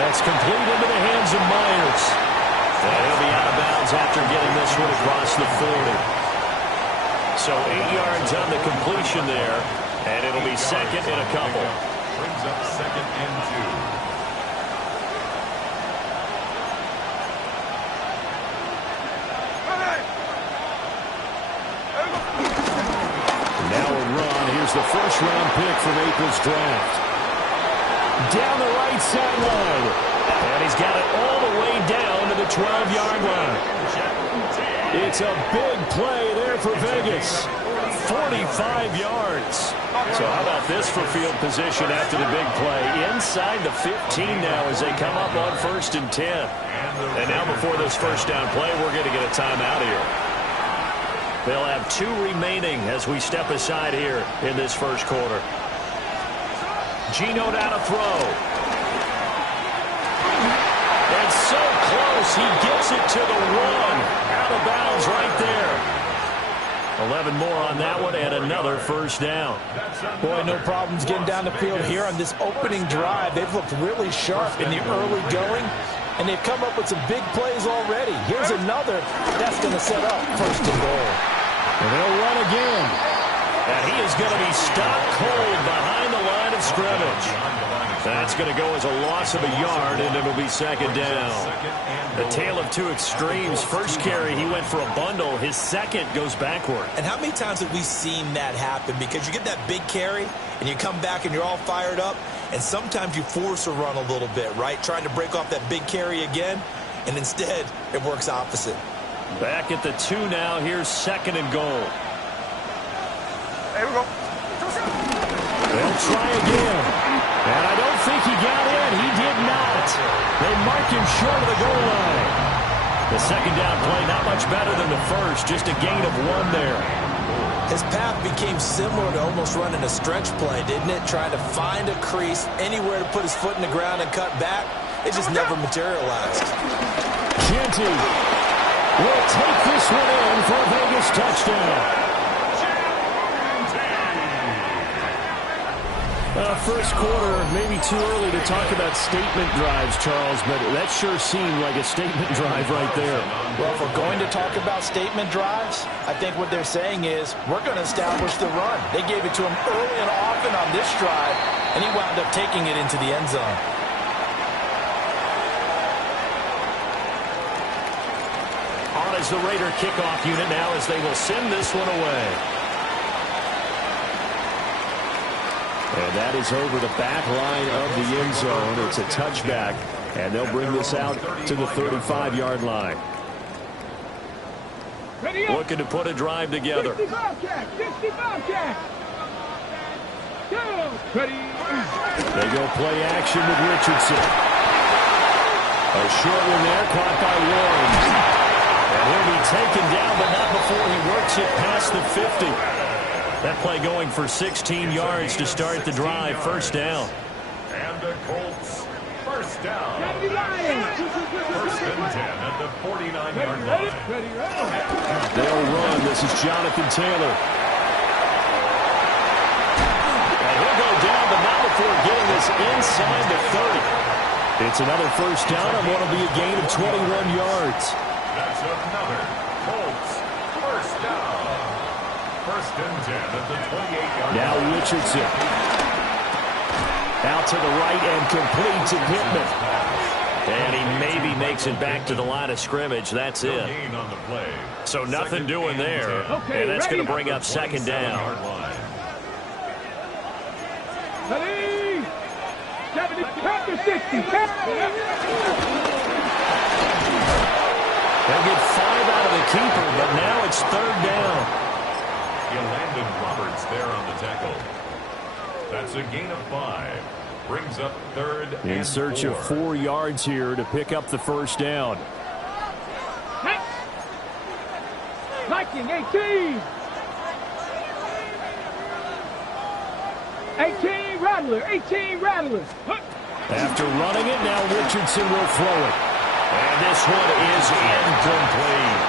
That's complete into the hands of Myers. And he'll be out of bounds after getting this one across the 40. So 8 yards on the completion there, and it'll be second and a couple. Brings up second and 2. Now a run. Here's the first-round pick from April's draft. Down the right sideline. And he's got it all the way down to the 12-yard line. It's a big play there for Vegas. 45 yards. So how about this for field position after the big play? Inside the 15 now as they come up on 1st and 10. And now before this first down play, we're going to get a timeout here. They'll have 2 remaining as we step aside here in this first quarter. Geno down to throw. And so close, he gets it to the 1. Out of bounds right there. 11 more on that one and another first down. Boy, no problems getting down the field here on this opening drive. They've looked really sharp in the early going, and they've come up with some big plays already. Here's another that's going to set up 1st and goal. And they'll run again. And he is going to be stopped cold behind the line of scrimmage. That's going to go as a loss of a yard, and it'll be second down. The tale of 2 extremes. First carry, he went for a bundle. His second goes backward. And how many times have we seen that happen? Because you get that big carry, and you come back and you're all fired up, and sometimes you force a run a little bit, right? Trying to break off that big carry again, and instead it works opposite. Back at the 2 now. Here's 2nd and goal. There we go. They'll try again. And I don't think he got in. He did not. They marked him short of the goal line. The second down play not much better than the first. Just a gain of 1 there. His path became similar to almost running a stretch play, didn't it? Trying to find a crease, anywhere to put his foot in the ground and cut back. It just never materialized. Genty will take this one in for a Vegas touchdown. First quarter, maybe too early to talk about statement drives, Charles, but that sure seemed like a statement drive right there. Well, if we're going to talk about statement drives, I think what they're saying is we're going to establish the run. They gave it to him early and often on this drive, and he wound up taking it into the end zone. On is the Raider kickoff unit now as they will send this one away. And that is over the back line of the end zone. It's a touchback, and they'll bring this out to the 35-yard line. Looking to put a drive together. 65 catch. They go play action with Richardson. A short one there, caught by Warren. And he'll be taken down, but not before he works it past the 50. That play going for 16 yards to start the drive. First down. And the Colts, first down. First and 10 at the 49-yard line. They'll run. This is Jonathan Taylor. And he'll go down, but not before getting this inside the 30. It's another first down and what will be a gain of 21 yards. That's another Colts, first down. First and 10 at the 28-yard line. Now Richardson. Out to the right and complete to Pittman. And he maybe makes it back to the line of scrimmage. That's it. So nothing doing there. And that's going to bring up second down. Ready? 70, 60. They'll get 5 out of the keeper, but now it's third down. Landon Roberts there on the tackle. That's a gain of 5. Brings up third and 4. In search of 4 yards here to pick up the first down. Viking 18. 18 Rattlers. After running it, now Richardson will throw it. And this one is incomplete.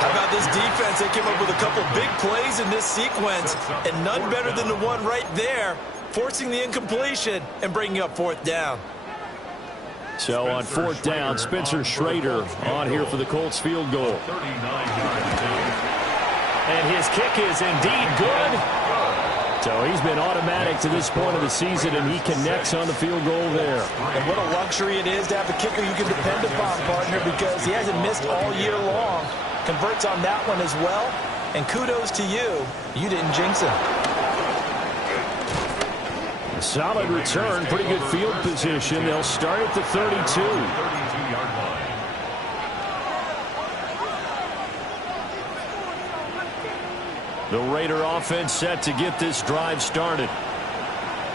How about this defense? They came up with a couple big plays in this sequence, and none better than the one right there, forcing the incompletion and bringing up fourth down. So on fourth down, Spencer Schrader on here for the Colts field goal. And his kick is indeed good. So he's been automatic to this point of the season, and he connects on the field goal there. And what a luxury it is to have a kicker you can depend upon, partner, because he hasn't missed all year long. Converts on that one as well. And kudos to you. You didn't jinx him. Solid return, pretty good field position. They'll start at the 32. 32-yard line. The Raider offense set to get this drive started.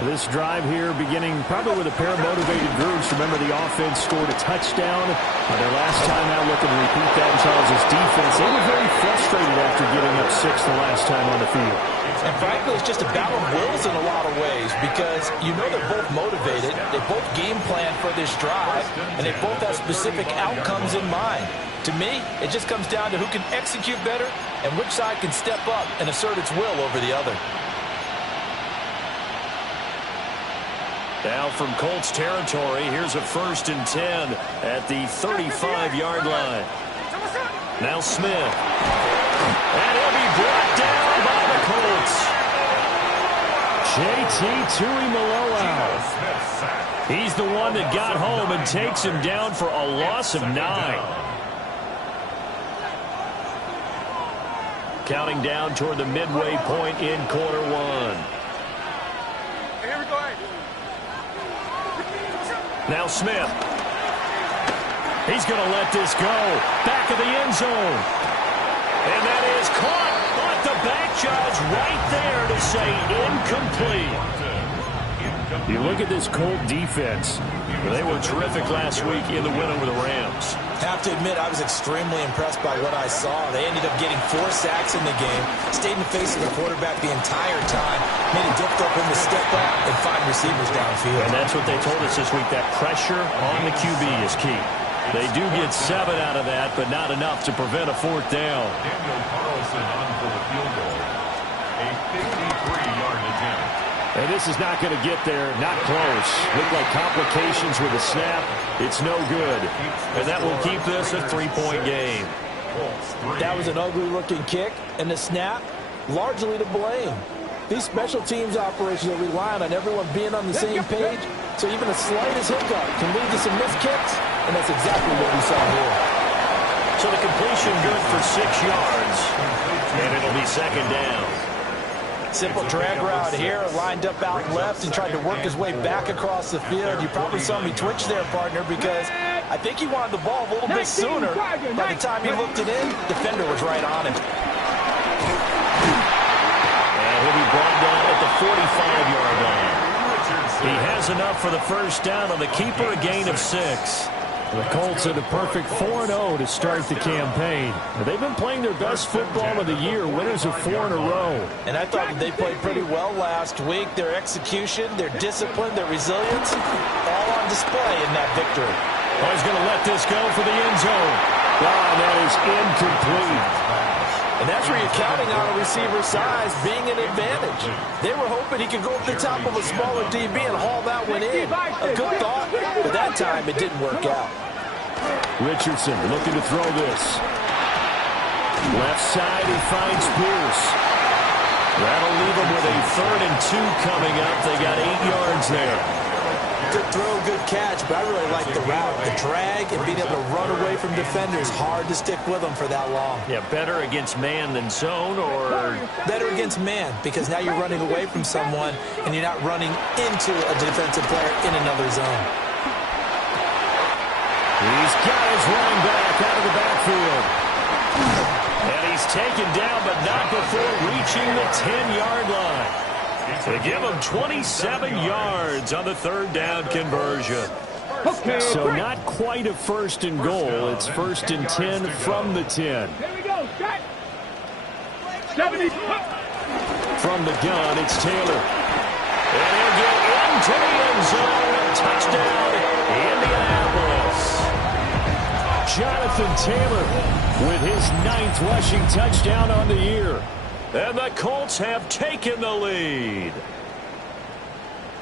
This drive here beginning probably with a pair of motivated groups. Remember, the offense scored a touchdown their last time out, looking to repeat that in Charles' defense. They were very frustrated after giving up 6 the last time on the field. And frankly, it's just a battle of wills in a lot of ways, because you know they're both motivated, they both game plan for this drive, and they both have specific outcomes in mind. To me, it just comes down to who can execute better and which side can step up and assert its will over the other. Now from Colts territory, here's a 1st and 10 at the 35-yard line. Now Smith. And he'll be brought down by the Colts. J.T. Tuimoloau. He's the one that got home and takes him down for a loss of 9. Counting down toward the midway point in quarter 1. Here we go. Now Smith. He's going to let this go. Back of the end zone. And that is caught. But the back judge right there to say incomplete. You look at this Colt defense. They were terrific last week in the win over the Rams. Have to admit, I was extremely impressed by what I saw. They ended up getting 4 sacks in the game, stayed in the face of the quarterback the entire time, made it difficult for him to step up and find receivers downfield. And that's what they told us this week, that pressure on the QB is key. They do get 7 out of that, but not enough to prevent a 4th down. Daniel Carlson on for the field goal. A 53-yard attempt. And this is not going to get there. Not close. Look like complications with the snap. It's no good. And that will keep this a 3-point game. That was an ugly-looking kick, and the snap, largely to blame. These special teams operations are relying on everyone being on the same page, so even the slightest hiccup can lead to some missed kicks, and that's exactly what we saw here. So the completion good for 6 yards, and it'll be 2nd down. Simple drag route here, lined up out left and tried to work his way back across the field. You probably saw me twitch there, partner, because I think he wanted the ball a little bit sooner. By the time he looked it in, defender was right on him. And he'll be brought down at the 45-yard line. He has enough for the 1st down on the keeper, a gain of 6. The Colts are the perfect 4-0 to start the campaign. They've been playing their best football of the year, winners of 4 in a row. And I thought that they played pretty well last week. Their execution, their discipline, their resilience, all on display in that victory. Oh, he's going to let this go for the end zone. Oh, that is incomplete. And that's where you're counting on a receiver's size being an advantage. They were hoping he could go up the top of a smaller DB and haul that one in. A good thought, but that time it didn't work out. Richardson looking to throw this. Left side, he finds Pierce. That'll leave him with a 3rd and 2 coming up. They got 8 yards there. Good throw, good catch, but I really like the route. The drag and being able to run away from defenders. Hard to stick with them for that long. Yeah, better against man than zone, or? Better against man, because now you're running away from someone and you're not running into a defensive player in another zone. He's got his running back out of the backfield. And he's taken down, but not before reaching the 10-yard line. They give him 27 yards on the 3rd down conversion. So not quite a 1st and goal. It's 1st and 10 from the 10. Here we go. Set. 70. From the gun, it's Taylor. And he'll get into the end zone. Touchdown, Indianapolis. Jonathan Taylor with his 9th rushing touchdown on the year. And the Colts have taken the lead.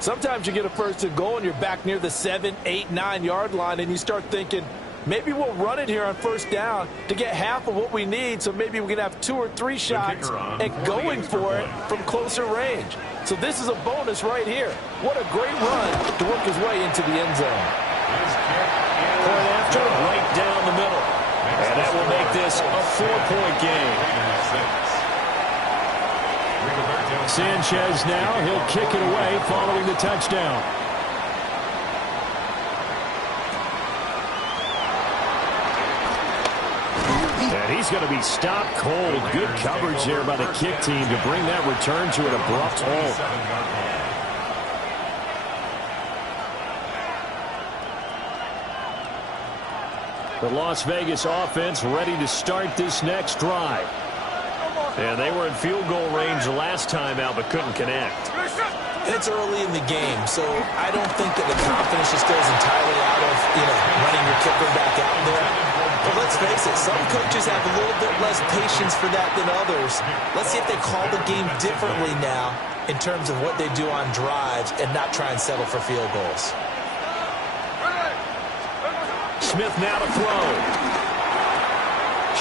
Sometimes you get a first and goal and you're back near the 7, 8, 9-yard line, and you start thinking, maybe we'll run it here on first down to get half of what we need, so maybe we can have 2 or 3 shots at going for it from closer range. So this is a bonus right here. What a great run to work his way into the end zone. Point after, right down the middle. And that will make this a 4-point game. Sanchez now, he'll kick it away following the touchdown. And he's going to be stopped cold. Good coverage there by the kick team to bring that return to an abrupt halt. The Las Vegas offense ready to start this next drive. And they were in field goal range the last time out, but couldn't connect. It's early in the game, so I don't think that the confidence just goes entirely out of, running your kicker back out there. But let's face it, some coaches have a little bit less patience for that than others. Let's see if they call the game differently now in terms of what they do on drives and not try and settle for field goals. Smith now to throw.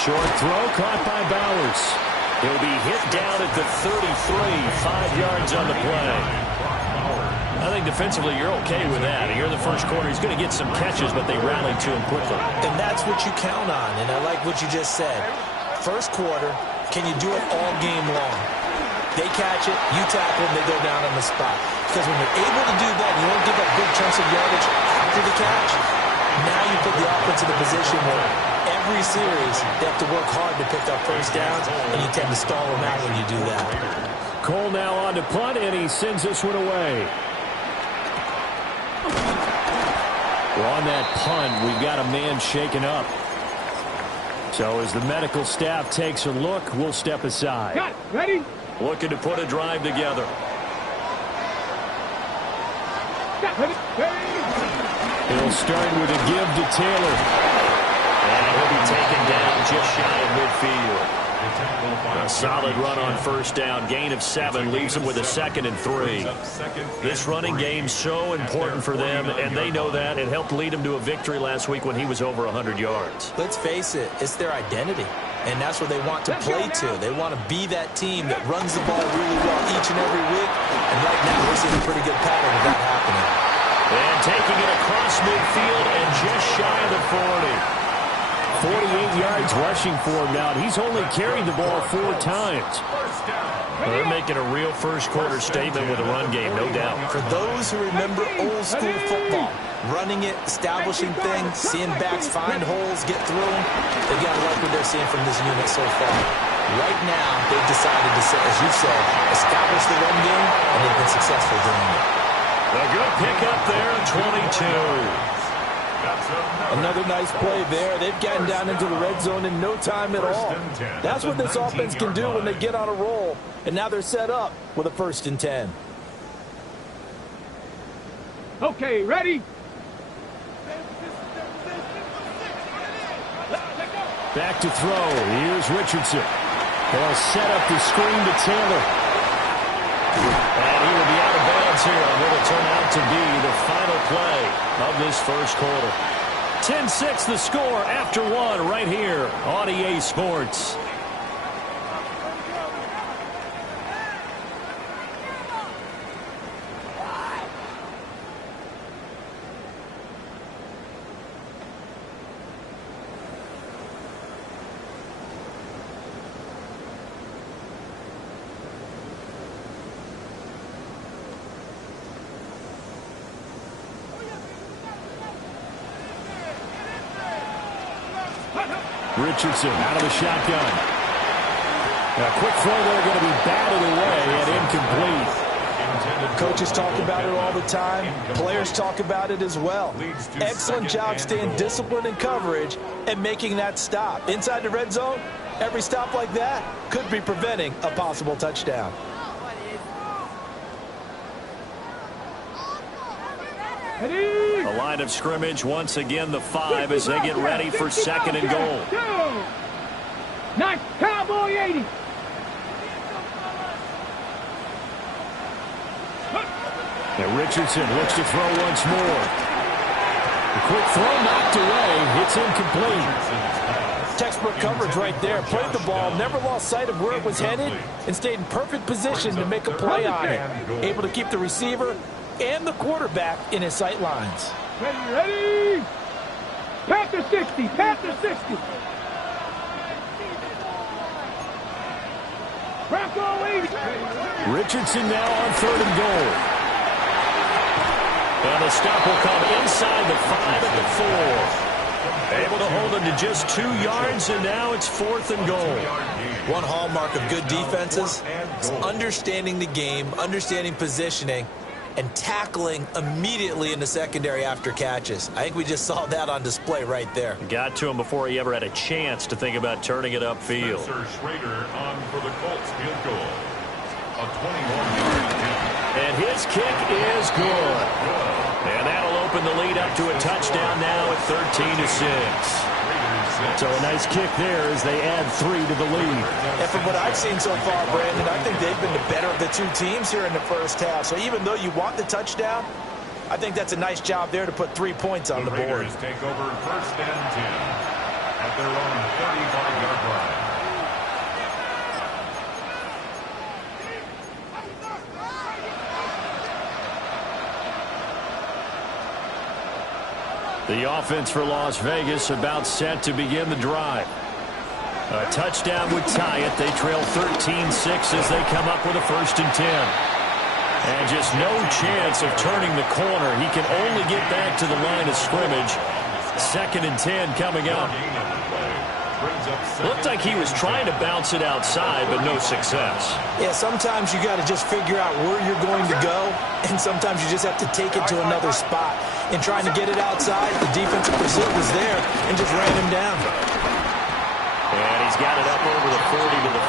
Short throw caught by Bowers. He'll be hit down at the 33, 5 yards on the play. I think defensively you're okay with that. Here in the first quarter, he's going to get some catches, but they rallied to him quickly. And that's what you count on, and I like what you just said. First quarter, can you do it all game long? They catch it, you tackle them, they go down on the spot. Because when you're able to do that, you don't give up big chunks of yardage after the catch. Now you put the offense in a position where every series they have to work hard to pick up first downs, and you tend to stall them out when you do that. Cole now on to punt, and he sends this one away. Well, on that punt, we've got a man shaken up. So as the medical staff takes a look, we'll step aside. Got it. Ready? Looking to put a drive together. Got it. Ready? He'll start with a give to Taylor. And he'll be taken down just shy of midfield. A solid run on first down. Gain of 7 leaves them with a 2nd and 3. This running game's so important for them, and they know that. It helped lead them to a victory last week when he was over 100 yards. Let's face it, it's their identity, and that's where they want to play to. They want to be that team that runs the ball really well each and every week, and right now we're seeing a pretty good pattern of that happening. And taking it across midfield and just shy of the 40. 48 yards rushing for him now. He's only carried the ball 4 times. They're making a real first quarter statement with a run game, no doubt. For those who remember old school football, running it, establishing things, seeing backs find holes, get through them, they got to like what they're seeing from this unit so far. Right now, they've decided to, as you said, establish the run game, and they've been successful doing it. A good pickup there, 22. Another nice play there. They've gotten down into the red zone in no time at all. That's what this offense can do when they get on a roll. And now they're set up with a 1st and 10. Okay, ready? Back to throw. Here's Richardson. They'll set up the screen to Taylor. And he will be out of bounds here on what will turn out to be the final play of this first quarter. 10-6 the score after 1 right here on EA Sports. Richardson out of the shotgun. A quick throw there going to be batted away and incomplete. Coaches talk about it all the time. Players talk about it as well. Excellent job staying disciplined in coverage and making that stop. Inside the red zone, every stop like that could be preventing a possible touchdown. A line of scrimmage once again, the 5 as they get ready for 2nd and goal. Nice cowboy 80. And Richardson looks to throw once more. The quick throw knocked away. It's incomplete. Textbook coverage right there. Played the ball, never lost sight of where it was headed, and stayed in perfect position to make a play on it. Able to keep the receiver and the quarterback in his sight lines. Ready? Panther 60, Panther 60. Bronco 80. Richardson now on 3rd and goal. And the stop will come inside the 5 at the 4. Able to hold him to just 2 yards, and now it's 4th and goal. One hallmark of good defenses is understanding the game, understanding positioning, and tackling immediately in the secondary after catches. I think we just saw that on display right there. Got to him before he ever had a chance to think about turning it upfield. Spencer Schrader on for the Colts field goal. A 21-yard attempt. And his kick is good. And that'll open the lead up to a touchdown now at 13-6. So a nice kick there as they add 3 to the lead. And from what I've seen so far, Brandon, I think they've been the better of the 2 teams here in the first half. So even though you want the touchdown, I think that's a nice job there to put 3 points on the board. Raiders take over 1st and 10 at their own 35-yard line. The offense for Las Vegas about set to begin the drive. A touchdown would tie it. They trail 13-6 as they come up with a 1st and 10. And just no chance of turning the corner. He can only get back to the line of scrimmage. 2nd and 10 coming up. Looked like he was trying to bounce it outside, but no success. Yeah, sometimes you got to just figure out where you're going to go, and sometimes you just have to take it to another spot. And trying to get it outside, the defensive pursuit was there and just ran him down. And he's got it up over the 40 to the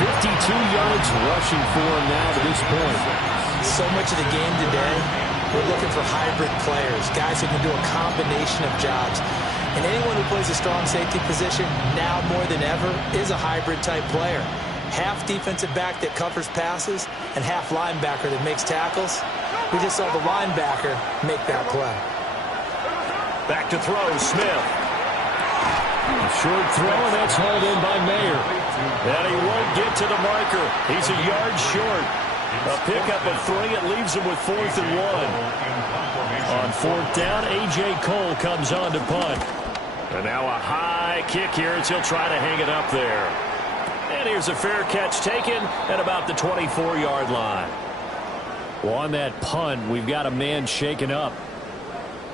41. 52 yards rushing for him now to this point. So much of the game today, we're looking for hybrid players, guys who can do a combination of jobs. And anyone who plays a strong safety position now more than ever is a hybrid type player. Half defensive back that covers passes and half linebacker that makes tackles. We just saw the linebacker make that play. Back to throw, Smith. A short throw, and that's hauled in by Mayer. And he won't get to the marker. He's a yard short. A pickup of 3. It leaves him with 4th and 1. On 4th down, A.J. Cole comes on to punt. And now a high kick here as he'll try to hang it up there. And here's a fair catch taken at about the 24-yard line. Well, on that punt, we've got a man shaken up.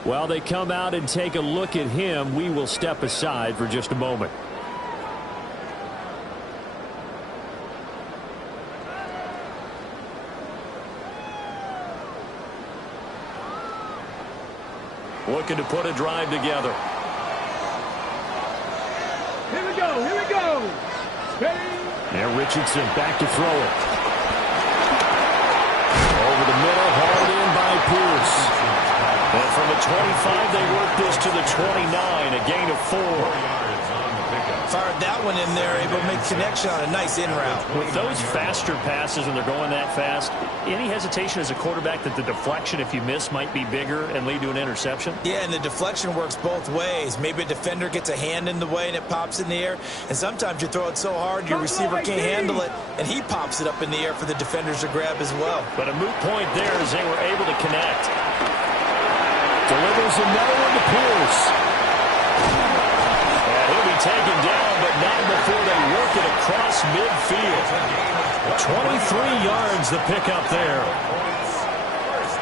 While they come out and take a look at him, we will step aside for just a moment. Looking to put a drive together. Here we go, here we go. Ready? And Richardson back to throw it. Over the middle, hauled in by Pierce. And from the 25, they work this to the 29, a gain of 4. Fired that one in there, able to make connection on a nice in route. With those faster passes and they're going that fast, any hesitation as a quarterback that the deflection, if you miss, might be bigger and lead to an interception? Yeah, and the deflection works both ways. Maybe a defender gets a hand in the way and it pops in the air. And sometimes you throw it so hard your receiver can't handle it, and he pops it up in the air for the defenders to grab as well. But a moot point there as they were able to connect. Delivers another one to Pierce. And he'll be taken down, but not before they work it across midfield. 23 yards the pickup there.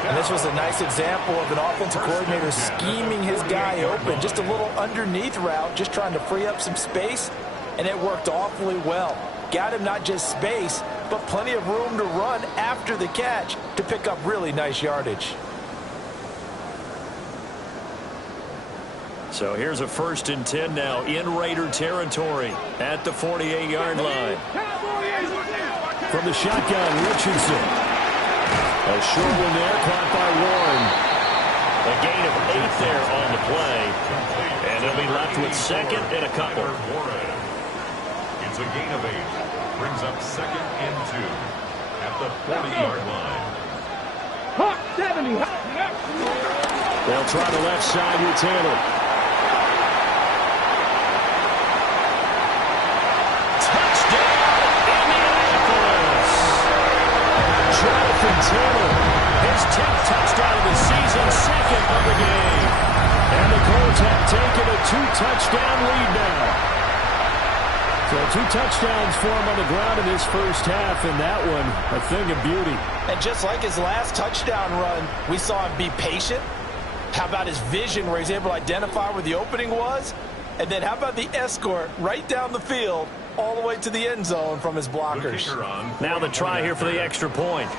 And this was a nice example of an offensive coordinator scheming his guy open. Just a little underneath route, just trying to free up some space, and it worked awfully well. Got him not just space, but plenty of room to run after the catch to pick up really nice yardage. So here's a 1st and 10 now in Raider territory at the 48-yard line. From the shotgun, Richardson. A short one there, caught by Warren. A gain of 8 there on the play. And they'll be left with 2nd and a couple. It's a gain of 8. Brings up 2nd and 2 at the 40-yard line. 70. They'll try the left side with Taylor. Touchdown, Indianapolis! Jonathan Taylor, his 10th touchdown of the season, 2nd of the game. And the Colts have taken a 2-touchdown lead now. So 2 touchdowns for him on the ground in this first half, and that one a thing of beauty. And just like his last touchdown run, we saw him be patient. How about his vision where he's able to identify where the opening was? And then how about the escort right down the field all the way to the end zone from his blockers? Now the try here for the extra point.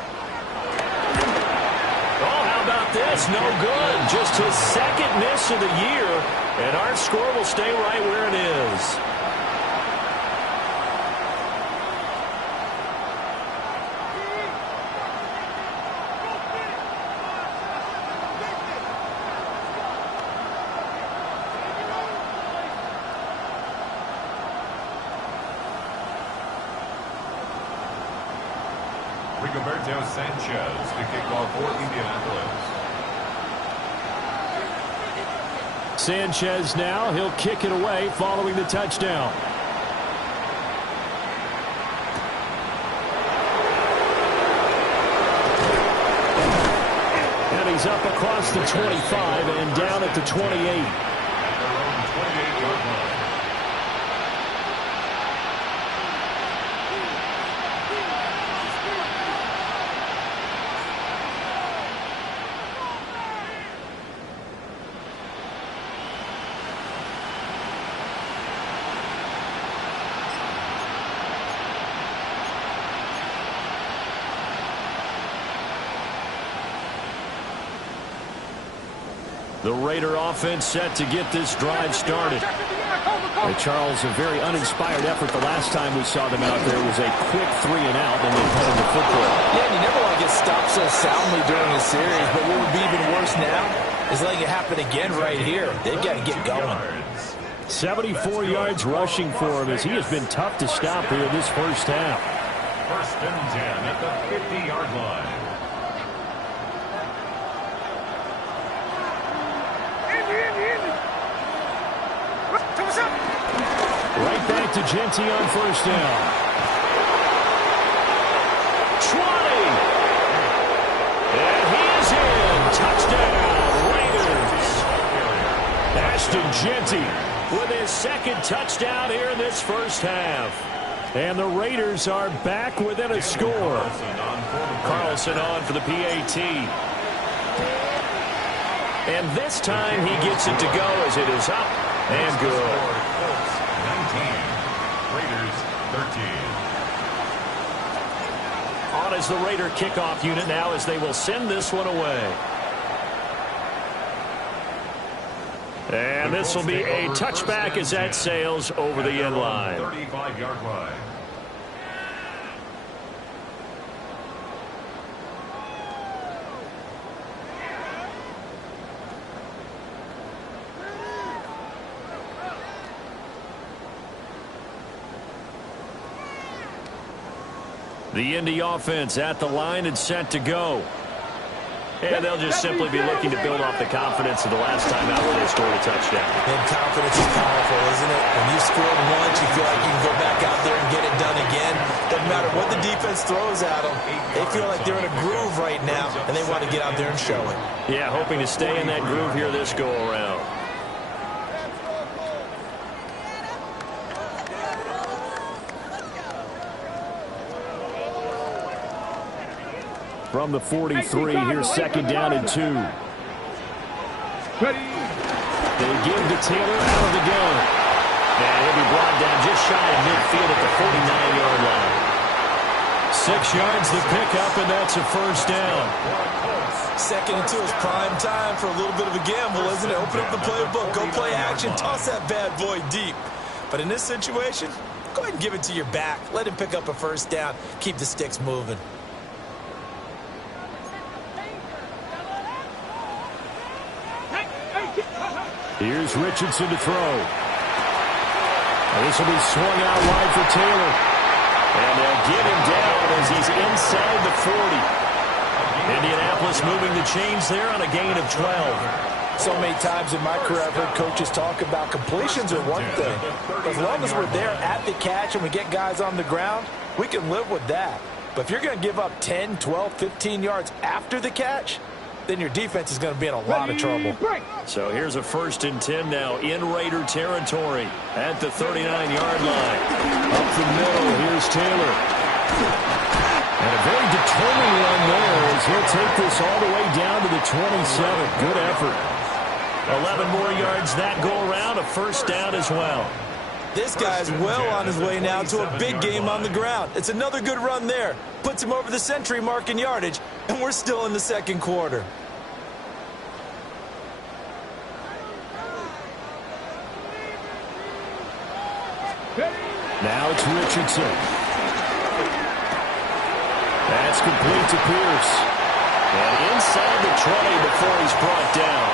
Oh, how about this? No good. Just his 2nd miss of the year, and our score will stay right where it is. Rigoberto Sanchez to kick off for Indianapolis. Sanchez now, he'll kick it away following the touchdown. And he's up across the 25 and down at the 28. At their own 28-yard line. The Raider offense set to get this drive started. Hey, Charles, a very uninspired effort. The last time we saw them out there was a quick 3 and out, and they punted the football. Yeah, and you never want to get stopped so soundly during a series, but what would be even worse now is letting it happen again right here. They've got to get going. 74 yards rushing for him as he has been tough to stop here in this first half. 1st and 10 at the 50-yard line. Right back to Genty on 1st down. 20. And he is in. Touchdown, Raiders. Ashton Genty with his 2nd touchdown here in this first half. And the Raiders are back within a score. Carlson on for the PAT. And this time he gets it to go as it is up and good. 19. Raiders 13. On as the Raider kickoff unit now as they will send this one away. And this will be a touchback as that sails over the end line. 35-yard line. The Indy offense at the line and set to go. And they'll just simply be looking to build off the confidence of the last time out where they scored a touchdown. And confidence is powerful, isn't it? When you scored once, you feel like you can go back out there and get it done again. Doesn't matter what the defense throws at them. They feel like they're in a groove right now, and they want to get out there and show it. Yeah, hoping to stay in that groove here this go-around. From the 43, here's 2nd down and 2. They give to Taylor out of the gun. And he'll be brought down just shy of midfield at the 49-yard line. 6 yards the pickup, and that's a 1st down. 2nd and 2 is prime time for a little bit of a gamble, isn't it? Open up the playbook, go play action, toss that bad boy deep. But in this situation, go ahead and give it to your back. Let him pick up a 1st down. Keep the sticks moving. Here's Richardson to throw. This will be swung out wide for Taylor. And they'll get him down as he's inside the 40. Indianapolis moving the chains there on a gain of 12. So many times in my career I've heard coaches talk about completions are one thing. As long as we're there at the catch and we get guys on the ground, we can live with that. But if you're going to give up 10, 12, 15 yards after the catch, then your defense is going to be in a lot of trouble. So here's a 1st and 10 now in Raider territory at the 39-yard line. Up the middle, here's Taylor. And a very determined run there as he'll take this all the way down to the 27. Good effort. 11 more yards that go around, a 1st down as well. This guy's well on his way now to a big game on the ground. It's another good run there. Puts him over the century mark in yardage, and we're still in the 2nd quarter. Now it's Richardson. That's complete to Pierce. And inside the 20 before he's brought down.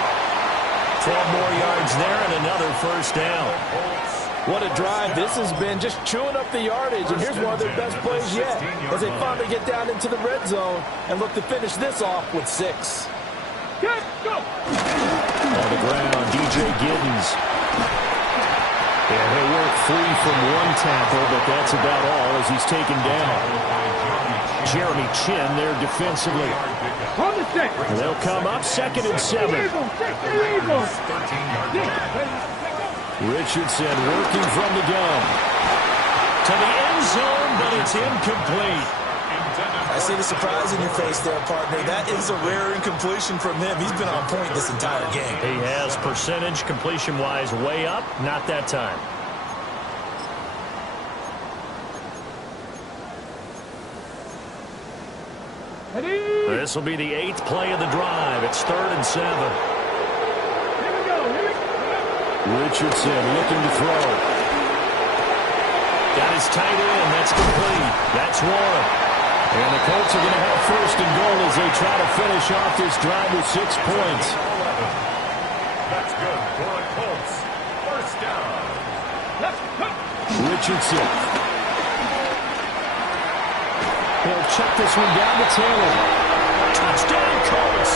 12 more yards there and another 1st down. What a drive this has been, just chewing up the yardage, and here's one of their best plays yet as they finally get down into the red zone and look to finish this off with 6. Go! On the ground, DJ Giddens. And he'll work free from one tackle, but that's about all as he's taken down. Jeremy Chin there defensively. And they'll come up 2nd and 7. Richardson working from the gun. To the end zone, but it's incomplete. I see the surprise in your face there, partner. That is a rare incompletion from him. He's been on point this entire game. He has percentage completion-wise way up. Not that time. This will be the 8th play of the drive. It's 3rd and 7. Richardson looking to throw. Got his tight end. That's complete. That's one. And the Colts are going to have 1st and goal as they try to finish off this drive with 6 points. That's good for the Colts. 1st down. Richardson. He'll check this one down to Taylor. Touchdown, Colts.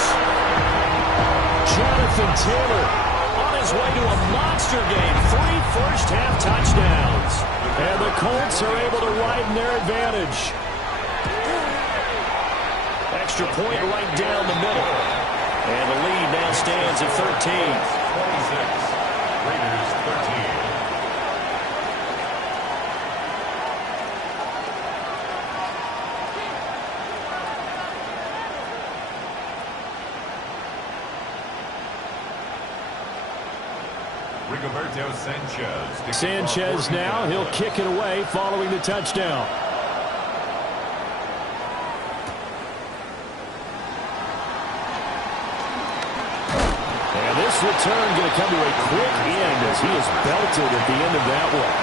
Jonathan Taylor on his way to a monster game. 3 first-half touchdowns. And the Colts are able to widen their advantage. Extra point right down the middle. And the lead now stands at 13. 26. Raiders 13. Rigoberto Sanchez. Sanchez now, he'll kick it away following the touchdown. And this return going to come to a quick end as he is belted at the end of that one.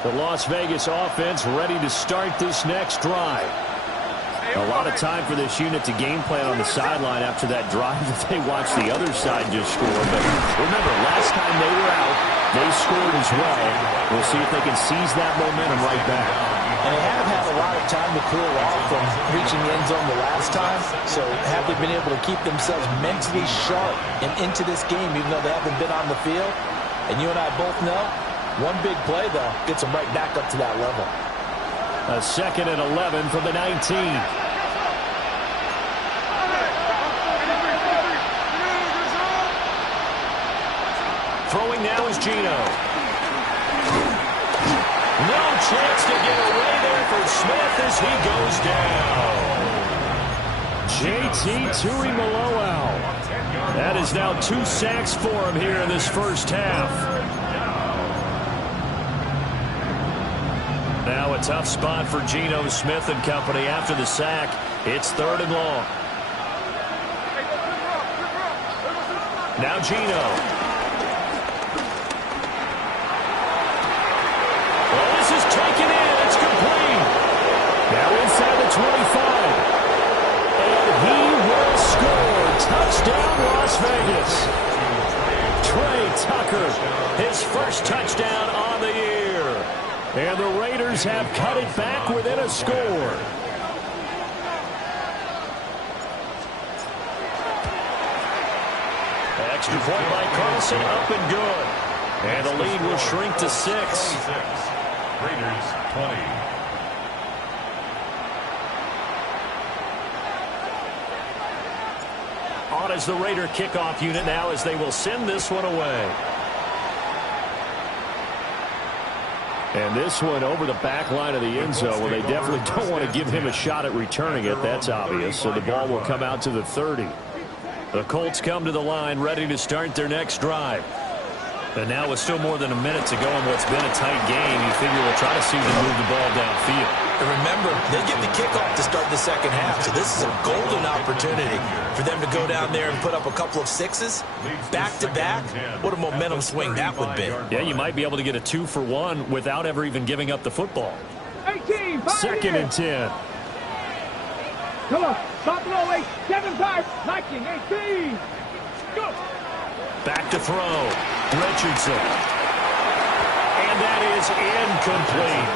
The Las Vegas offense ready to start this next drive. A lot of time for this unit to game plan on the sideline after that drive that they watched the other side just score. But remember, last time they were out, they scored as well. We'll see if they can seize that momentum right back. And they have had a lot of time to cool off from reaching the end zone the last time. So have they been able to keep themselves mentally sharp and into this game even though they haven't been on the field? And you and I both know, one big play, though, gets them right back up to that level. A 2nd and 11 from the 19. Throwing now is Geno. No chance to get away there for Smith as he goes down. JT Tuimoloau. That is now 2 sacks for him here in this first half. Now a tough spot for Geno Smith and company after the sack. It's 3rd and long. Now Gino. Oh, this is taken in. It's complete. Now inside the 25. And he will score. Touchdown, Las Vegas. Trey Tucker, his first touchdown on the year. And the Raiders have cut it back within a score. Extra point by Carlson, up and good. And the lead will shrink to 6. Raiders 20. On as the Raider kickoff unit now as they will send this one away. And this one over the back line of the end zone where they definitely don't want to give him a shot at returning it. That's obvious. So the ball will come out to the 30. The Colts come to the line ready to start their next drive. And now with still more than a minute to go in what's been a tight game, you figure we'll try to see them move the ball downfield. And remember, they get the kickoff to start the second half, so this is a golden opportunity for them to go down there and put up a couple of sixes. Back-to-back, what a momentum swing that would be. Yeah, you might be able to get a 2-for-1 without ever even giving up the football. 18, 2nd and 10. Come on, stop below 8, 7-5, liking 18. Go. Back to throw. Richardson. And that is incomplete.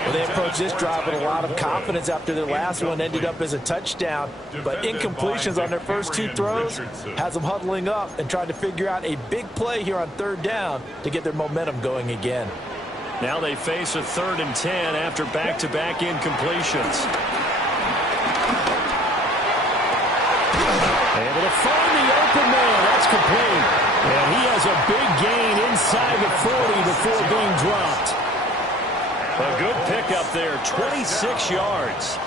Well, they approached this drive with a lot of confidence after their last one ended up as a touchdown. But incompletions on their first 2 throws has them huddling up and trying to figure out a big play here on 3rd down to get their momentum going again. Now they face a 3rd and 10 after back-to-back incompletions. Able to find the open man. That's complete. And he has a big gain inside the 40 before being dropped. A good pickup there, 26 yards.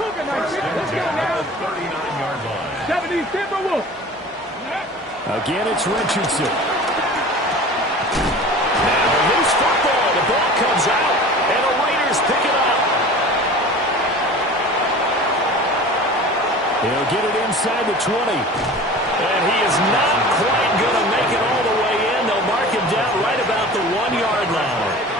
Let's go now. 39-yard line. 70, Timber Wolf. Again, it's Richardson. Now a loose football. The ball comes out, and the Raiders pick it up. He'll get it inside the 20. And he is not quite going to make it all the way in. They'll mark him down right about the 1-yard line.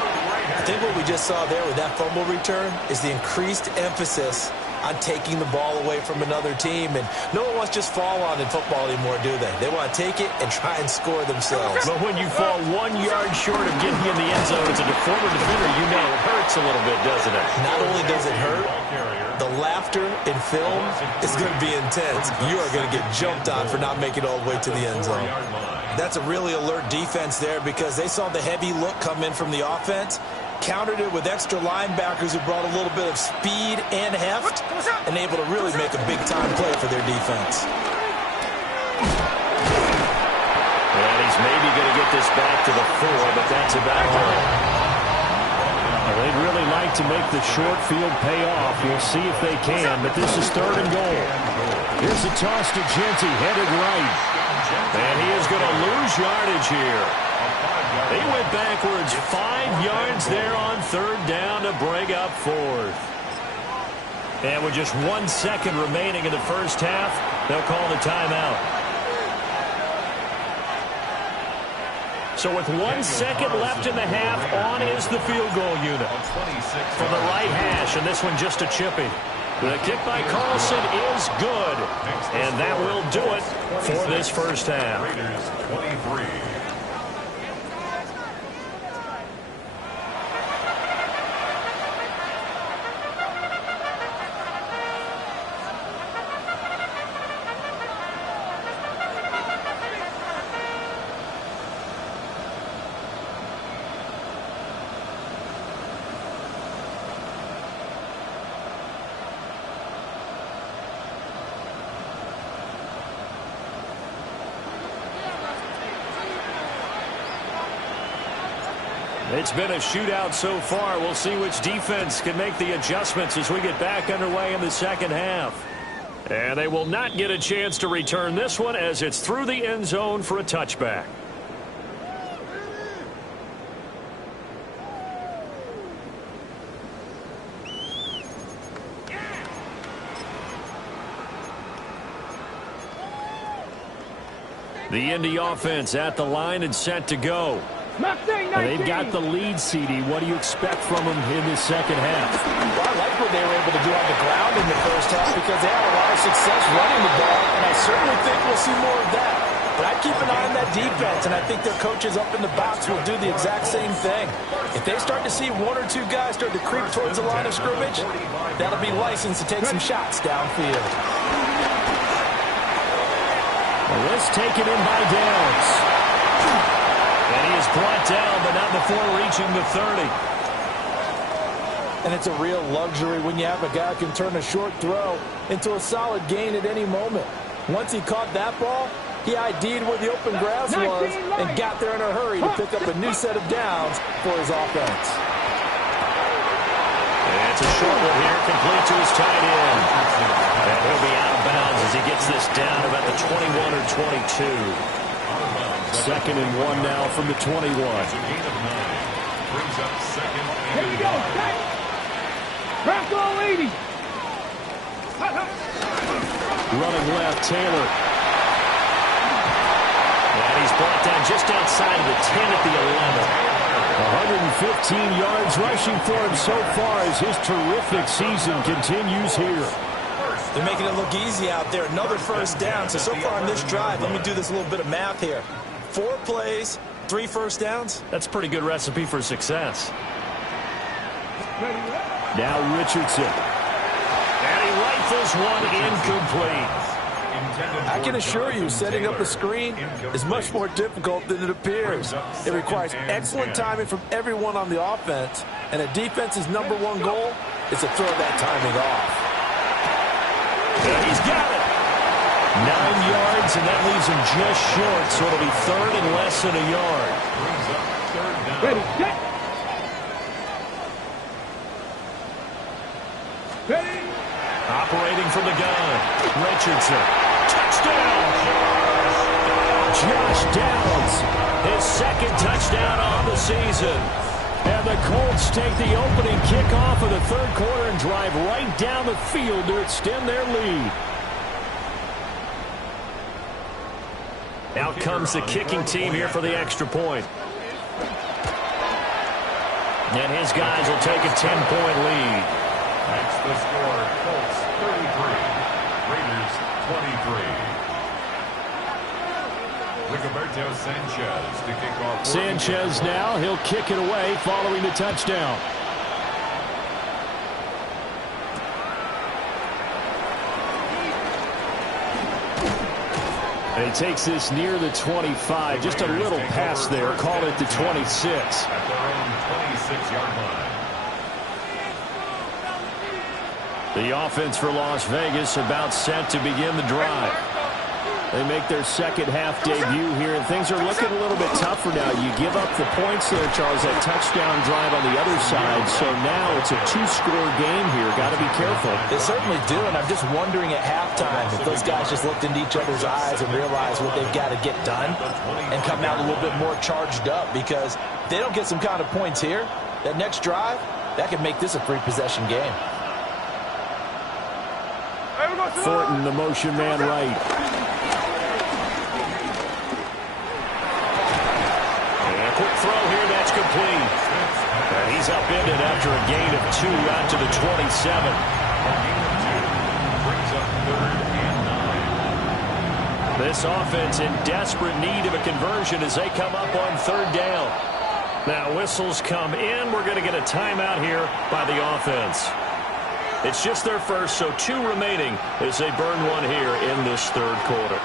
I think what we just saw there with that fumble return is the increased emphasis on taking the ball away from another team. And no one wants to just fall on in football anymore, do they? They want to take it and try and score themselves. But when you fall 1 yard short of getting in the end zone as a former defender, you know it hurts a little bit, doesn't it? Not only does it hurt, the laughter in film is going to be intense. You are going to get jumped on for not making it all the way to the end zone. That's a really alert defense there because they saw the heavy look come in from the offense, countered it with extra linebackers who brought a little bit of speed and heft, and able to really make a big-time play for their defense. And he's maybe going to get this back to the 4, but that's about all. Well, they'd really like to make the short field pay off. We'll see if they can, but this is 3rd and goal. Here's a toss to Genty, headed right. And he is going to lose yardage here. He went backwards 5 yards there on 3rd down to bring up 4th. And with just 1 second remaining in the first half, they'll call the timeout. So with 1 second left in the half, on is the field goal unit. From the right hash, and this one just a chipping. The kick by Carlson is good. And that will do it for this first half. Raiders 23. It's been a shootout so far. We'll see which defense can make the adjustments as we get back underway in the second half. And they will not get a chance to return this one as it's through the end zone for a touchback. The Indy offense at the line and set to go. Mustang 19. And they've got the lead, CD. What do you expect from them in this second half? Well, I like what they were able to do on the ground in the first half because they had a lot of success running the ball, and I certainly think we'll see more of that. But I'd keep an eye on that defense, and I think their coaches up in the box will do the exact same thing. If they start to see one or two guys start to creep towards the line of scrimmage, that'll be licensed to take some shots downfield. Well, this taken in by Downs. And he is brought down, but not before reaching the 30. And it's a real luxury when you have a guy who can turn a short throw into a solid gain at any moment. Once he caught that ball, he ID'd where the open grass was and got there in a hurry to pick up a new set of downs for his offense. And it's a short one here, complete to his tight end. And he'll be out of bounds as he gets this down about the 21 or 22. Second and 1 now from the 21. It's a gain of 9. Brings up second Here and we go. 1. Bronco 80. Running left, Taylor. And he's brought down just outside of the 10 at the 11. 115 yards rushing for him so far as his terrific season continues here. They're making it look easy out there. Another first down. So far on this drive, let me do this little bit of math here. 4 plays, 3 first downs. That's a pretty good recipe for success. Now Richardson. And he rifles one incomplete. I can assure you, setting up a screen is much more difficult than it appears. It requires excellent timing from everyone on the offense, and a defense's #1 goal is to throw that timing off. And he's got it. 9 yards, and that leaves him just short, so it'll be third and less than a yard. Brings up third down. Ready, set. Ready. Operating from the gun, Richardson. Touchdown! Josh Downs, his second touchdown on the season. And the Colts take the opening kickoff of the third quarter and drive right down the field to extend their lead. Out comes the kicking team here for the extra point. And his guys will take a 10-point lead. That's the score. Colts 33. Raiders 23. Rigoberto Sanchez to kick off. Sanchez now, he'll kick it away following the touchdown. And he takes this near the 25. Just a little pass there. Call it the 26. At their own 26-yard line. The offense for Las Vegas about set to begin the drive. They make their second half debut here, and things are looking a little bit tougher now. You give up the points there, Charles, that touchdown drive on the other side. So now it's a 2-score game here. Got to be careful. They certainly do, and I'm just wondering at halftime if those guys just looked into each other's eyes and realized what they've got to get done and come out a little bit more charged up, because if they don't get some kind of points here, that next drive, that could make this a free-possession game. Thornton, the motion man right. And a quick throw here, that's complete. And he's upended after a gain of 2 out to the 27. Brings up third and 9. This offense in desperate need of a conversion as they come up on third down. Now whistles come in. We're going to get a timeout here by the offense. It's just their first, so 2 remaining as they burn one here in this third quarter.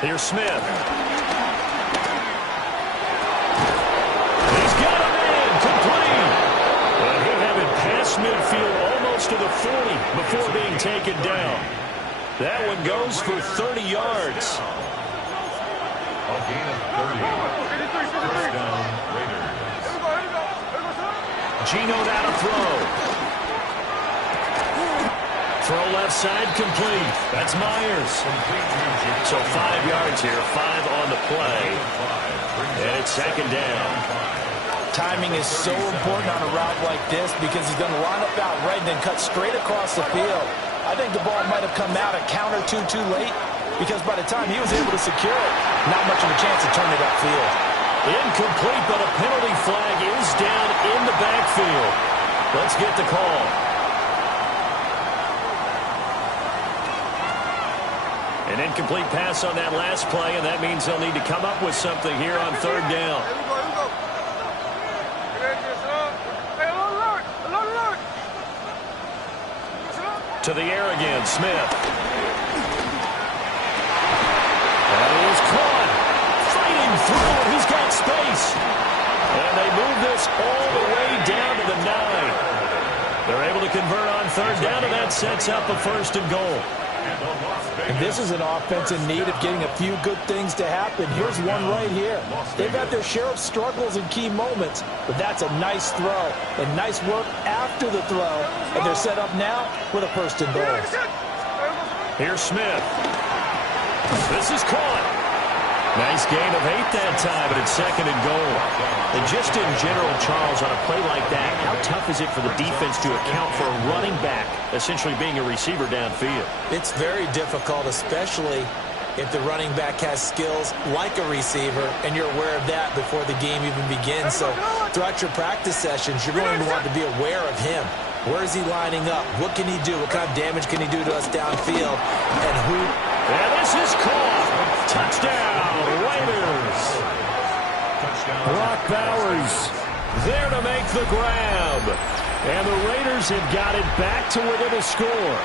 Here's Smith. He's got a man complete. And he'll have it past midfield almost to the 40 before being taken down. That one goes for 30 yards. A gain of 30. First down, Raiders. Gino now to throw. Throw left side complete. That's Myers. So 5 yards here, 5 on the play. And it's second down. Timing is so important on a route like this because he's going to line up out right and then cut straight across the field. I think the ball might have come out a count or two too late because by the time he was able to secure it, not much of a chance to turn it upfield. Incomplete, but a penalty flag is down in the backfield. Let's get the call. An incomplete pass on that last play, and that means they'll need to come up with something here on third down. To the air again, Smith. That is caught. Fighting through, and he's got space. And they move this all the way down to the 9. They're able to convert on third down, and that sets up a first and goal. And this is an offense in need of getting a few good things to happen. Here's one right here. They've had their share of struggles in key moments, but that's a nice throw and nice work after the throw. And they're set up now with a first and goal. Here's Smith. This is caught. Nice gain of 8 that time, but it's second and goal. And just in general, Charles, on a play like that, how tough is it for the defense to account for a running back essentially being a receiver downfield? It's very difficult, especially if the running back has skills like a receiver, and you're aware of that before the game even begins. So throughout your practice sessions, you're going to want to be aware of him. Where is he lining up? What can he do? What kind of damage can he do to us downfield? And who? And this is caught. Touchdown, Raiders. Brock Bowers there to make the grab. And the Raiders have got it back to within a score.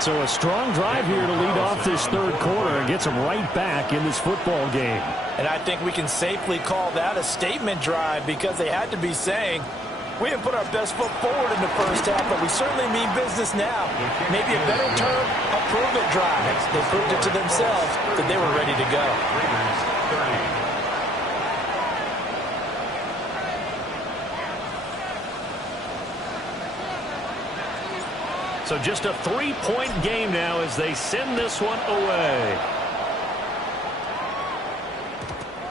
So a strong drive here to lead off this third quarter and gets them right back in this football game. And I think we can safely call that a statement drive because they had to be saying, we didn't put our best foot forward in the first half, but we certainly mean business now. Maybe a better term, a prove-it drive. They proved it to themselves that they were ready to go. So just a 3-point game now as they send this one away.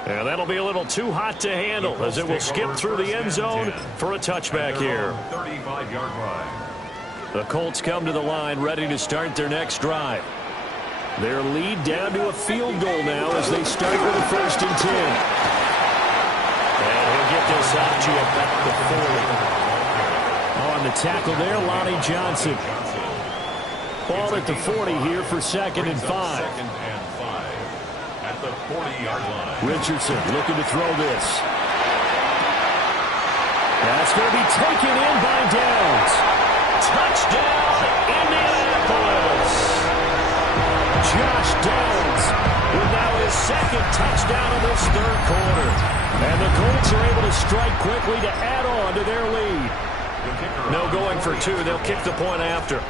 And that'll be a little too hot to handle as it will skip through the end zone for a touchback here. 35-yard line. The Colts come to the line ready to start their next drive. Their lead down to a field goal now as they start with a 1st and 10. And he'll get this out to about the 40. On the tackle there, Lonnie Johnson. Ball at the 40 here for 2nd and 5. At the 40-yard line. Richardson looking to throw this. That's going to be taken in by Downs. Touchdown, Indianapolis. Josh Downs with now his 2nd touchdown of this third quarter. And the Colts are able to strike quickly to add on to their lead. No going for 2. They'll kick the point after.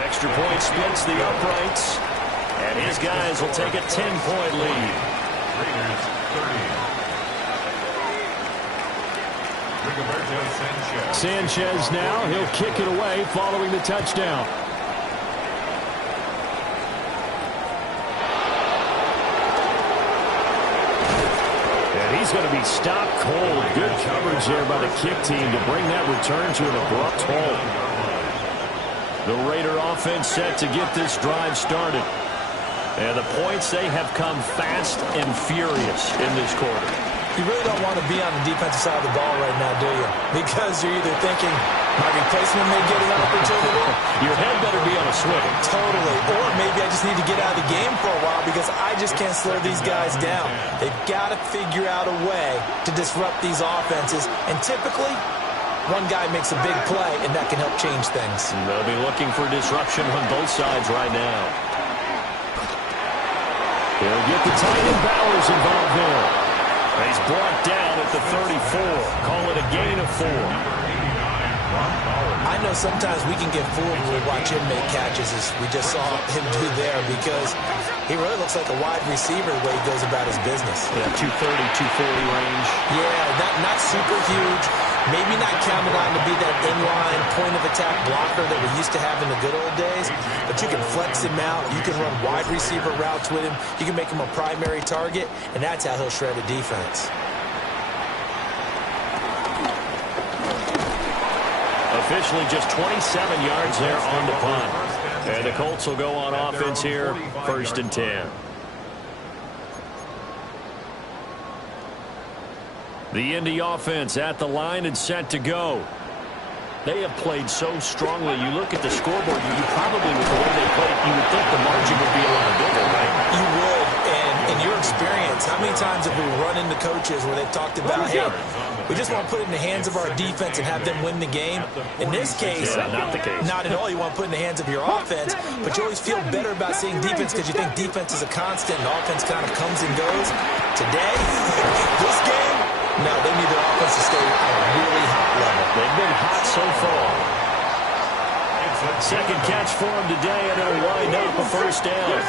Extra point splits the uprights. And his guys will take a 10-point lead. Raiders 30. Sanchez now. He'll kick it away following the touchdown. And he's going to be stopped cold. Good coverage there by the kick team to bring that return to an abrupt halt. The Raider offense set to get this drive started. And the points, they have come fast and furious in this quarter. You really don't want to be on the defensive side of the ball right now, do you? Because you're either thinking, my replacement may get an opportunity. Your head better be on a swivel. Totally. Or maybe I just need to get out of the game for a while because I just can't slow these guys down. They've got to figure out a way to disrupt these offenses. And typically, one guy makes a big play, and that can help change things. And they'll be looking for disruption on both sides right now. They'll get the tight end Bowers involved there. He's brought down at the 34. Call it a gain of 4. I know sometimes we can get fooled when we watch him make catches, as we just saw him do there, because he really looks like a wide receiver the way he goes about his business. Yeah, 230, 240 range. Yeah, not super huge. Maybe not counted on to be that inline point-of-attack blocker that we used to have in the good old days, but you can flex him out. You can run wide receiver routes with him. You can make him a primary target, and that's how he'll shred a defense. Officially just 27 yards there on the punt. And the Colts will go on offense here, 1st and 10. The Indy offense at the line and set to go. They have played so strongly. You look at the scoreboard, you probably, with the way they played, you would think the margin would be a lot bigger, right? You would, and in your experience, how many times have we run into coaches where they've talked about, hey, we just want to put it in the hands of our defense and have them win the game? In this case, not the case. Not at all. You want to put it in the hands of your offense, but you always feel better about seeing defense because you think defense is a constant and offense kind of comes and goes. Today, this game, no, they need their offense to stay at a really hot level. They've been hot so far. Second catch for him today, and it'll wind up a 1st down.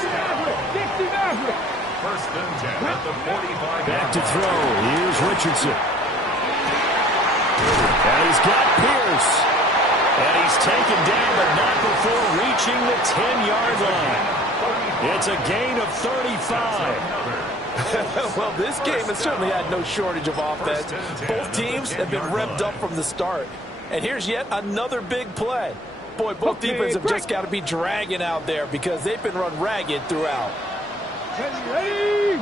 1st and 10 at the 45. Back to throw. Here's Richardson. And he's got Pierce. And he's taken down, but not before reaching the 10-yard line. It's a gain of 35. Well, this game has certainly had no shortage of offense. Both teams have been revved up from the start. And here's yet another big play. Boy, both defenses have just got to be dragging out there because they've been run ragged throughout. Ready?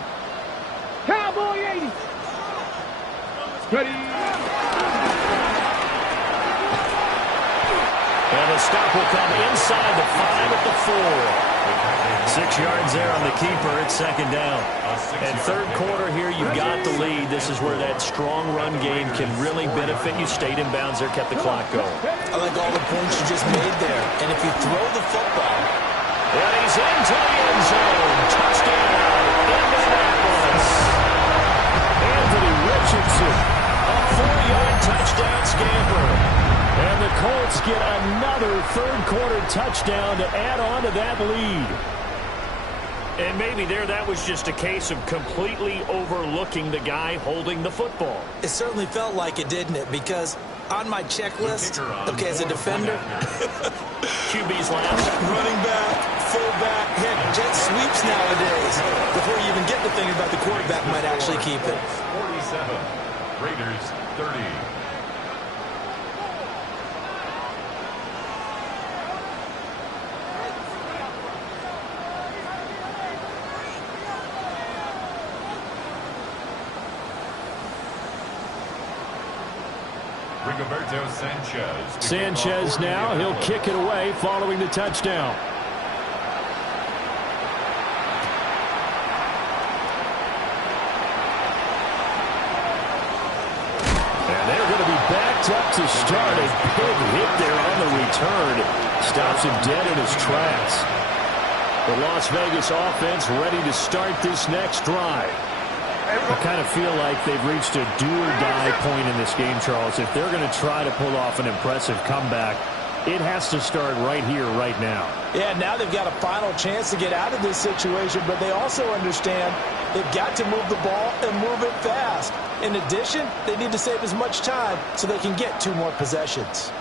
Cowboy 80. Ready? And the stop will come inside the 5 at the 4. 6 yards there on the keeper. It's 2nd down. And 3rd quarter here, you've got the lead. This is where that strong run game can really benefit you. Stayed in bounds there, kept the clock going. I like all the points you just made there. And if you throw the football, and he's into the end zone. Touchdown, Indianapolis. Anthony Richardson, a 4-yard touchdown scamper. And the Colts get another 3rd quarter touchdown to add on to that lead. And maybe there that was just a case of completely overlooking the guy holding the football. It certainly felt like it, didn't it? Because on my checklist, okay, as a defender, QB's last. running back, fullback, heck, jet sweeps nowadays. Before you even get to thinking about the quarterback might actually keep it. 47, Raiders 30. Sanchez now, he'll kick it away following the touchdown. And they're going to be backed up to start. A big hit there on the return. Stops him dead in his tracks. The Las Vegas offense ready to start this next drive. I kind of feel like they've reached a do-or-die point in this game, Charles. If they're going to try to pull off an impressive comeback, it has to start right here, right now. Yeah, now they've got a final chance to get out of this situation, but they also understand they've got to move the ball and move it fast. In addition, they need to save as much time so they can get 2 more possessions.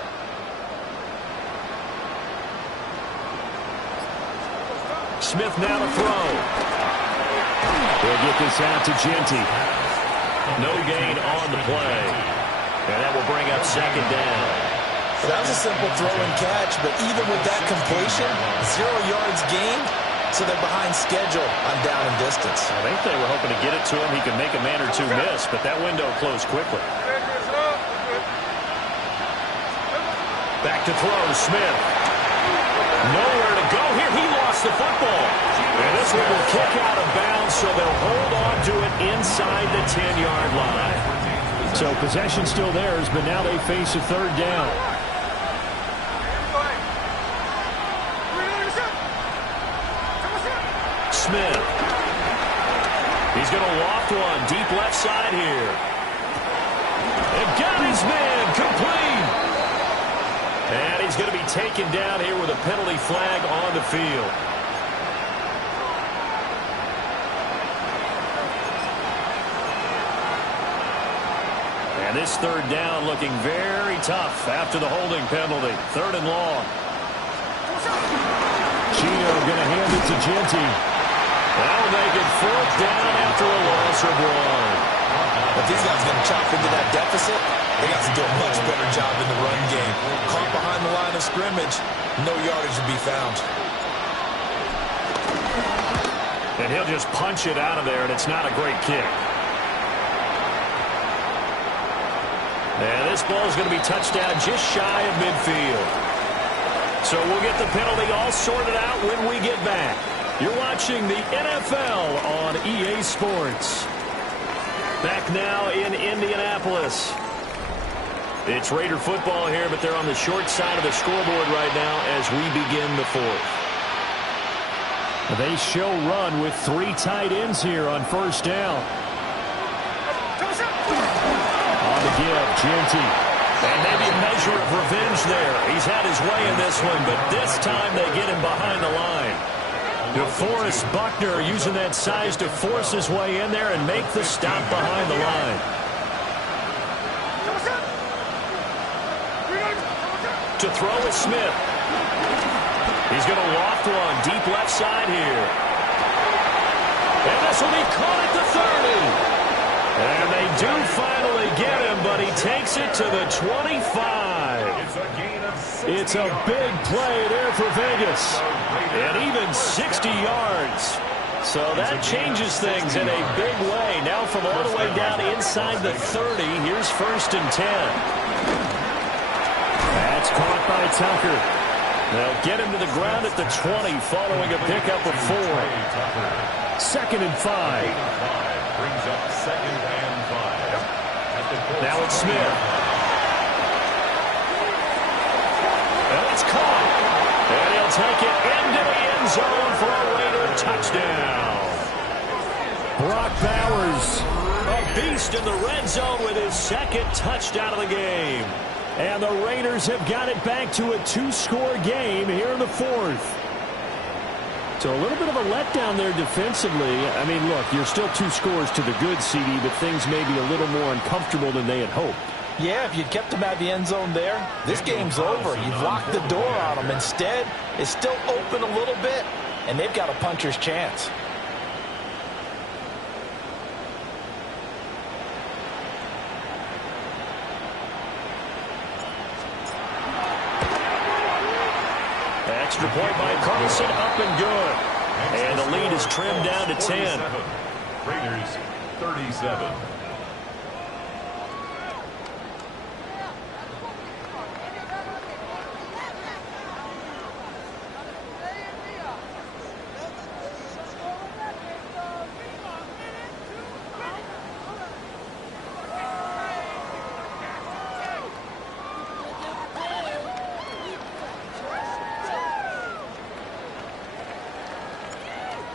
Smith now to throw. They'll get this out to Genty. No gain on the play. And that will bring up 2nd down. That was a simple throw and catch, but even with that completion, 0 yards gained, so they're behind schedule on down and distance. I think they were hoping to get it to him. He could make a man or 2 miss, but that window closed quickly. Back to throw, Smith. Nowhere to go here. He lost the football. And this one will kick out of bounds, so they'll hold on to it inside the 10-yard line. So possession still theirs, but now they face a 3rd down. Smith. He's going to loft one deep left side here. And got his man complete. And And he's going to be taken down here with a penalty flag on the field. And this third down looking very tough after the holding penalty. 3rd and long. Chino going to hand it to Genty. That'll make it 4th down after a loss of 1. If these guys are going to chop into that deficit, they got to do a much better job in the run game. Caught behind the line of scrimmage, no yardage to be found. And he'll just punch it out of there, and it's not a great kick. And this ball is going to be touched down just shy of midfield. So we'll get the penalty all sorted out when we get back. You're watching the NFL on EA Sports. Back now in Indianapolis. It's Raider football here, but they're on the short side of the scoreboard right now as we begin the 4th. They show run with 3 tight ends here on 1st down. On the give, Genty. And maybe a measure of revenge there. He's had his way in this one, but this time they get him behind the line. DeForest Buckner using that size to force his way in there and make the stop behind the line. To throw is Smith. He's going to loft one deep left side here. And this will be caught at the 30. And they do finally get him, but he takes it to the 25. It's a big play there for Vegas. And even 60 yards. So that changes things in a big way. Now from all the way down inside the 30, here's 1st and 10. That's caught by Tucker. They'll get him to the ground at the 20 following a pickup of 4. 2nd and 5. Brings up 2nd and 5. Now it's Smith. And it's caught. And he'll take it into the end zone for a Raider touchdown. Brock Bowers. A beast in the red zone with his 2nd touchdown of the game. And the Raiders have got it back to a 2-score game here in the 4th. So a little bit of a letdown there defensively. I mean, look, you're still 2 scores to the good, CD, but things may be a little more uncomfortable than they had hoped. Yeah, if you'd kept them at the end zone there, this game's over. You've locked the door on them. Instead, it's still open a little bit, and they've got a puncher's chance. Extra point by Carlson, up and good. And the lead is trimmed down to 10. Raiders 37.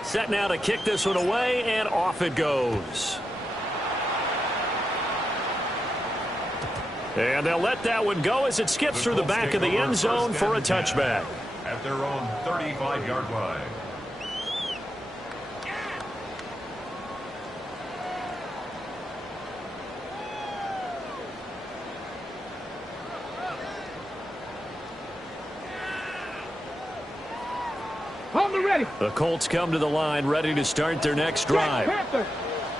Set now to kick this one away, and off it goes. And they'll let that one go as it skips through the back of the end zone for a touchback. At their own 35-yard line. The Colts come to the line ready to start their next drive.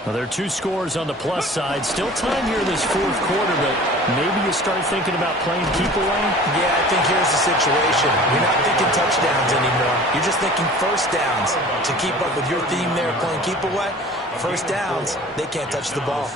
Well, there are 2 scores on the plus side. Still time here in this 4th quarter, but maybe you start thinking about playing keep away? Yeah, I think here's the situation. You're not thinking touchdowns anymore. You're just thinking 1st downs. To keep up with your theme there, playing keep away, 1st downs, they can't touch the ball.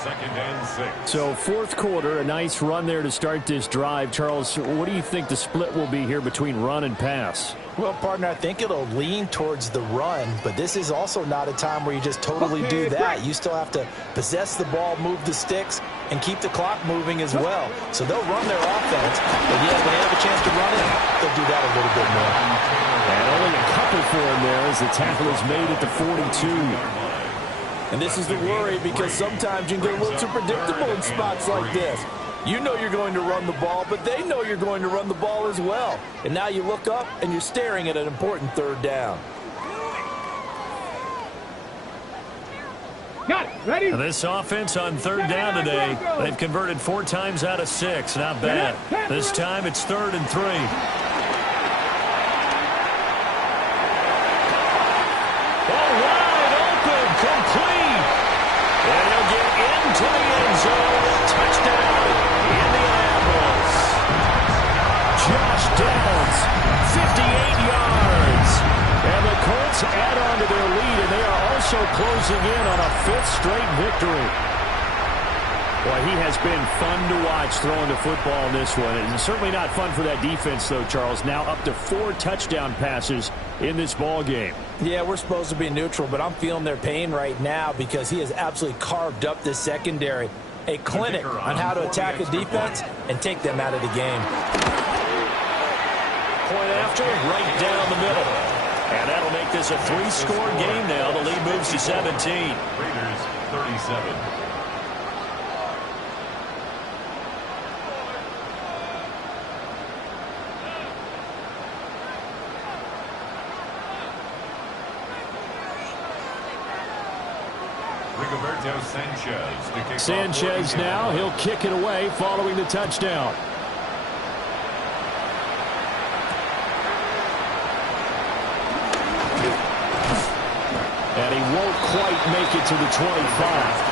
So 4th quarter, a nice run there to start this drive. Charles, what do you think the split will be here between run and pass? Well, partner, I think it'll lean towards the run, but this is also not a time where you just totally do that. You still have to possess the ball, move the sticks, and keep the clock moving as well. So they'll run their offense, but yeah, when they have a chance to run it, they'll do that a little bit more. And only a couple for him there as the tackle is made at the 42. And this is the worry because sometimes you can get a little too predictable in spots like this. You know you're going to run the ball, but they know you're going to run the ball as well. And now you look up and you're staring at an important third down. Got it. Ready? This offense on third down today, they've converted 4 times out of 6. Not bad. This time it's 3rd and 3. Complete. And he'll get into the end zone. Touchdown, Indianapolis. Josh Downs, 58 yards. And the Colts add on to their lead, and they are also closing in on a 5th straight victory. Boy, he has been fun to watch throwing the football in this one. And certainly not fun for that defense, though, Charles. Now up to 4 touchdown passes in this ball game. Yeah, we're supposed to be neutral, but I'm feeling their pain right now because he has absolutely carved up this secondary. A clinic on how to attack a defense and take them out of the game. Point after, right down the middle. And that'll make this a 3-score game now. The lead moves to 17. Raiders 37. Sanchez now, he'll kick it away following the touchdown. And he won't quite make it to the 25.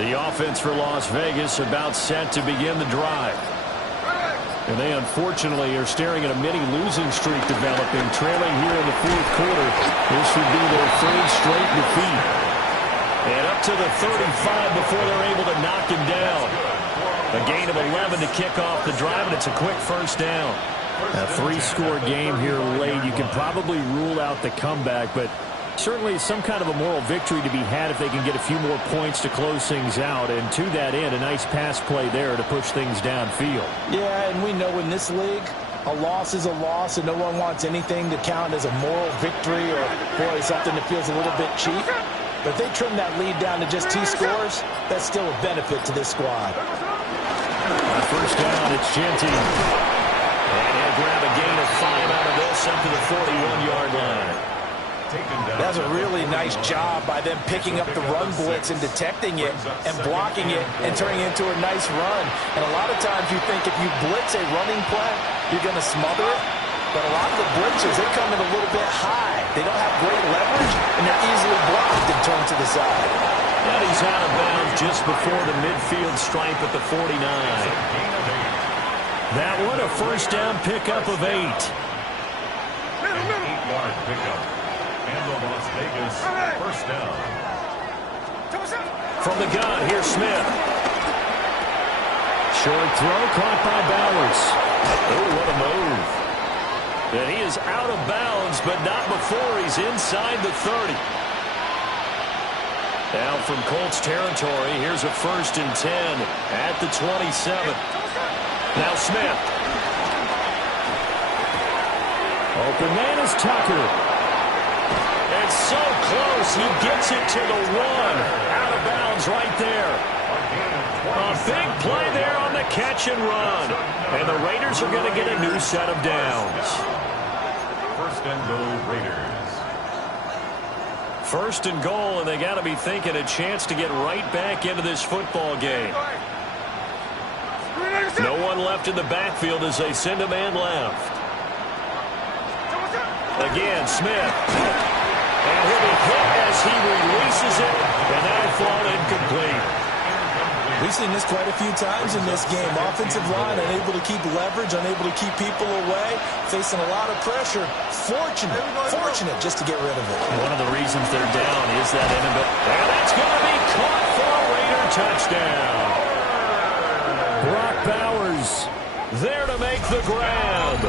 The offense for Las Vegas about set to begin the drive. And they unfortunately are staring at a mini losing streak developing, trailing here in the 4th quarter. This would be their 3rd straight defeat. And up to the 35 before they're able to knock him down. A gain of 11 to kick off the drive, and it's a quick 1st down. A 3-score game here late. You can probably rule out the comeback, but certainly some kind of a moral victory to be had if they can get a few more points to close things out. And to that end, a nice pass play there to push things downfield. Yeah, and we know in this league, a loss is a loss, and no one wants anything to count as a moral victory or, boy, something that feels a little bit cheap. But if they trim that lead down to just 2 scores, that's still a benefit to this squad. On 1st down, it's Genty. And he'll grab a gain of 5 out of this up to the 41-yard line. That's a really nice job by them picking up the run blitz and detecting it and blocking it and turning it into a nice run. And a lot of times you think if you blitz a running play, you're going to smother it. But a lot of the blitzers, they come in a little bit high. They don't have great leverage, and they're easily blocked and turned to the side. And he's out of bounds just before the midfield stripe at the 49. That one, a 1st down pickup of 8. An 8-yard pickup. And the Las Vegas 1st down. From the gun, here's Smith. Short throw caught by Bowers. Oh, what a move. And he is out of bounds, but not before he's inside the 30. Now from Colts territory, here's a 1st and 10 at the 27. Now Smith. Open man is Tucker. And so close, he gets it to the 1. Out of bounds right there. A big play there on the catch and run. And the Raiders are going to get a new set of downs. 1st and goal, Raiders. 1st and goal, and they got to be thinking a chance to get right back into this football game. No one left in the backfield as they send a man left. Again, Smith. And he'll be hit as he releases it, and that'll fall incomplete. We've seen this quite a few times in this game. Offensive line unable to keep leverage, unable to keep people away, facing a lot of pressure. Fortunate just to get rid of it. One of the reasons they're down is that inability. And that's going to be caught for a Raider touchdown. Brock Bowers there to make the grab.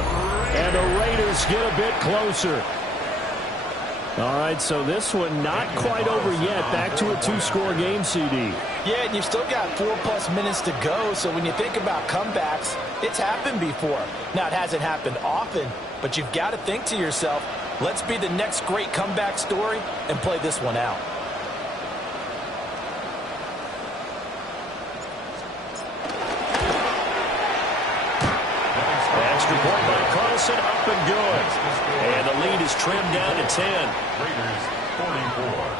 And the Raiders get a bit closer. All right, so this one not quite over yet. Back to a 2-score game, CD. Yeah, and you've still got 4+ minutes to go, so when you think about comebacks, it's happened before. Now, it hasn't happened often, but you've got to think to yourself, let's be the next great comeback story and play this one out. Extra point by Carlson, up and good. And the lead is trimmed down to 10. Raiders 44.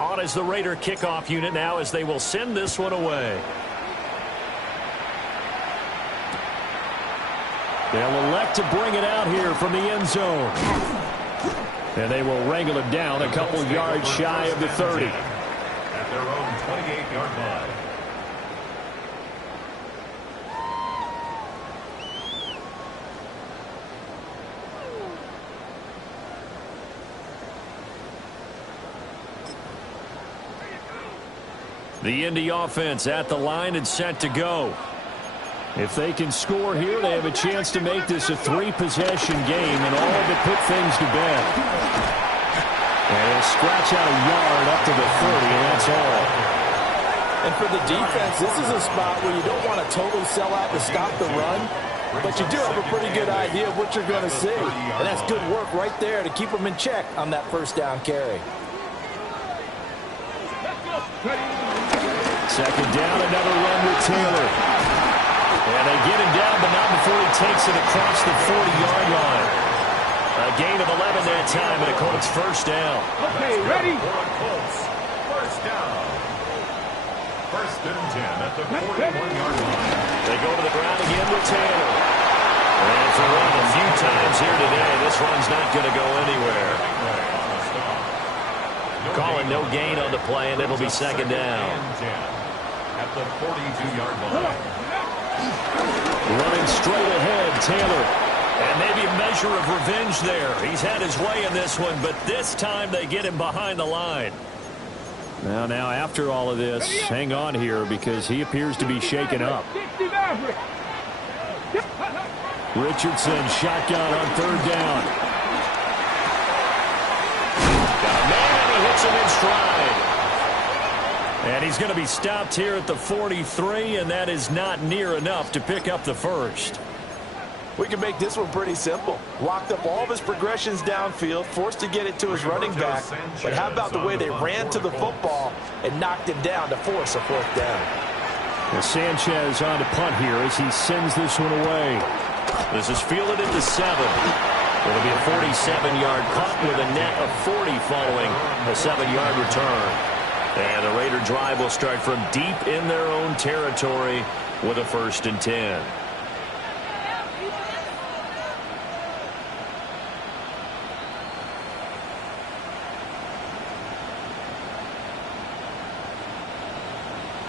On is the Raider kickoff unit now as they will send this one away. They'll elect to bring it out here from the end zone. And they will wrangle it down a couple yards shy of the 30. At their own 28-yard line. The Indy offense at the line and set to go. If they can score here, they have a chance to make this a 3-possession game and all but put things to bed. And they'll scratch out a yard up to the 30, and that's all. And for the defense, this is a spot where you don't want to totally sell out to stop the run, but you do have a pretty good idea of what you're going to see. And that's good work right there to keep them in check on that first down carry. Second down, another run with Taylor. And they get him down, but not before he takes it across the 40-yard line. A gain of 11 that time, and a Colts first down. Okay, ready? First down. First and 10 at the 41-yard line. They go to the ground again with Taylor. And for one, a few times here today, this run's not going to go anywhere. Calling no gain on the play, and it'll be second down. At the 42-yard line. Running straight ahead, Taylor. And maybe a measure of revenge there. He's had his way in this one, but this time they get him behind the line. Now, after all of this, hang on here because he appears to be shaken up. Richardson, shotgun on third down. Got a man, and he hits him in stride. And he's going to be stopped here at the 43, and that is not near enough to pick up the first. We can make this one pretty simple. Locked up all of his progressions downfield, forced to get it to his running back. But how about the way they ran to the football and knocked him down to force a fourth down? Well, Sanchez on to punt here as he sends this one away. This is fielded into 7. It'll be a 47-yard punt with a net of 40 following a 7-yard return. And the Raider drive will start from deep in their own territory with a 1st and 10.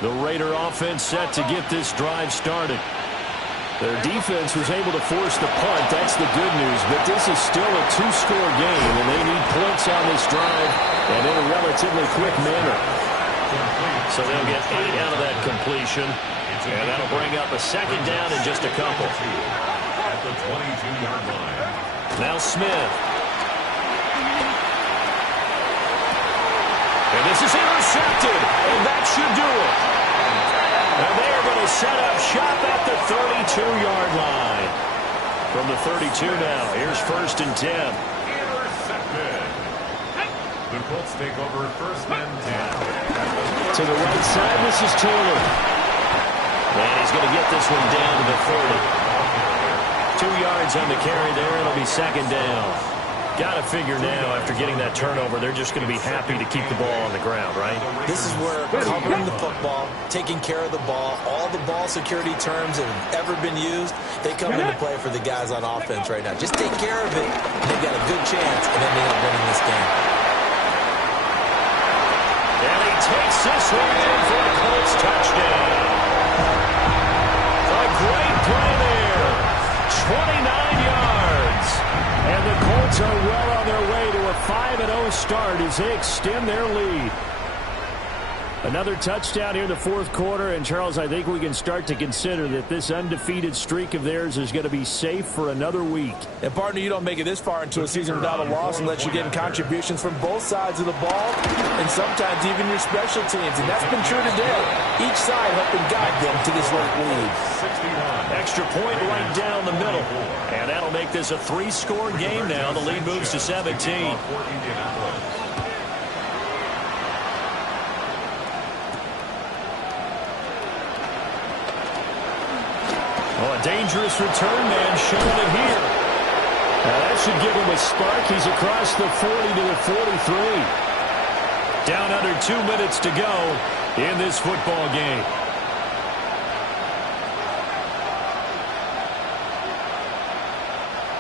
The Raider offense set to get this drive started. Their defense was able to force the punt. That's the good news. But this is still a 2-score game, and they need points on this drive and in a relatively quick manner. So they'll get 8 out of that completion, and that'll bring up a second down in just a couple. At the 22-yard line. Now Smith. And this is intercepted, and that should do it. And they are going to set up shop at the 32-yard line. From the 32 now, here's 1st and 10. Intercepted. The Colts take over 1st and 10. To the right side, this is Taylor. And he's going to get this one down to the 30. 2 yards on the carry there. It'll be second down. Got to figure now, after getting that turnover, they're just going to be happy to keep the ball on the ground, right? This is where covering the football, taking care of the ball, all the ball security terms that have ever been used, they come into play for the guys on offense right now. Just take care of it, and they've got a good chance of ending up winning this game. And he takes this one in for a Colts touchdown. A great play there. 29 yards. And the Colts are well on their way to a 5-0 start as they extend their lead. Another touchdown here in the fourth quarter. And, Charles, I think we can start to consider that this undefeated streak of theirs is going to be safe for another week. And, partner, you don't make it this far into a season without a loss unless you're getting contributions from both sides of the ball and sometimes even your special teams. And that's been true today. Each side helping guide them to this late lead. Extra point right down the middle. And that'll make this a 3-score game now. The lead moves to 17. Oh, a dangerous return man showing it here. Now that should give him a spark. He's across the 40 to the 43. Down under 2 minutes to go in this football game.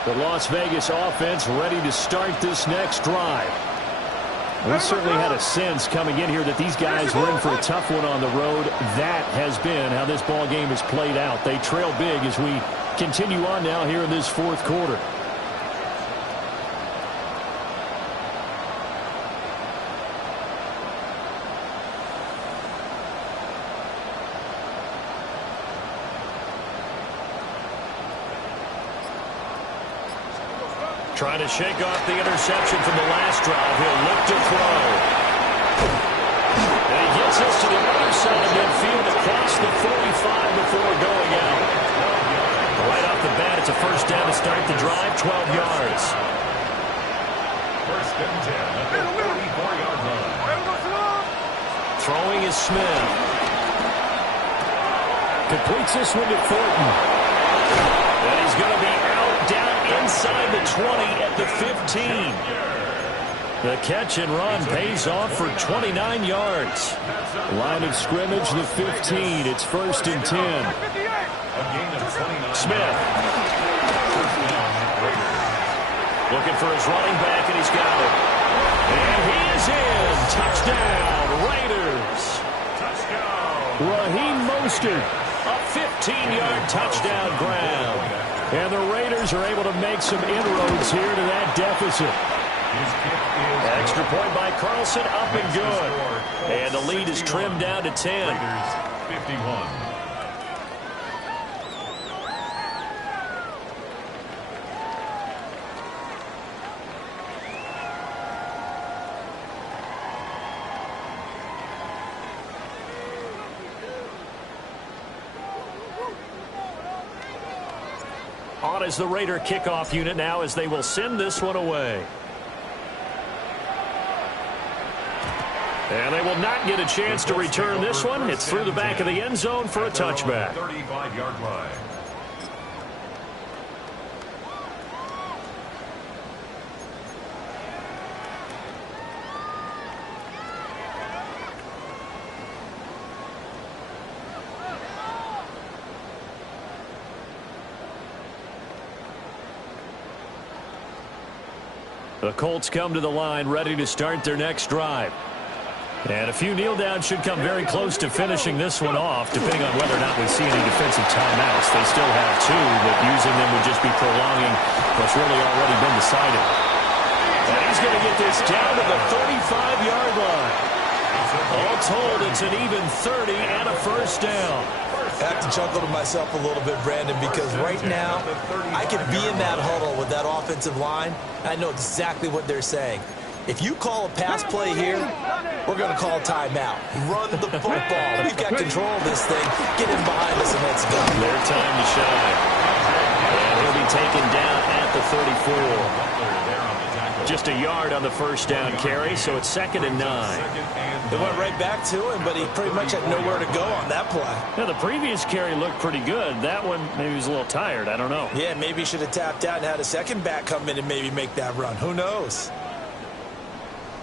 The Las Vegas offense ready to start this next drive. We certainly had a sense coming in here that these guys were in for a tough one on the road. That has been how this ball game has played out. They trail big as we continue on now here in this fourth quarter. Trying to shake off the interception from the last drive. He'll look to throw. And he gets us to the other side of midfield across the 45 before going out. Right off the bat, it's a first down to start the drive, 12 yards. First and 10 at the 34-yard line. Throwing is Smith. Completes this one to Thornton. And he's going to be out down inside the 20 at the 15. The catch and run pays off for 29 yards. Line of scrimmage, the 15. It's first and 10. Smith. Looking for his running back, and he's got it. And he is in. Touchdown, Raiders. Raheem Mostert, a 15-yard touchdown grab. And the Raiders are able to make some inroads here to that deficit. Extra point by Carlson, up and good. And the lead is trimmed down to 10. Raiders 51. On is the Raider kickoff unit now as they will send this one away. And they will not get a chance to return this one. It's through the back of the end zone for a touchback. 35-yard line. The Colts come to the line ready to start their next drive. And a few kneel downs should come very close to finishing this one off, depending on whether or not we see any defensive timeouts. They still have two, but using them would just be prolonging what's really already been decided. And he's going to get this down to the 35-yard line. All told, it's an even 30 and a first down. I have to chuckle to myself a little bit, Brandon, because right now I could be in that huddle with that offensive line. I know exactly what they're saying. If you call a pass play here, we're going to call a timeout. Run the football. We've got control of this thing. Get in behind us and let's go. Their time to shine. And he'll be taken down at the 34. Just a yard on the first down carry, so it's 2nd and 9. They went right back to him, but he pretty much had nowhere to go on that play. Yeah, the previous carry looked pretty good. That one, maybe he was a little tired. I don't know. Yeah, maybe he should have tapped out and had a second back come in and maybe make that run. Who knows?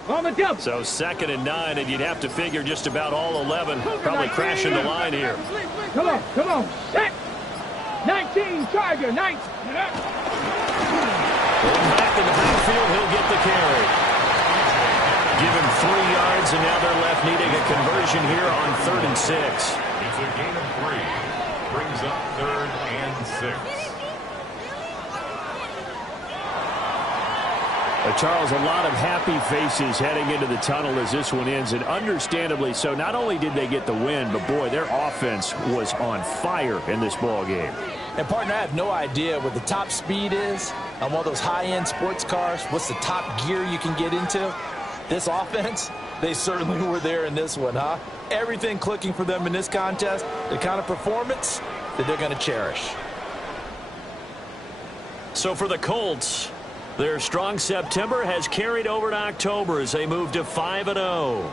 On the jump. So 2nd and 9, and you'd have to figure just about all 11 probably crashing the line here. Come on. Set. 19, Charger, 19. Back in the backfield, he'll get the carry. Give him 3 yards, and now they're left needing a conversion here on 3rd and 6. It's a gain of 3. Brings up 3rd and 6. Charles, a lot of happy faces heading into the tunnel as this one ends, and understandably so. Not only did they get the win, but boy, their offense was on fire in this ball game. And, partner, I have no idea what the top speed is on one of those high-end sports cars. What's the top gear you can get into? This offense, they certainly were there in this one, huh? Everything clicking for them in this contest, the kind of performance that they're going to cherish. So for the Colts, their strong September has carried over to October as they move to 5-0.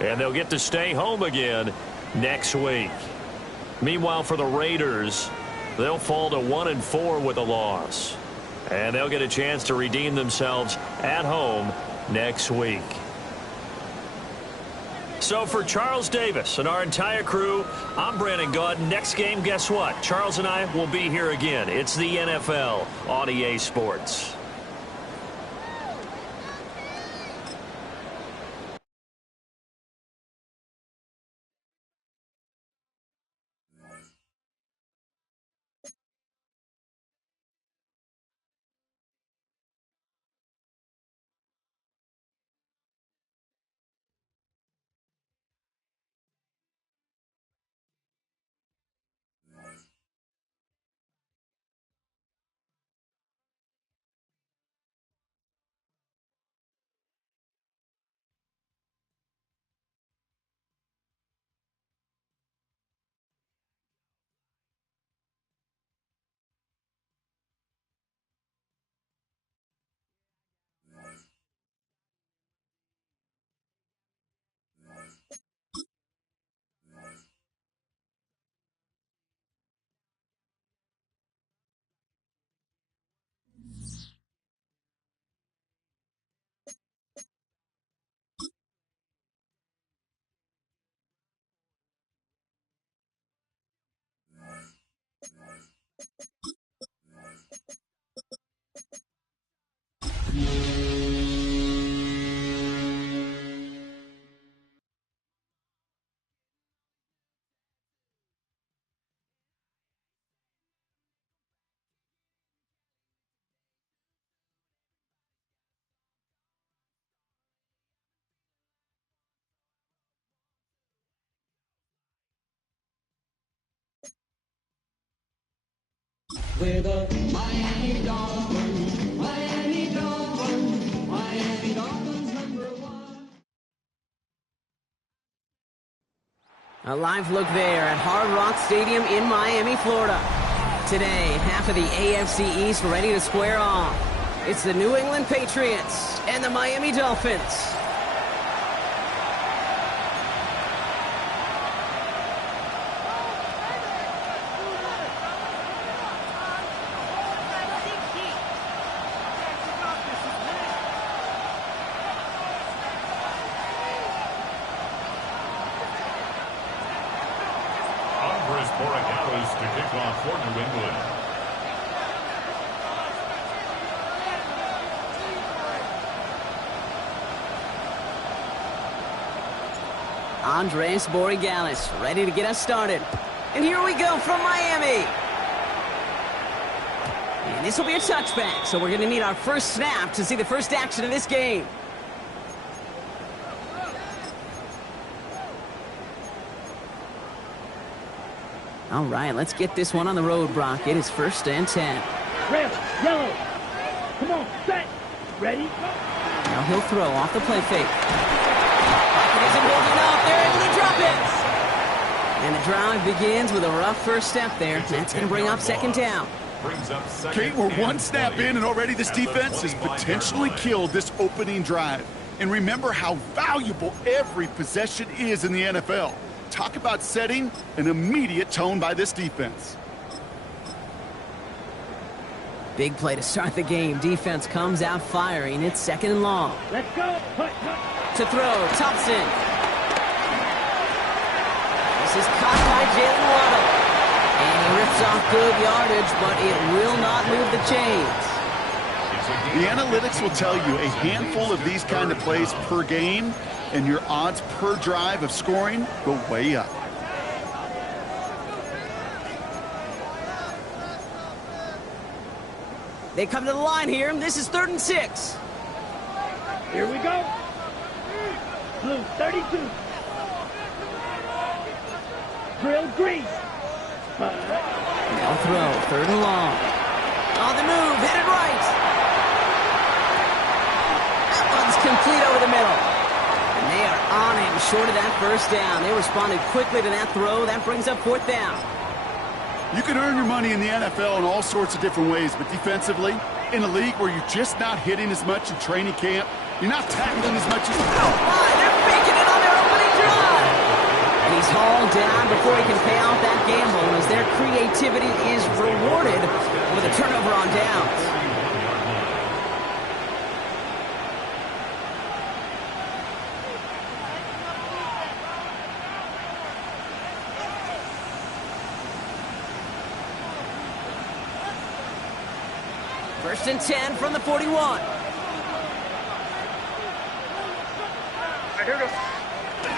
And they'll get to stay home again next week. Meanwhile, for the Raiders, they'll fall to 1-4 with a loss. And they'll get a chance to redeem themselves at home next week. So for Charles Davis and our entire crew, I'm Brandon Gaudin. Next game, guess what? Charles and I will be here again. It's the NFL on EA Sports. We're the Miami Dolphins, Miami Dolphins, Miami Dolphins #1. A live look there at Hard Rock Stadium in Miami, Florida. Today, half of the AFC East ready to square off. It's the New England Patriots and the Miami Dolphins. To kick off for New England. Andres Borregales ready to get us started. And here we go from Miami. And this will be a touchback, so we're going to need our first snap to see the first action of this game. All right, let's get this one on the road, Brock. It is 1st and 10. Red, yellow. Come on, set. Ready? Now he'll throw off the play fake. Pocket isn't holding up. They're able to drop it. And the drive begins with a rough first step there. That's going to bring up 2nd down. Brings up second. Kate, we're one and snap 20 in, and already this at the defense has 25-yard potentially line. killed this opening drive. And remember how valuable every possession is in the NFL. Talk about setting an immediate tone by this defense. Big play to start the game. Defense comes out firing. It's 2nd and long. Let's go. To throw, Thompson. This is caught by Jalen Waddle. And he rips off good yardage, but it will not move the chains. The analytics will tell you a handful of these kind of plays per game, and your odds per drive of scoring go way up. They come to the line here. This is 3rd and 6. Here we go. Blue 32. Drill grease. They'll throw, 3rd and long. On the move, headed right. That one's complete over the middle. And they are on him, short of that 1st down. They responded quickly to that throw. That brings up 4th down. You can earn your money in the NFL in all sorts of different ways, but defensively, in a league where you're just not hitting as much in training camp, you're not tackling as much as... Oh, my, they're making it on their opening drive. And he's hauled down before he can pay off that gamble as their creativity is rewarded with a turnover on downs. First and 10 from the 41.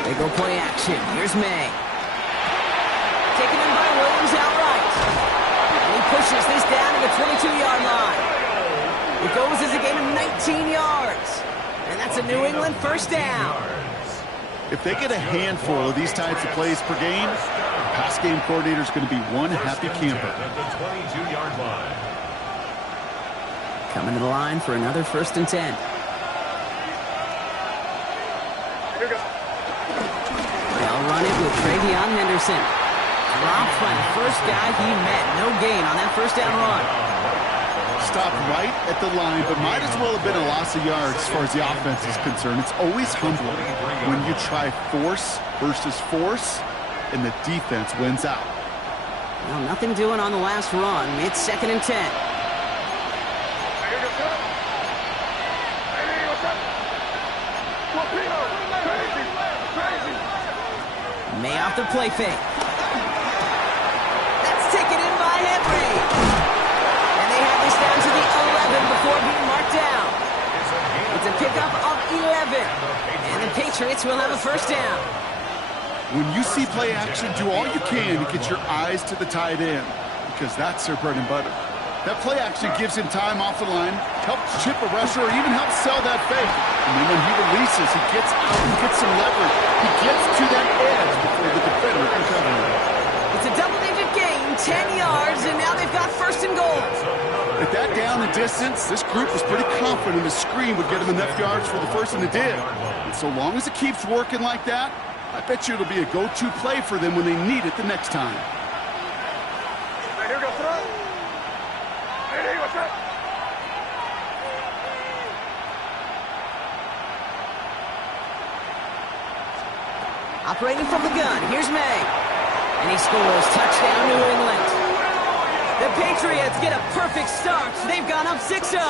They go play action. Here's May. Taken in by Williams outright. And he pushes this down to the 22-yard line. It goes as a gain of 19 yards. And that's a New England 1st down. If they get a handful of these types of plays per game, the pass game coordinator is going to be one happy camper. At the 22-yard line. Coming to the line for another 1st and 10. They'll run it with Travion Henderson. Dropped by the first guy he met. No gain on that 1st down run. Stopped right at the line, but might as well have been a loss of yards as far as the offense is concerned. It's always humbling when you try force versus force, and the defense wins out. Well, nothing doing on the last run. It's 2nd and 10. May off the play fake. That's taken in by Henry. And they have this down to the 11 before being marked down. It's a pickup of 11. And the Patriots will have a 1st down. When you see play action, do all you can to get your eyes to the tight end, because that's their bread and butter. That play action gives him time off the line, helps chip a rusher, or even helps sell that fake. And then when he releases, he gets out and gets some leverage. He gets to that edge before the defender can cover him. It's a double-digit gain, 10 yards, and now they've got 1st and goal. At that down and distance, this group was pretty confident the screen would get him enough yards for the 1st, and it did. And so long as it keeps working like that, I bet you it'll be a go-to play for them when they need it the next time. Operating from the gun, here's May. And he scores. Touchdown, New England. The Patriots get a perfect start. They've gone up 6-0.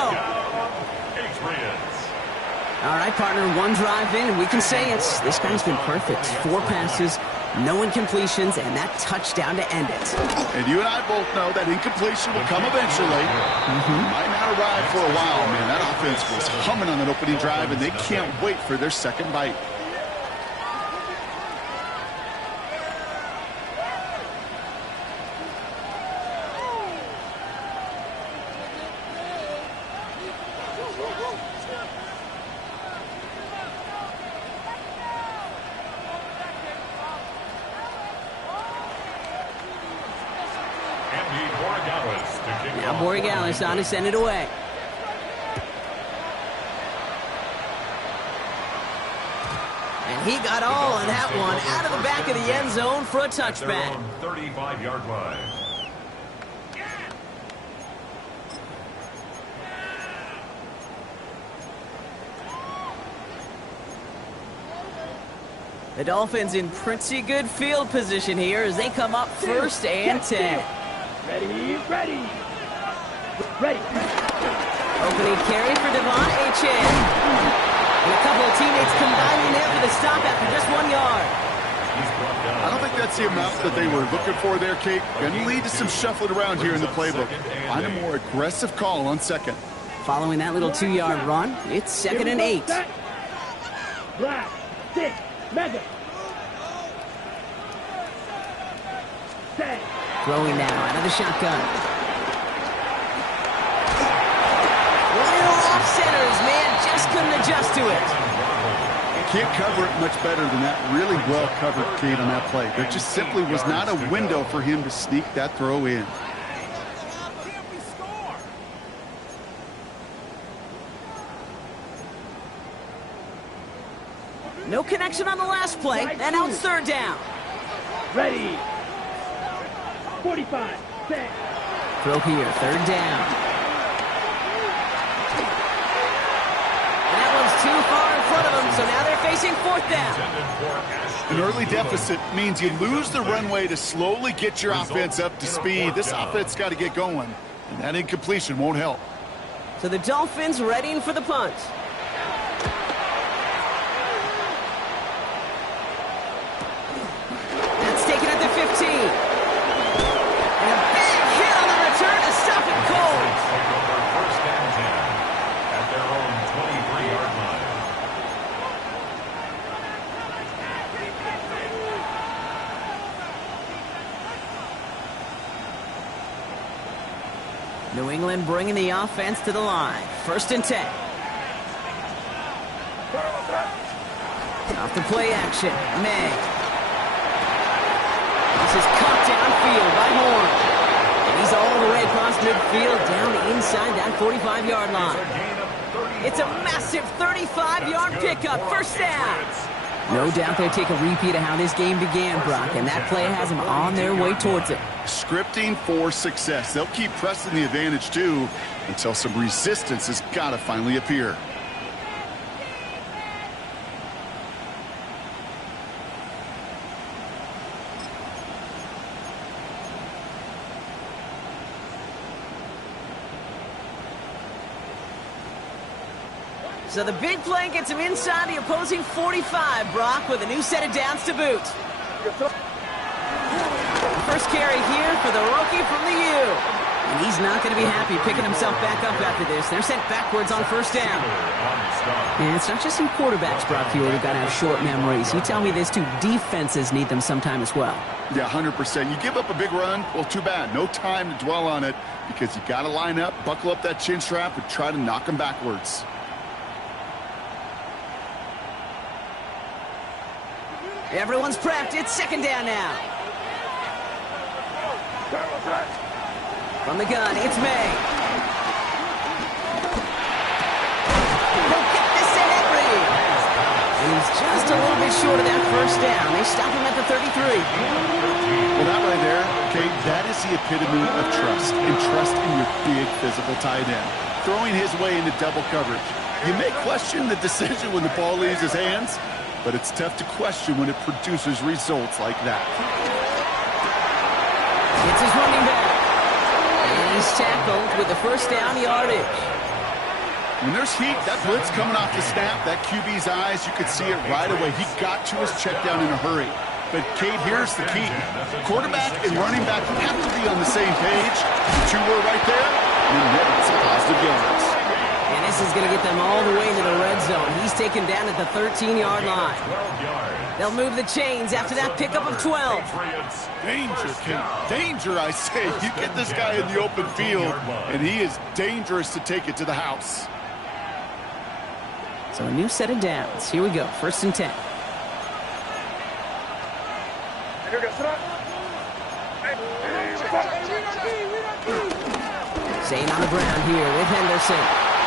All right, partner, one drive in, and we can say this guy's been perfect. 4 passes, no incompletions, and that touchdown to end it. And you and I both know that incompletion will come eventually. Might not arrive for a while, man. That offense was humming on that opening drive, and they can't wait for their second bite. Now Borregales on to send it away. And he got all of that one out of the back of the end zone for a touchback. 35-yard line. The Dolphins in pretty good field position here as they come up 1st and 10. Ready, ready. Ready. Opening carry for Devon Achane. And a couple of teammates combining there for the stop after just 1 yard. I don't think that's the amount that they were looking for there, Kate. Going to lead to some shuffling around here in the playbook. Find a more aggressive call on 2nd. Following that little 2-yard run, it's 2nd and 8. Black, 6, mega. Throwing now out of the shotgun. Little off centers, man, just couldn't adjust to it. Can't cover it much better than that. Really well covered, Kate, on that play. There just simply was not a window for him to sneak that throw in. No connection on the last play, and now it's 3rd down. Ready. 45, set. Throw here, 3rd down. That one's too far in front of them, so now they're facing 4th down. An early deficit means you lose the runway to slowly get your offense up to speed. This offense got to get going, and that incompletion won't help. So the Dolphins readying for the punt. That's taken at the 15. And a big hit on the return to stop it cold. First and 10 at their own 23-yard line. New England bringing the offense to the line. 1st and 10. Off the play action. May. This is caught downfield by Horn. And he's all the way across midfield down inside that 45-yard line. It's a massive 35-yard pickup. 1st down. No doubt they take a repeat of how this game began, Brock, and that play has them on their way towards it. Scripting for success. They'll keep pressing the advantage, too, until some resistance has got to finally appear. So the big play gets him inside the opposing 45, Brock, with a new set of downs to boot. First carry here for the rookie from the U. And he's not going to be happy picking himself back up after this. They're sent backwards on 1st down. And it's not just some quarterbacks, Brock, here who've got to have short memories. You tell me this too, defenses need them sometime as well. Yeah, 100%. You give up a big run, well, too bad. No time to dwell on it because you got to line up, buckle up that chin strap, and try to knock them backwards. Everyone's prepped. It's 2nd down now. From the gun, it's May. He'll get this in every. He's just a little bit short of that 1st down. They stop him at the 33. Well, that right there, Kate, that is the epitome of trust. And trust in your big physical tight end. Throwing his way into double coverage. You may question the decision when the ball leaves his hands, but it's tough to question when it produces results like that. It's his running back. And he's tackled with the 1st down yardage. When there's heat, that blitz coming off the snap, that QB's eyes, you could see it right away. He got to his check down in a hurry. But, Kate, here's the key. Quarterback and running back have to be on the same page. The two were right there, and then it's positive yards. And this is going to get them all the way into the red zone. He's taken down at the 13-yard line. They'll move the chains after that pickup of 12. Danger, Kate. Danger, I say. You get this guy in the open field, and he is dangerous to take it to the house. So a new set of downs. Here we go. 1st and 10. Staying on the ground here with Henderson.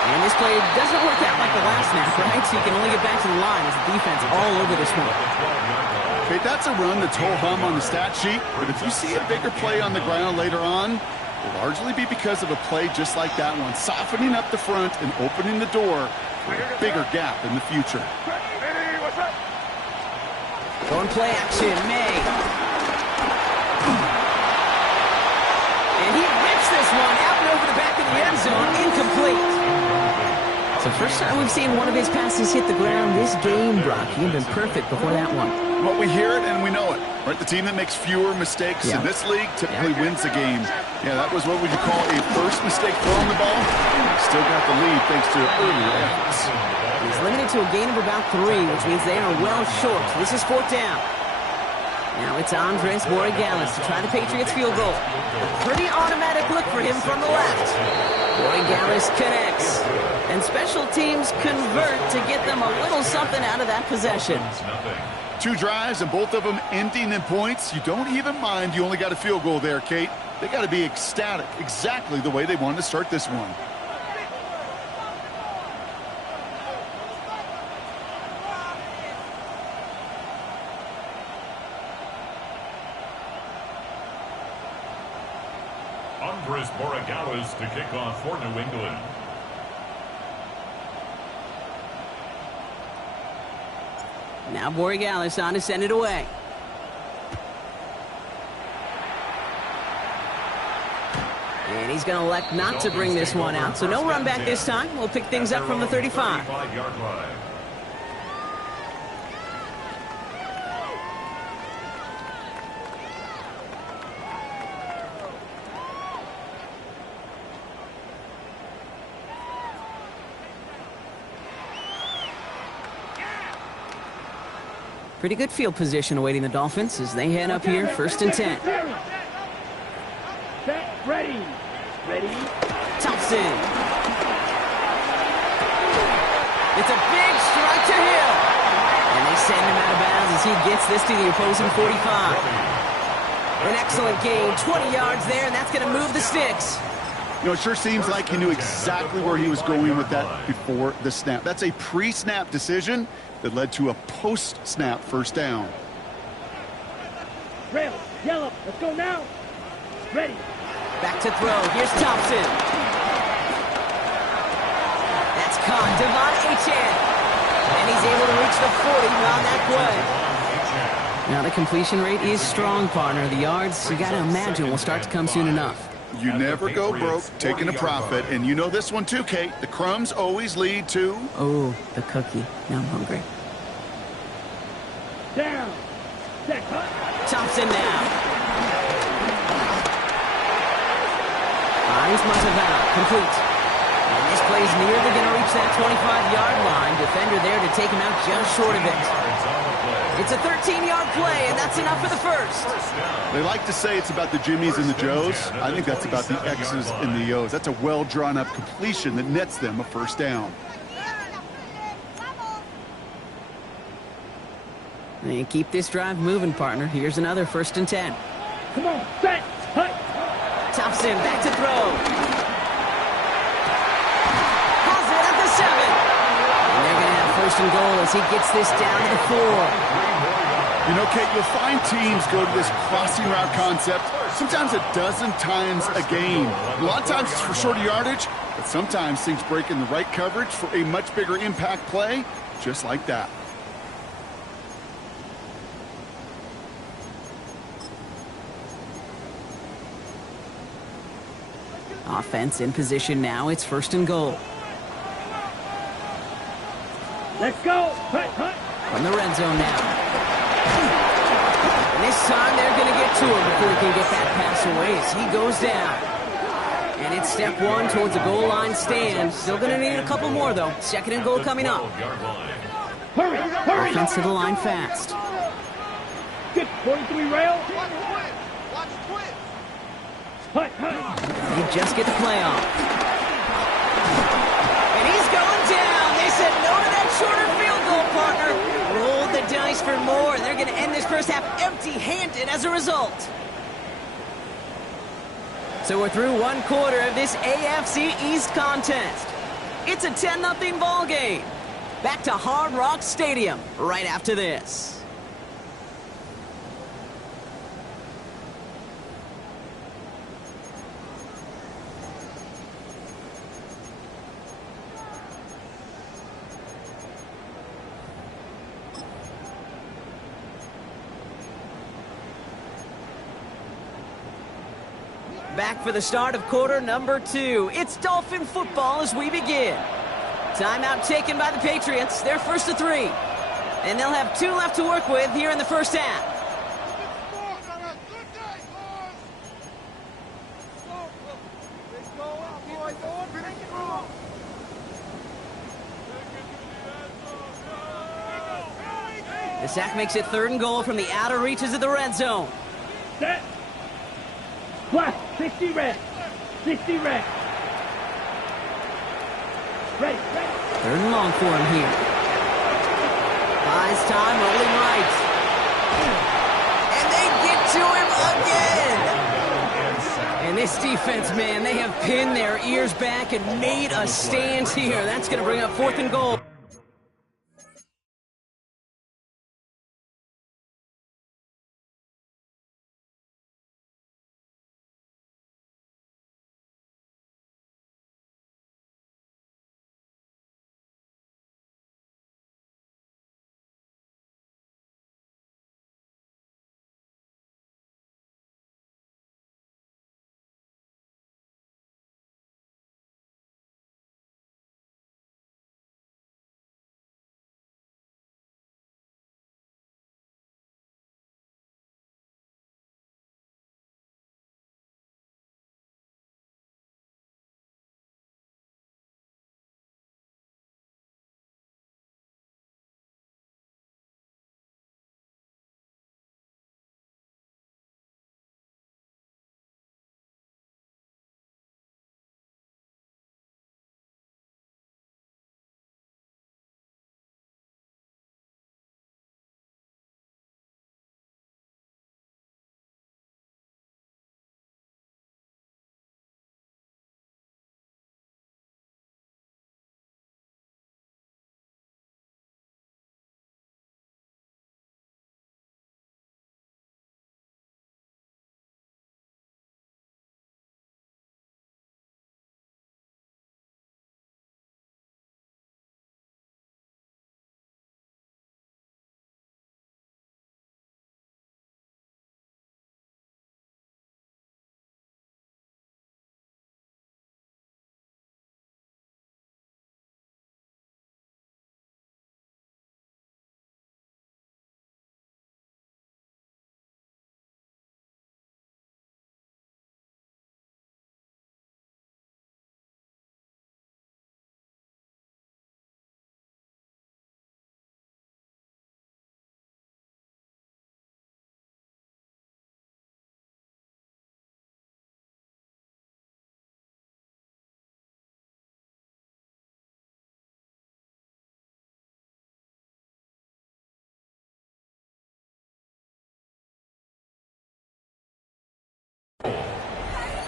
And this play doesn't work out like the last snap, right? So you can only get back to the line as the defense all over this one. Okay, that's a run that's ho-hum on the stat sheet, but if you see a bigger play on the ground later on, it'll largely be because of a play just like that one, softening up the front and opening the door for a bigger gap in the future. Going play action, May. And he rips this one out and over the back of the end zone, incomplete. So first time we've seen one of his passes hit the ground this game, Brock. He had been perfect before that one. Well, we hear it and we know it, right? The team that makes fewer mistakes in this league typically wins the game. Yeah, that was what would you call a first mistake throwing the ball. Still got the lead thanks to earlier efforts. He's limited to a gain of about 3, which means they are well short. This is 4th down. Now it's Andres Borregales to try the Patriots field goal. A pretty automatic look for him from the left. Borregales connects. And special teams convert to get them a little something out of that possession. 2 drives and both of them ending in points. You don't even mind you only got a field goal there, Kate. They got to be ecstatic, exactly the way they wanted to start this one. Andres Borregales to kick off for New England. Now Borregales on to send it away. And he's going to elect not to bring this one out. So no run back this time. We'll pick things up from the 35. Pretty good field position awaiting the Dolphins as they head up here, 1st and 10. Set, ready. Thompson. It's a big strike to Hill. And they send him out of bounds as he gets this to the opposing 45. An excellent gain, 20 yards there, and that's going to move the sticks. You know, it sure seems like he knew exactly where he was going with that before the snap. That's a pre-snap decision that led to a post-snap 1st down. Rail, yellow, let's go now. Ready. Back to throw. Here's Thompson. That's caught. Devon Achane. And he's able to reach the 40 on that play. Now the completion rate is strong, partner. The yards, you got to imagine, will start to come soon enough. You never go broke taking a profit. And you know this one too, Kate. The crumbs always lead to... Oh, the cookie. Now I'm hungry. Down. Set, cut. Thompson now. Finds Montevano. Complete. And this play's nearly going to reach that 25-yard line. Defender there to take him out just short of it. It's a 13-yard play, and that's enough for the first. They like to say it's about the Jimmies and the Joes. I think that's about the X's and the O's. That's a well-drawn-up completion that nets them a 1st down. And keep this drive moving, partner. Here's another 1st and 10. Come on, set, cut. Thompson back to throw. Has it at the 7. And they're going to have 1st and goal as he gets this down to the 4. You know, Kate, you'll find teams go to this crossing route concept sometimes a dozen times a game. A lot of times it's for shorter yardage, but sometimes things break in the right coverage for a much bigger impact play, just like that. Offense in position now. It's 1st and goal. Let's go. Cut, cut. From the red zone now. And this time they're going to get to him before he can get that pass away as he goes down. And it's step 1 towards a goal line stand. Still going to need a couple more, though. 2nd and goal coming up. Hurry, hurry. Offense to the line fast. Get 43 rail. Cut, cut. They just get the play off. And he's going down. They said no to that shorter field goal, partner. Rolled the dice for more. They're going to end this first half empty-handed as a result. So we're through 1 quarter of this AFC East contest. It's a 10-0 ball game. Back to Hard Rock Stadium right after this. Back for the start of quarter number 2. It's Dolphin football as we begin. Timeout taken by the Patriots. They're first to 3. And they'll have 2 left to work with here in the first half. The sack makes it 3rd and goal from the outer reaches of the red zone. Set. What? 60 red. 60 red. Ready. 3rd and long for him here. Buys time, rolling right. And they get to him again. And this defense, man, they have pinned their ears back and made a stand here. That's going to bring up 4th and goal.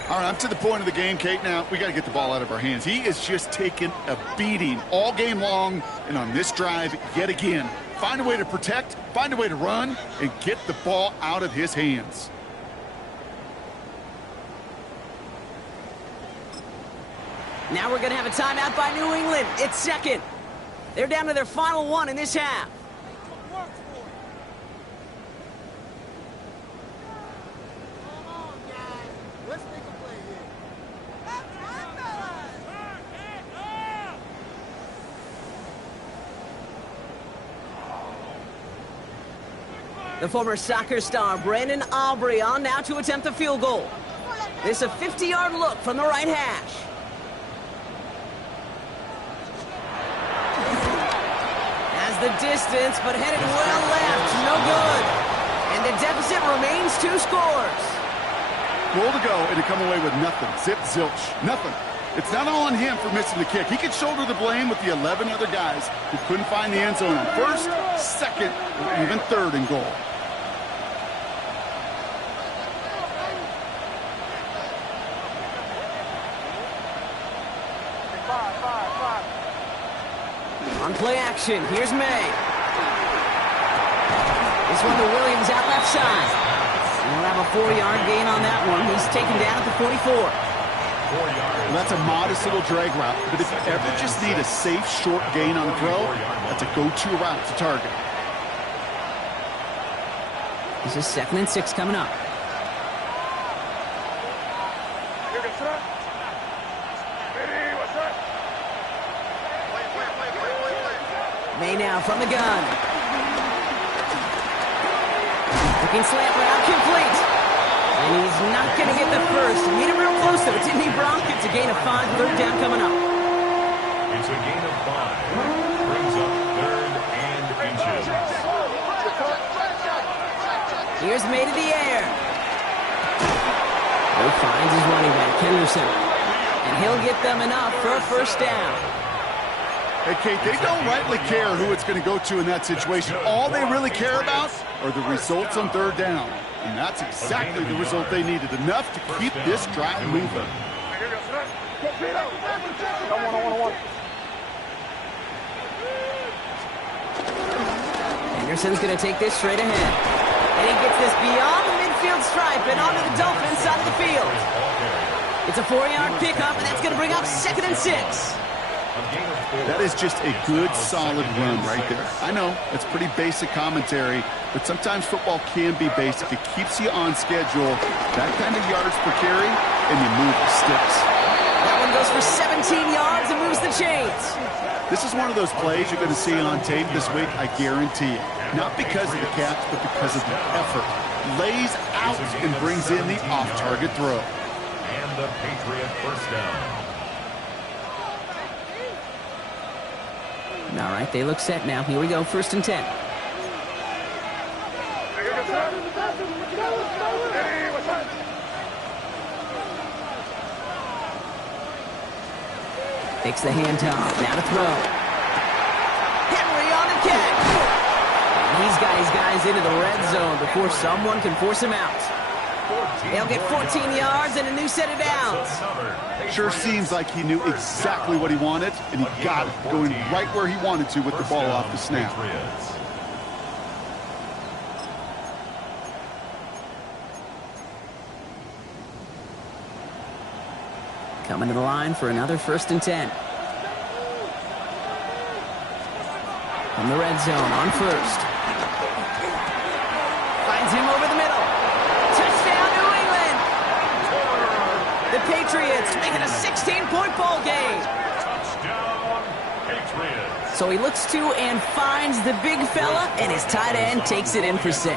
All right, I'm to the point of the game, Kate. Now, we got to get the ball out of our hands. He is just taking a beating all game long, and on this drive, yet again. Find a way to protect, find a way to run, and get the ball out of his hands. Now we're going to have a timeout by New England. It's 2nd. They're down to their final 1 in this half. The former soccer star Brandon Aubrey on now to attempt the field goal. This a 50-yard look from the right hash. Has the distance, but headed well left. No good. And the deficit remains 2 scores. Goal to go, and to come away with nothing. Zip, zilch, nothing. It's not all on him for missing the kick. He could shoulder the blame with the 11 other guys who couldn't find the end zone on 1st, 2nd, or even 3rd and goal. On play action, here's May. This one to Williams out left side. And we'll have a 4-yard gain on that one. He's taken down at the 44. Well, that's a modest little drag route, but if you ever just need a safe, short gain on the throw, that's a go-to route to target. This is 2nd and 6 coming up. May now from the gun. Looking slant route complete. And he's not going to get the first. Made him real close, though, didn't he, Brock? It's a gain of 5, third down coming up. It's a gain of 5. Brings up 3rd and inches. Here's May to the air. He finds his running back, Henderson. And he'll get them enough for a first down. Hey, Kate, they don't rightly care who it's going to go to in that situation. All they really care about are the results on 3rd down. And that's exactly the result they needed. Enough to keep this drive moving. Henderson's going to take this straight ahead. And he gets this beyond the midfield stripe and onto the Dolphins side of the field. It's a 4-yard pickup, and that's going to bring up 2nd and 6. That is just a good, solid run right there. I know, it's pretty basic commentary, but sometimes football can be basic. It keeps you on schedule, that kind of yards per carry, and you move the sticks. That one goes for 17 yards and moves the chains. This is one of those plays you're going to see on tape this week, I guarantee you. Not because of the catch, but because of the effort. Lays out and brings in the off-target throw. And the Patriot first down. All right, they look set now. Here we go, 1st and 10. Takes the handoff, now to throw. Henry on the catch. And he's got his guys into the red zone before someone can force him out. They'll get 14 yards and a new set of downs. Sure seems like he knew exactly what he wanted, and he got it, going right where he wanted to with the ball off the snap. Coming to the line for another 1st and 10. From the red zone on 1st. Finds him over the middle. Touchdown, New England! The Patriots make it a 16-point ball game. Touchdown, Patriots. So he looks to and finds the big fella, and his tight end takes it in for 6.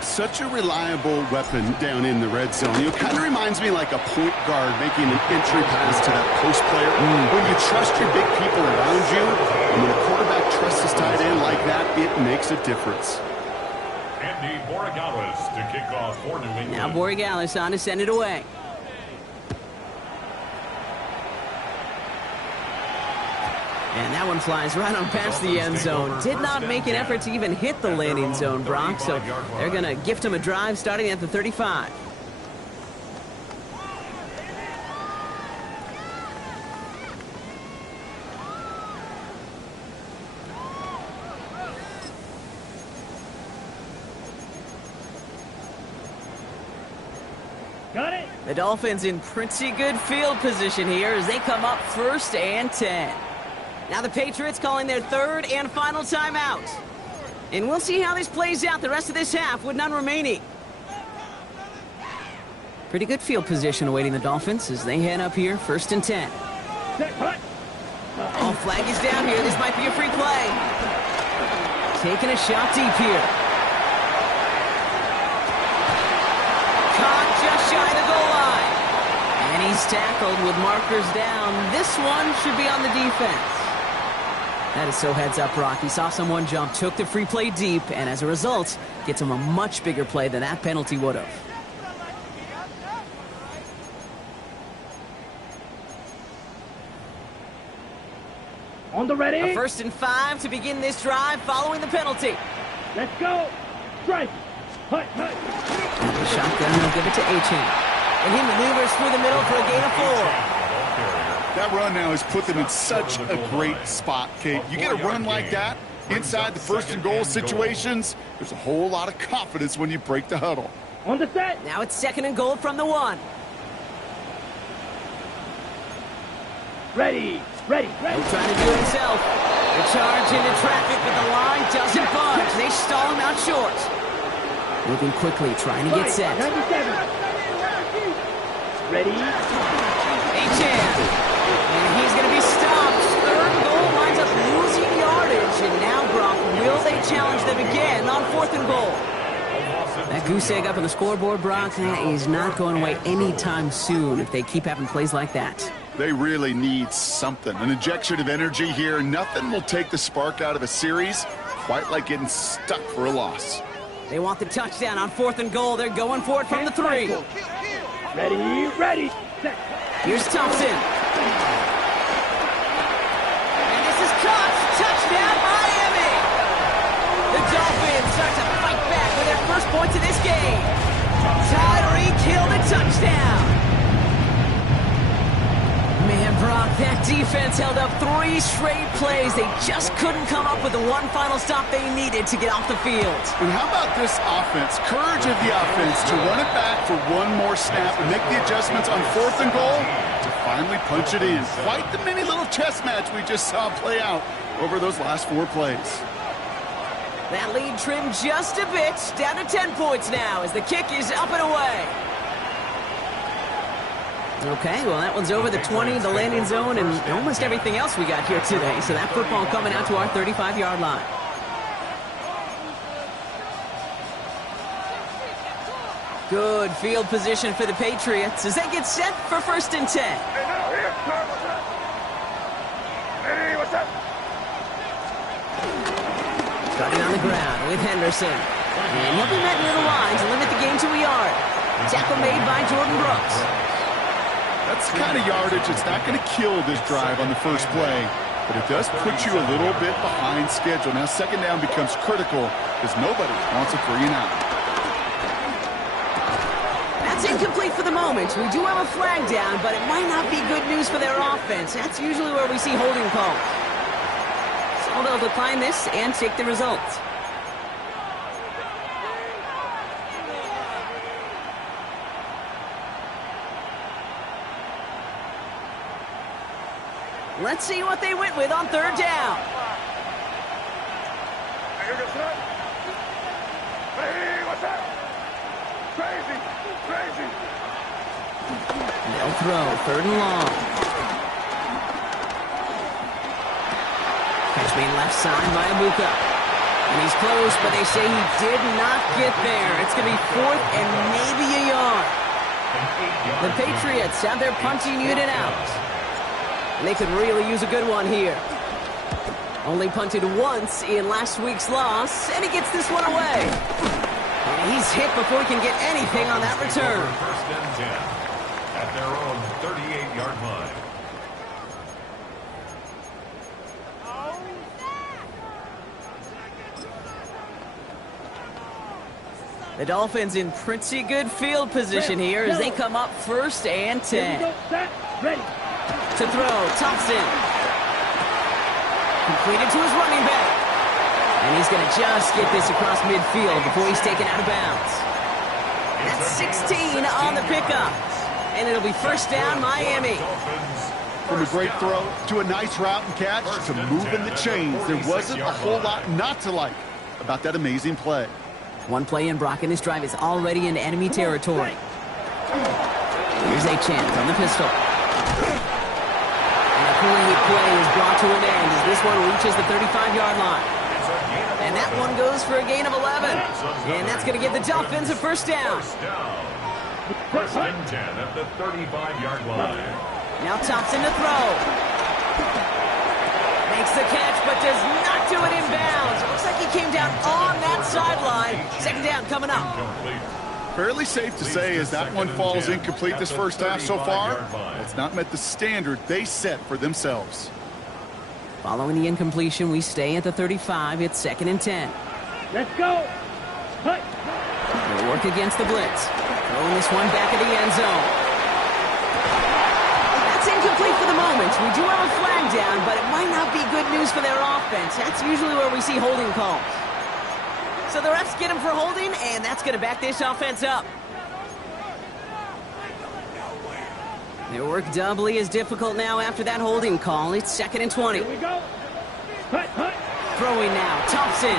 Such a reliable weapon down in the red zone. It kind of reminds me like a point guard making an entry pass to that post player. When you trust your big people around you, and when a quarterback trusts his tight end like that, it makes a difference. Andy Borregales to kick off for New England. Now Borregales on to send it away. And that one flies right on past the end zone. Did not make an effort to even hit the landing zone, Brock. So they're going to gift him a drive starting at the 35. Got it. The Dolphins in pretty good field position here as they come up 1st and 10. Now the Patriots calling their 3rd and final timeout. And we'll see how this plays out the rest of this half with none remaining. Pretty good field position awaiting the Dolphins as they head up here 1st and 10. Oh, flag is down here. This might be a free play. Taking a shot deep here. Caught just shy of the goal line. And he's tackled with markers down. This one should be on the defense. That is so heads up, Rock. He saw someone jump, took the free play deep, and as a result, gets him a much bigger play than that penalty would have. On the ready. A 1st and 5 to begin this drive following the penalty. Let's go. Strike. Hut, hut. The shotgun will give it to Achane. And he maneuvers through the middle for a gain of 4. That run now has put them in such a great spot, Kate. You get a run like that inside the 1st and goal situations, there's a whole lot of confidence when you break the huddle. On the set. Now it's 2nd and goal from the 1. Ready. Ready. Ready. He's trying to do it himself. The charge into traffic, but the line doesn't budge. They stall him out short. Moving quickly, trying to get set. 97. Ready. Achane. And he's going to be stopped. 3rd goal winds up losing yardage, and now Will they challenge them again on 4th and goal? That goose egg up on the scoreboard, Brock, that is not going away anytime soon if they keep having plays like that. They really need something, an injection of energy here. Nothing will take the spark out of a series quite like getting stuck for a loss. They want the touchdown on 4th and goal. They're going for it from the 3. Ready. Set. Here's Thompson. And this is caught. Touchdown, Miami. The Dolphins start to fight back with their first points of this game. Tyreek Hill, a touchdown. Man, Brock, that defense held up 3 straight plays. They just couldn't come up with the one final stop they needed to get off the field. And how about this offense? Courage of the offense to run it back for one more snap and make the adjustments on 4th and goal to finally punch it in. Quite the mini little chess match we just saw play out over those last 4 plays. That lead trimmed just a bit, down to 10 points now as the kick is up and away. Okay, well, that one's over the 20, the landing zone, and almost everything else we got here today. So that football coming out to our 35-yard line. Good field position for the Patriots as they get set for 1st and 10. Starting on the ground with Henderson. And he'll be met near the line to limit the game to a yard. Tackle made by Jordan Brooks. That's the kind of yardage that's not going to kill this drive on the first play, but it does put you a little bit behind schedule. Now 2nd down becomes critical because nobody wants a 3 and out. That's incomplete for the moment. We do have a flag down, but it might not be good news for their offense. That's usually where we see holding calls. So they'll decline this and take the results. Let's see what they went with on 3rd down. They'll throw 3rd and long. Catch made left side by Abuka. And he's close, but they say he did not get there. It's going to be 4th and maybe a yard. The Patriots have their punting unit out. And they could really use a good one here. Only punted once in last week's loss, and he gets this one away. And he's hit before he can get anything on that return. 1st and 10 at their own 38-yard line. The Dolphins in pretty good field position here as they come up 1st and 10. Ready. To throw, Thompson. Completed to his running back. And he's going to just get this across midfield before he's taken out of bounds. That's 16 on the pickup. And it'll be 1st down, Miami. From a great throw to a nice route and catch to moving the chains, there wasn't a whole lot not to like about that amazing play. One play in, Brock, and this drive is already into enemy territory. Here's a chance on the pistol. Great play is brought to an end as this one reaches the 35-yard line. And that one goes for a gain of 11. And that's going to give the Dolphins a 1st down. 1st and 10 at the 35-yard line. Now Thompson to throw. Makes the catch, but does not do it in bounds. Looks like he came down on that sideline. 2nd down coming up. Fairly safe to say as that one falls incomplete this first half so far, it's not met the standard they set for themselves. Following the incompletion, we stay at the 35. It's 2nd and 10. Let's go. They'll work against the blitz. Throwing this one back at the end zone. That's incomplete for the moment. We do have a flag down, but it might not be good news for their offense. That's usually where we see holding calls. So the refs get him for holding, and that's going to back this offense up. Their work doubly is difficult now after that holding call. It's 2nd and 20. Here we go. Throwing now, Thompson.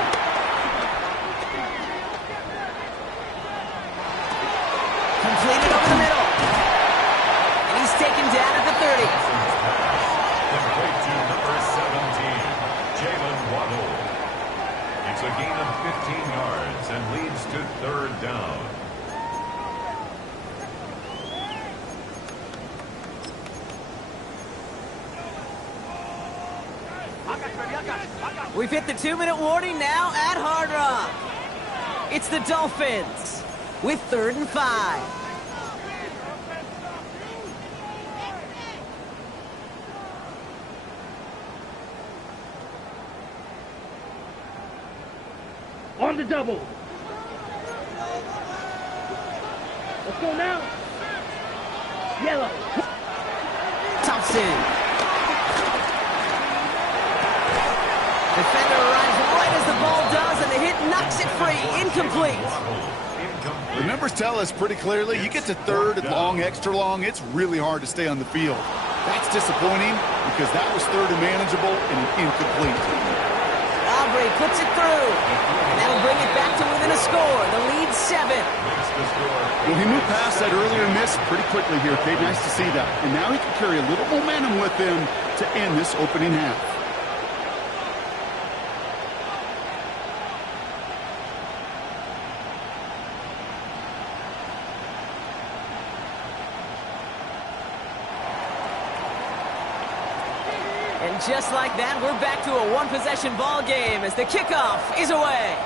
Completed over the middle. And he's taken down at the 30. to third down. We've hit the 2-minute warning now at Hard Rock. It's the Dolphins with 3rd and 5. On the double. Let's go now. Yellow. Thompson. Defender arrives right as the ball does, and the hit knocks it free. Incomplete. The numbers tell us pretty clearly, you get to 3rd and long, extra long, it's really hard to stay on the field. That's disappointing because that was 3rd and manageable and an incomplete. Aubrey puts it through. And that'll bring it back to within a score. The lead 7. Well, he moved past that earlier miss pretty quickly here, Kate. Nice to see that. And now he can carry a little momentum with him to end this opening half. And just like that, we're back to a one-possession ball game as the kickoff is away.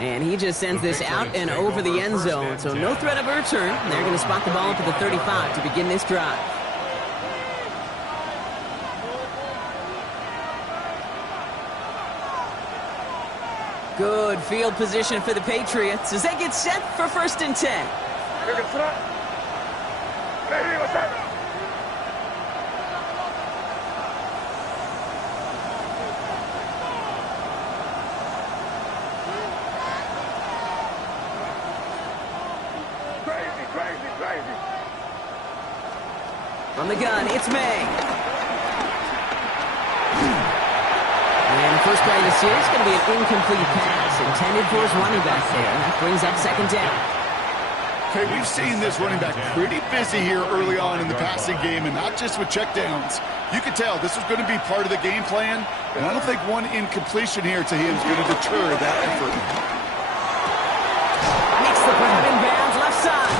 And he just sends this out and over the end zone, so no threat of a return. They're going to spot the ball up at the 35 to begin this drive. Good field position for the Patriots as they get set for 1st and 10. From the gun, it's May. And the first play of the series is going to be an incomplete pass intended for his running back there. And that brings up 2nd down. Okay, we've seen this running back pretty busy here early on in the passing game, and not just with checkdowns. You could tell this was going to be part of the game plan, and I don't think one incompletion here to him is going to deter that effort. Makes the grab in bounds left side.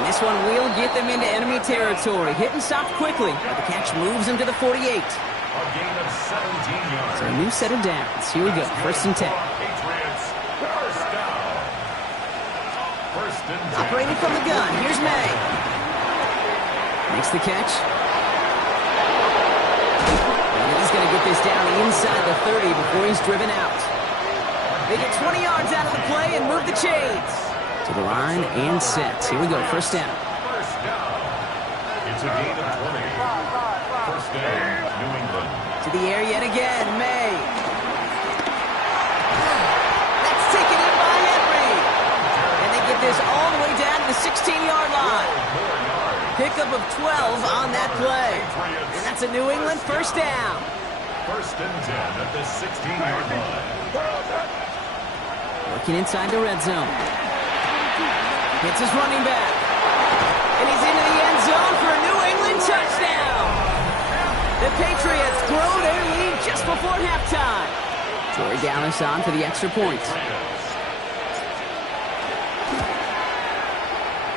And this one will get them into enemy territory. Hit and stop quickly, but the catch moves him to the 48. A gain of 17 yards. So a new set of downs. Here we go, 1st and 10. Patriots, first down. 1st and 10. Operating from the gun, here's May. Makes the catch. And he's going to get this down inside the 30 before he's driven out. They get 20 yards out of the play and move the chains. To the line and set. Here we go, 1st down. First down. It's a gain of 20. 1st down, New England. To the air yet again, May. That's taken in by Henry. And they get this all the way down to the 16-yard line. Pickup of 12 on that play. And that's a New England 1st down. 1st and 10 at the 16-yard line. Working inside the red zone. Hits his running back. And he's into the end zone for a New England touchdown. The Patriots grow their lead just before halftime. Joey Dallas on for the extra point.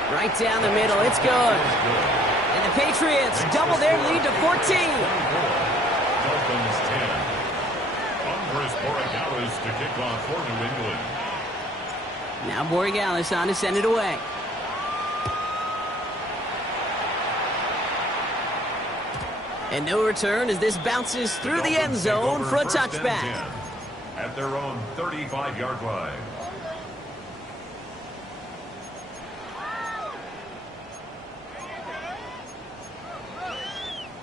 Right down the middle, it's good. And the Patriots double their lead to 14. Dolphins 10. Andres Borregales to kick off for New England. Now Borregales on to send it away. And no return as this bounces through the end zone for a touchback. At their own 35-yard line.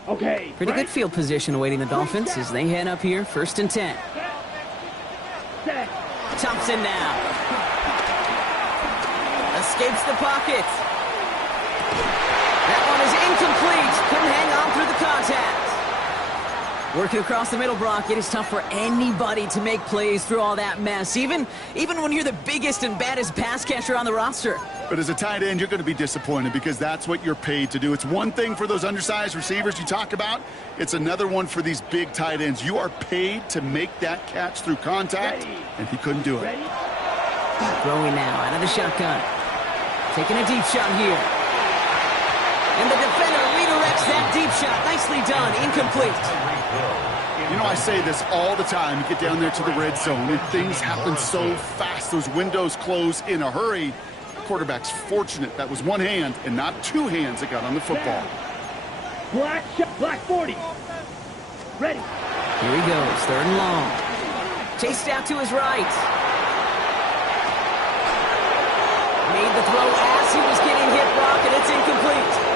Okay. Pretty good field position awaiting the Dolphins as they head up here, 1st and 10. Thompson now. Escapes the pocket. That one is incomplete. Couldn't hang on through the contact. Working across the middle, Brock, it is tough for anybody to make plays through all that mess, even when you're the biggest and baddest pass catcher on the roster. But as a tight end, you're going to be disappointed because that's what you're paid to do. It's one thing for those undersized receivers you talk about. It's another one for these big tight ends. You are paid to make that catch through contact, and he couldn't do it. Throwing now out of the shotgun. Taking a deep shot here. And the defender redirects that deep shot. Nicely done. Incomplete. You know, I say this all the time. You get down there to the red zone, and things happen so fast. Those windows close in a hurry. The quarterback's fortunate that was one hand and not two hands that got on the football. Black 40. Ready. Here he goes. 3rd and long. Chased out to his right. Made the throw as he was getting hit, Brock, and it's incomplete.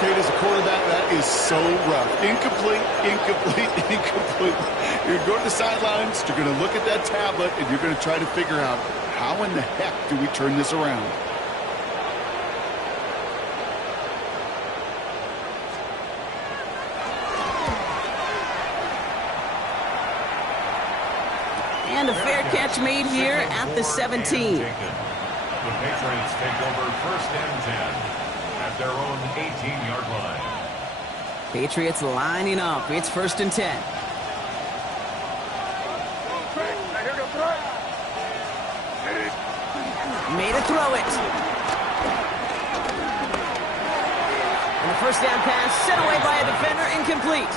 Kate, as a quarterback, that is so rough. Incomplete, incomplete, incomplete. You're going to go to the sidelines, you're going to look at that tablet, and you're going to try to figure out how in the heck do we turn this around. And a fair catch made here at the 17. The Patriots take over 1st and 10 at their own 18-yard line. Patriots lining up. It's 1st and 10. Made a throw it. And the 1st down pass set away by a defender, incomplete.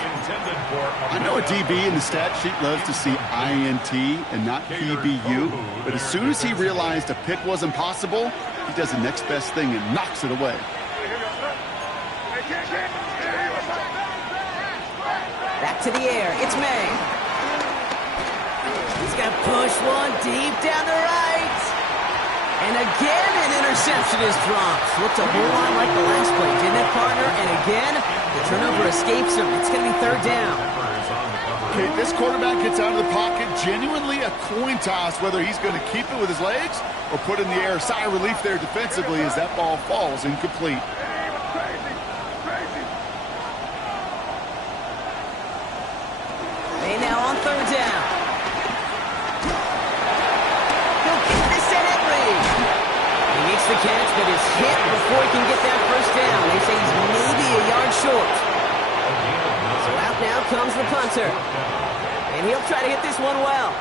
I know a DB in the stat sheet loves to see INT and not PBU, but as soon as he realized a pick wasn't possible, he does the next best thing and knocks it away. Back to the air. It's May. He's going to push one deep down the right. And again, an interception is dropped. Looked a whole lot like the last play, didn't it, partner? And again, the turnover escapes him. It's going to be 3rd down. Okay, this quarterback gets out of the pocket, genuinely a coin toss, whether he's going to keep it with his legs or put it in the air. Sigh of relief there defensively as that ball falls incomplete. May now on 3rd down. He'll kick this at Henry. He makes the catch, but is hit before he can get that 1st down. They say he's maybe a yard short. So out now comes the punter. And he'll try to hit this one well.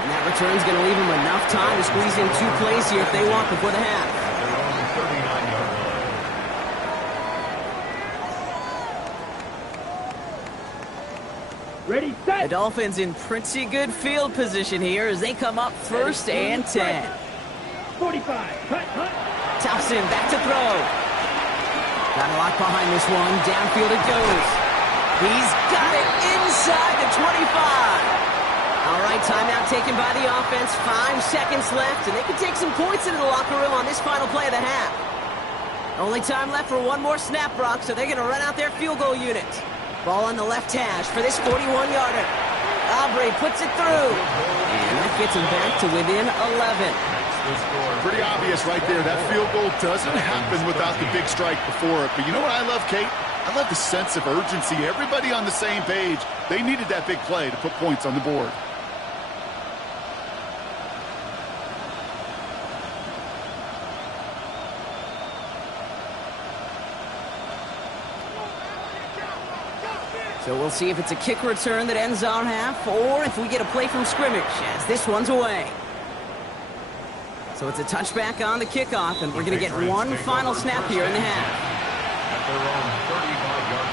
And that return's going to leave him enough time to squeeze in 2 plays here if they want before the half. Ready, set. The Dolphins in pretty good field position here as they come up 1st and 10. 45. Cut. Thompson back to throw. Got a lot behind this one. Downfield it goes. He's got it inside the 25. All right, timeout taken by the offense. 5 seconds left, and they can take some points into the locker room on this final play of the half. Only time left for one more snap, Brock, so they're going to run out their field goal unit. Ball on the left hash for this 41-yarder. Aubrey puts it through. And that gets him back to within 11. Pretty obvious right there. That field goal doesn't happen without the big strike before it. But you know what I love, Kate? I love the sense of urgency. Everybody on the same page. They needed that big play to put points on the board. So we'll see if it's a kick return that ends our half or if we get a play from scrimmage as this one's away. So it's a touchback on the kickoff, and we're going to get one final snap here in the half. At their own 35-yard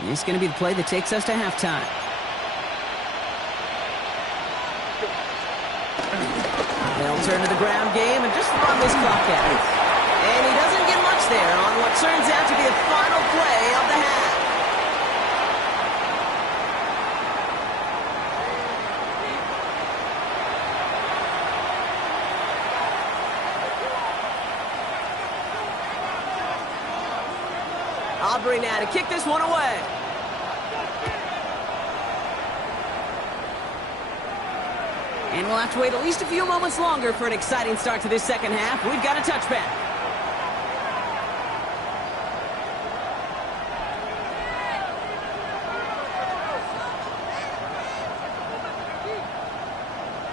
line. This is going to be the play that takes us to halftime. They'll turn to the ground game and just run this clock out. And he doesn't get much there on what turns out to be the final play of the half. Aubrey now to kick this one away. And we'll have to wait at least a few moments longer for an exciting start to this second half. We've got a touchback.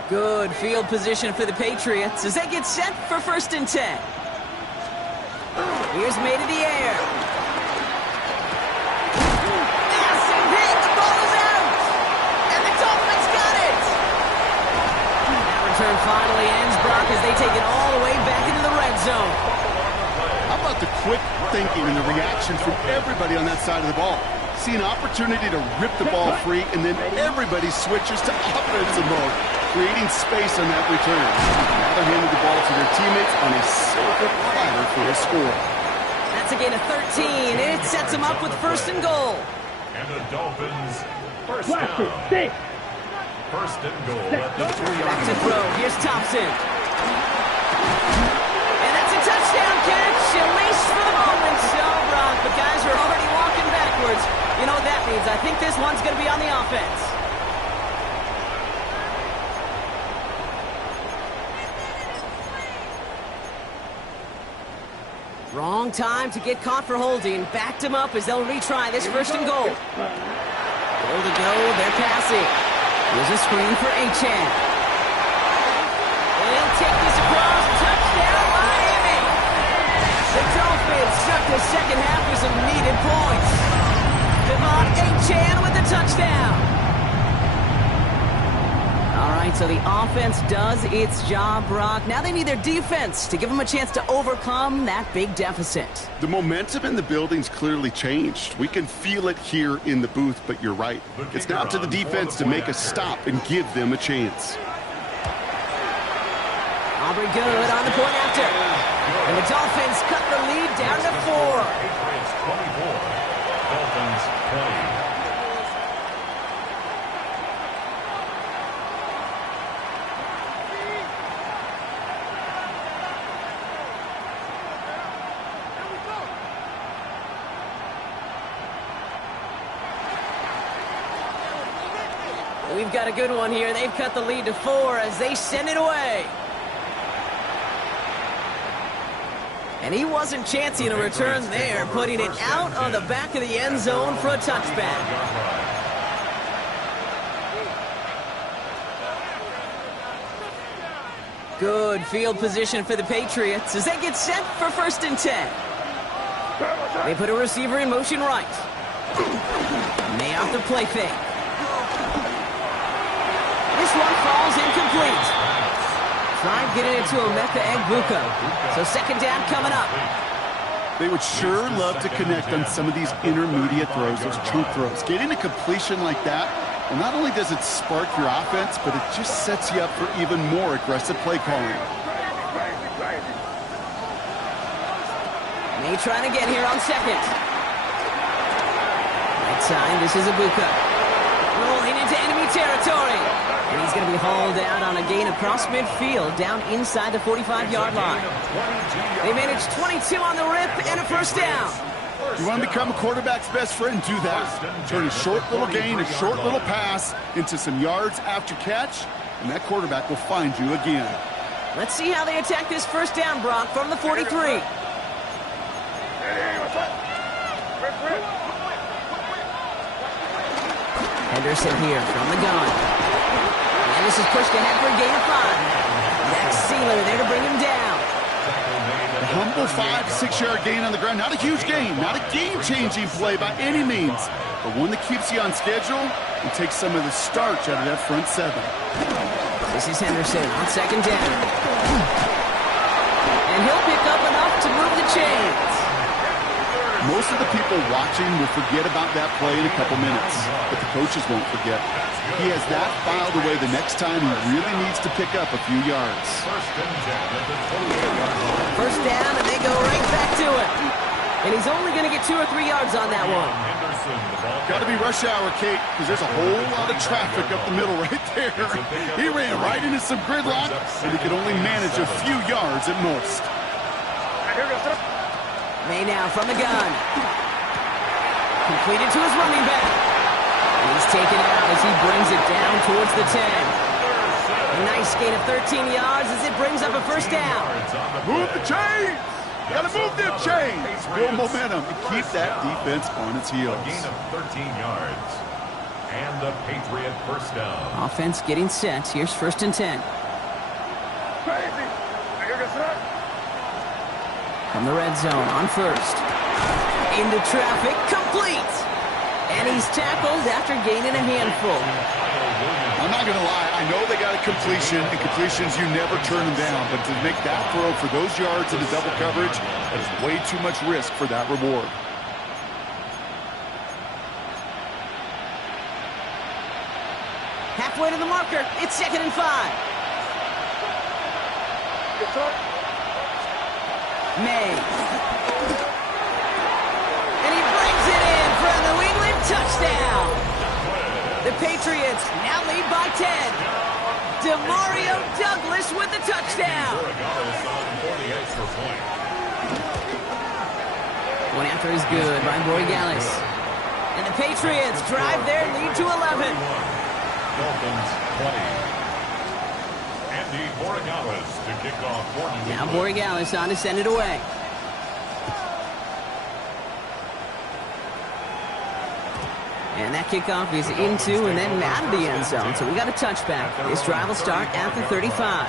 Good field position for the Patriots as they get set for 1st and 10. Here's made in the air. Massive hit. The ball is out. And the Dolphins got it. That return finally ends, Brock, as they take it all the way back into the red zone. How about the quick thinking and the reaction from everybody on that side of the ball? See an opportunity to rip the ball free, and then everybody switches to offensive mode, creating space on that return. Now they're handing the ball to their teammates on a silver platter for a score. That's a gain of 13, and it sets them up with 1st and goal. And the Dolphins, first down. First and goal at the 2-yard Back to line. throw. Here's Thompson. And that's a touchdown catch, at least for the moment. So, Brock, the guys are already walking backwards. You know what that means? I think this one's going to be on the offense. Wrong time to get caught for holding. Backed him up as they'll retry this 1st and goal. Goal to go. They're passing. Here's a screen for Achane. They'll take this across. Touchdown, Miami. The Dolphins stuck the second half with some needed points. Devon Achane with the touchdown. All right, so the offense does its job, Brock. Now they need their defense to give them a chance to overcome that big deficit. The momentum in the building's clearly changed. We can feel it here in the booth, but you're right. It's now up to the defense to make a stop and give them a chance. Aubrey good on the point after. And the Dolphins cut the lead down to 4. Patriots 24, Dolphins 20. We've got a good one here. They've cut the lead to 4 as they send it away. And he wasn't chancing a return there, putting it out on the back of the end zone for a touchback. Good field position for the Patriots as they get set for 1st and 10. They put a receiver in motion right. May out the play fake. This one falls incomplete. Tried getting it to Emeka Egbuka. So 2nd down coming up. They would sure love to connect on some of these intermediate throws, those chunk throws. Getting a completion like that, well, not only does it spark your offense, but it just sets you up for even more aggressive play calling. May trying to get here on 2nd. Right side, this is Egbuka. Rolling into enemy territory. And he's going to be hauled out on a gain across midfield, down inside the 45-yard line. They managed 22 on the rip and a 1st down. You want to become a quarterback's best friend? Do that. Turn a short little gain, a short little pass into some yards after catch, and that quarterback will find you again. Let's see how they attack this 1st down, Brock, from the 43. Henderson here from the gun. And this is pushed ahead for a gain of 5. Next Sealer there to bring him down. A humble 5-6-yard gain on the ground. Not a huge gain, not a game-changing play by any means, but one that keeps you on schedule and takes some of the starch out of that front 7. This is Henderson on 2nd down. And he'll pick up enough to move the chains. Most of the people watching will forget about that play in a couple minutes, but the coaches won't forget. He has that filed away the next time he really needs to pick up a few yards. First down, and they go right back to it. And he's only going to get 2 or 3 yards on that one. Got to be rush hour, Kate, because there's a whole lot of traffic up the middle right there. He ran right into some gridlock, and he could only manage a few yards at most. May now from the gun. Completed to his running back. And he's taken out as he brings it down towards the 10. A nice gain of 13 yards as it brings up a first down. Move the chains! Gotta move them chains! Build momentum and keep that defense on its heels. A gain of 13 yards. And the Patriot first down. Offense getting set. Here's 1st and 10. From the red zone on 1st. Into traffic, complete! And he's tackled after gaining a handful. I'm not going to lie, I know they got a completion, and completions, you never turn them down. But to make that throw for those yards in the double coverage, that is way too much risk for that reward. Halfway to the marker, it's 2nd and 5. May. And he brings it in for a New England touchdown. The Patriots now lead by 10. DeMario Douglas with the touchdown. One after is good by Borregales. And the Patriots drive their lead to 11. Dolphins 20. Andy Borregales to kick off for New Now England. Borregales on to send it away. And that kickoff is into and then out of the end zone. So we got a touchback. This drive will start at the 35.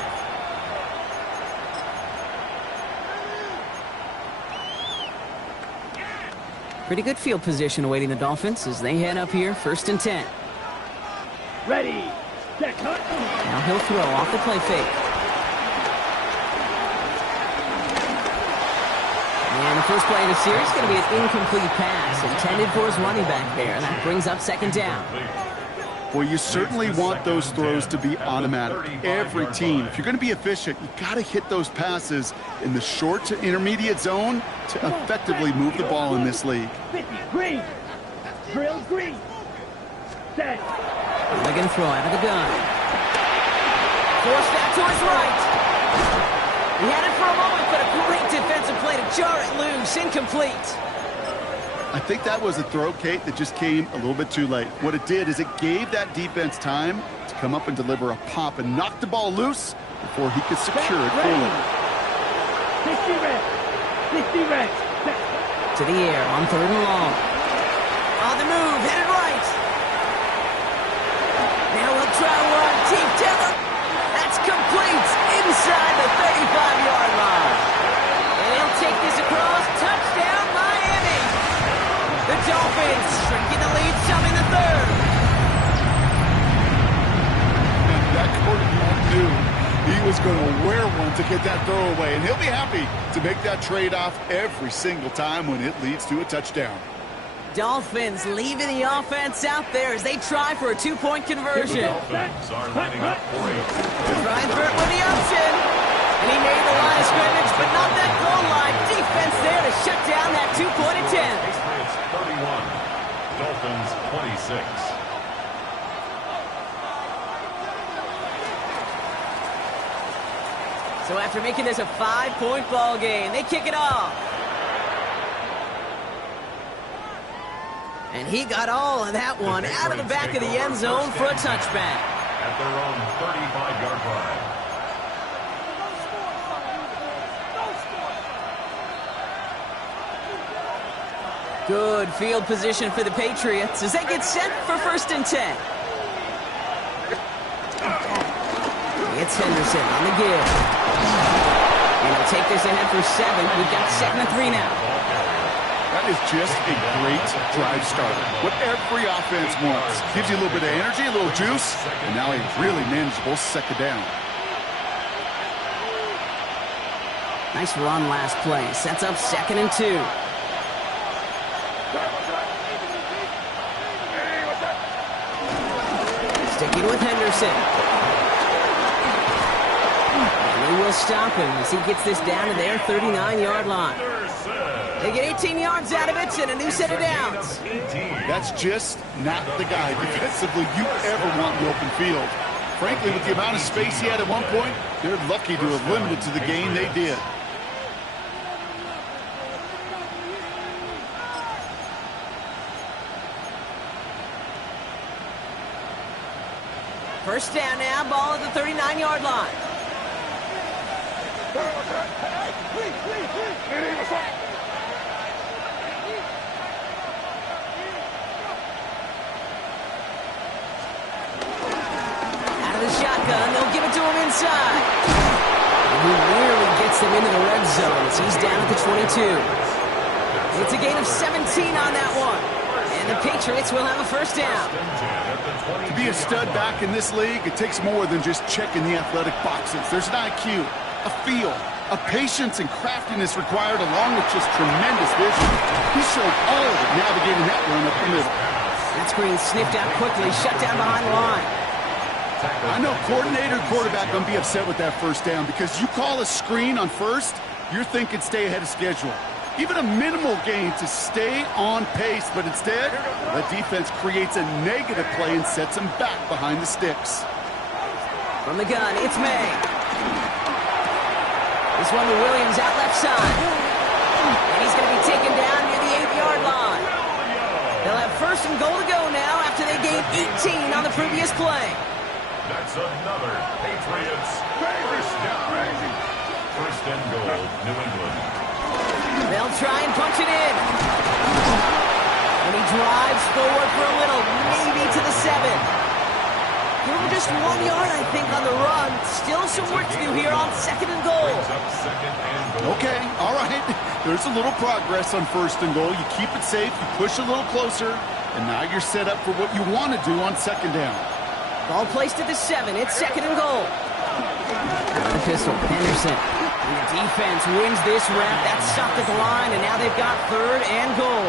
Pretty good field position awaiting the Dolphins as they head up here, 1st and 10. Ready, set, cut. Now he'll throw off the play fake. And the first play of the series is going to be an incomplete pass intended for his running back there. That brings up 2nd down. Well, you certainly want those throws to be automatic. Every team, if you're going to be efficient, you got to hit those passes in the short to intermediate zone to effectively move the ball in this league. 50, green. Drill green. Set. Mulligan throw out of the gun. Forced that to his right. He had it for a moment, but a great defensive play to jar it loose. Incomplete. I think that was a throw, Kate, that just came a little bit too late. What it did is it gave that defense time to come up and deliver a pop and knock the ball loose before he could secure it fully. 60 red. 60 red. Set. To the air on 3rd and long. On the move, headed right. Now he'll try to run deep down the... That's complete inside the 35-yard line. And he'll take this across. Touchdown, Miami. The Dolphins shrinking the lead some in the 3rd. And that quarterback knew he was going to wear one to get that throw away, and he'll be happy to make that trade-off every single time when it leads to a touchdown. Dolphins leaving the offense out there as they try for a 2-point conversion. Dolphins are lining up for it. Ryan Burt with the option. And he made the line of scrimmage, but not that goal line. Defense there to shut down that 2-point attempt. Patriots 31. Dolphins 26. So after making this a 5-point ball game, they kick it off. And he got all of that one out of the back of the end zone for a touchback. At their own 35-yard line. Good field position for the Patriots as they get set for 1st and 10. It's Henderson on the give. And he'll take this ahead for 7. We've got 2nd and 3 now. That is just a great drive starter. What every offense wants. Gives you a little bit of energy, a little juice, and now a really manageable 2nd down. Nice run last play. Sets up 2nd and 2. Sticking with Henderson. And they will stop him as he gets this down to their 39-yard line. They get 18 yards out of it and a new set of downs. That's just not the guy defensively you ever want in the open field. Frankly, with the amount of space he had at one point, they're lucky to have limited to the game they did. First down now, ball at the 39-yard line. Out of the shotgun, they'll give it to him inside. And he nearly gets them into the red zone as he's down at the 22. It's a gain of 17 on that one. And the Patriots will have a first down. To be a stud back in this league, it takes more than just checking the athletic boxes. There's an IQ, a feel, a patience and craftiness required along with just tremendous vision. He showed all of it navigating that run up the middle. That screen sniffed out quickly, shut down behind the line. I know coordinator and quarterback going to be upset with that first down because you call a screen on first, you're thinking stay ahead of schedule. Even a minimal gain to stay on pace, but instead, the defense creates a negative play and sets him back behind the sticks. From the gun, it's May. This one to Williams out left side. And he's going to be taken down near the 8-yard line. They'll have first and goal to go now after they gained 18 on the previous play. That's another Patriots first down. First and goal, New England. They'll try and punch it in. And he drives forward for a little, maybe to the 7. Give him just 1 yard, I think, on the run. Still some work to do here on second and goal. Okay, all right. There's a little progress on first and goal. You keep it safe, you push a little closer, and now you're set up for what you want to do on second down. Ball placed at the 7. It's second and goal. The pistol, Henderson. And the defense wins this rep. That's stopped at the line, and now they've got third and goal.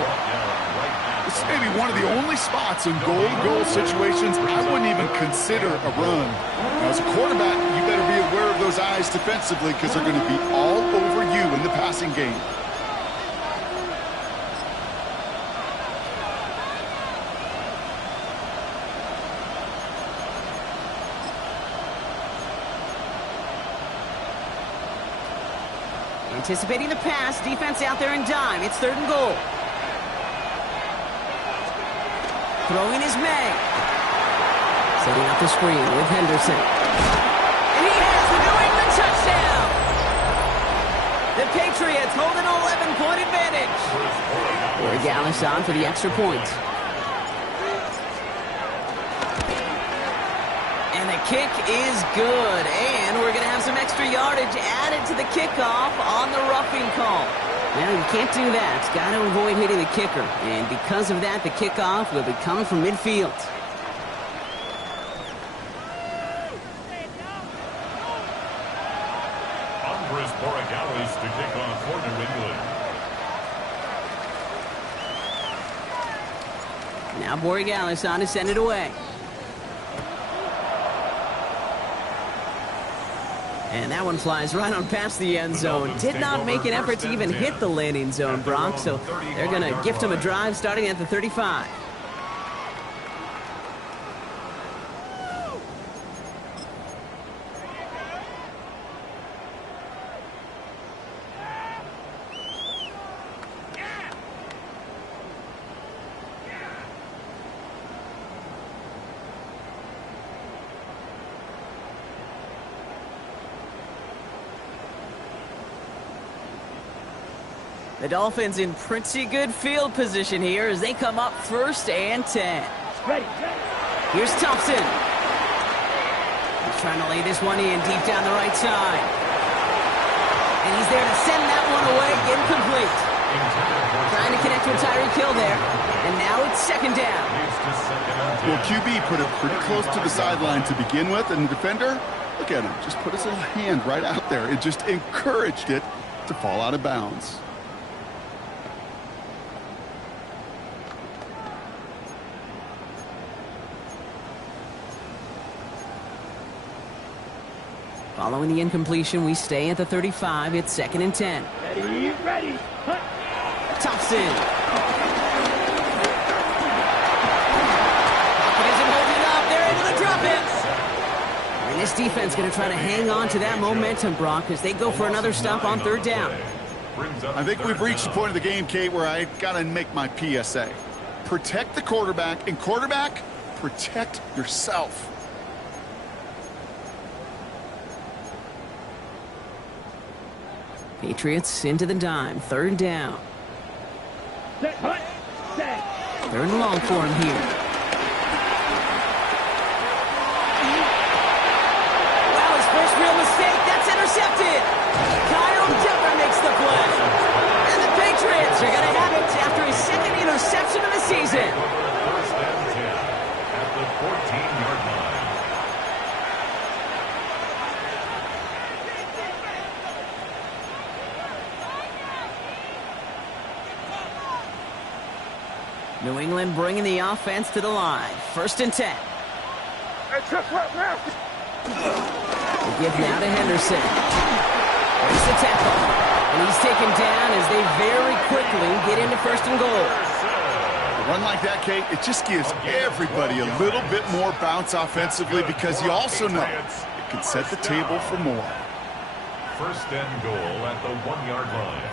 This may be one of the only spots in goal-to-goal situations I wouldn't even consider a run. Now, as a quarterback, you better be aware of those eyes defensively because they're going to be all over you in the passing game. Anticipating the pass, defense out there in dime. It's third and goal. Throwing is May. Setting up the screen with Henderson. And he has the New England touchdown. The Patriots hold an 11-point advantage. Gallis on for the extra point. And the kick is good. And we're going to have some extra yardage added to the kickoff on the roughing call. Now, you can't do that. It's got to avoid hitting the kicker. And because of that, the kickoff will be coming from midfield. Andres Borregales to kick off for New England. Now Borregales on to send it away. And that one flies right on past the end zone. Did not make an effort to even hit the landing zone, Brock, so they're going to gift him a drive starting at the 35. The Dolphins in pretty good field position here as they come up first and 10. Ready. Here's Thompson. He's trying to lay this one in deep down the right side. And he's there to send that one away, incomplete. Trying to connect with Tyreek Hill there. And now it's second down. Well, QB put it pretty close to the sideline to begin with, and the defender, look at him, just put his little hand right out there. It just encouraged it to fall out of bounds. Following the incompletion, we stay at the 35. It's second and 10. Ready. Hunt. Thompson. Pocket isn't holding up. They're able to drop it. And this defense going to try to hang on to that momentum, Brock, as they go for another stop on third down. I think we've reached the point of the game, Kate, where I got to make my PSA. Protect the quarterback, and quarterback, protect yourself. Patriots into the dime. 3rd down. Set, hut, set. 3rd and long for him here. Wow, his first real mistake. That's intercepted. Kyle Dipper makes the play. And the Patriots are going to have it after his 2nd interception of the season. First and 10 at the 14-yard line. New England bringing the offense to the line. 1st and 10. The give now to Henderson. Breaks the tackle. And he's taken down as they very quickly get into 1st and goal. A run like that, Kate, it just gives everybody a little bit more bounce offensively because you also know it can set the table for more. First and goal at the 1-yard line.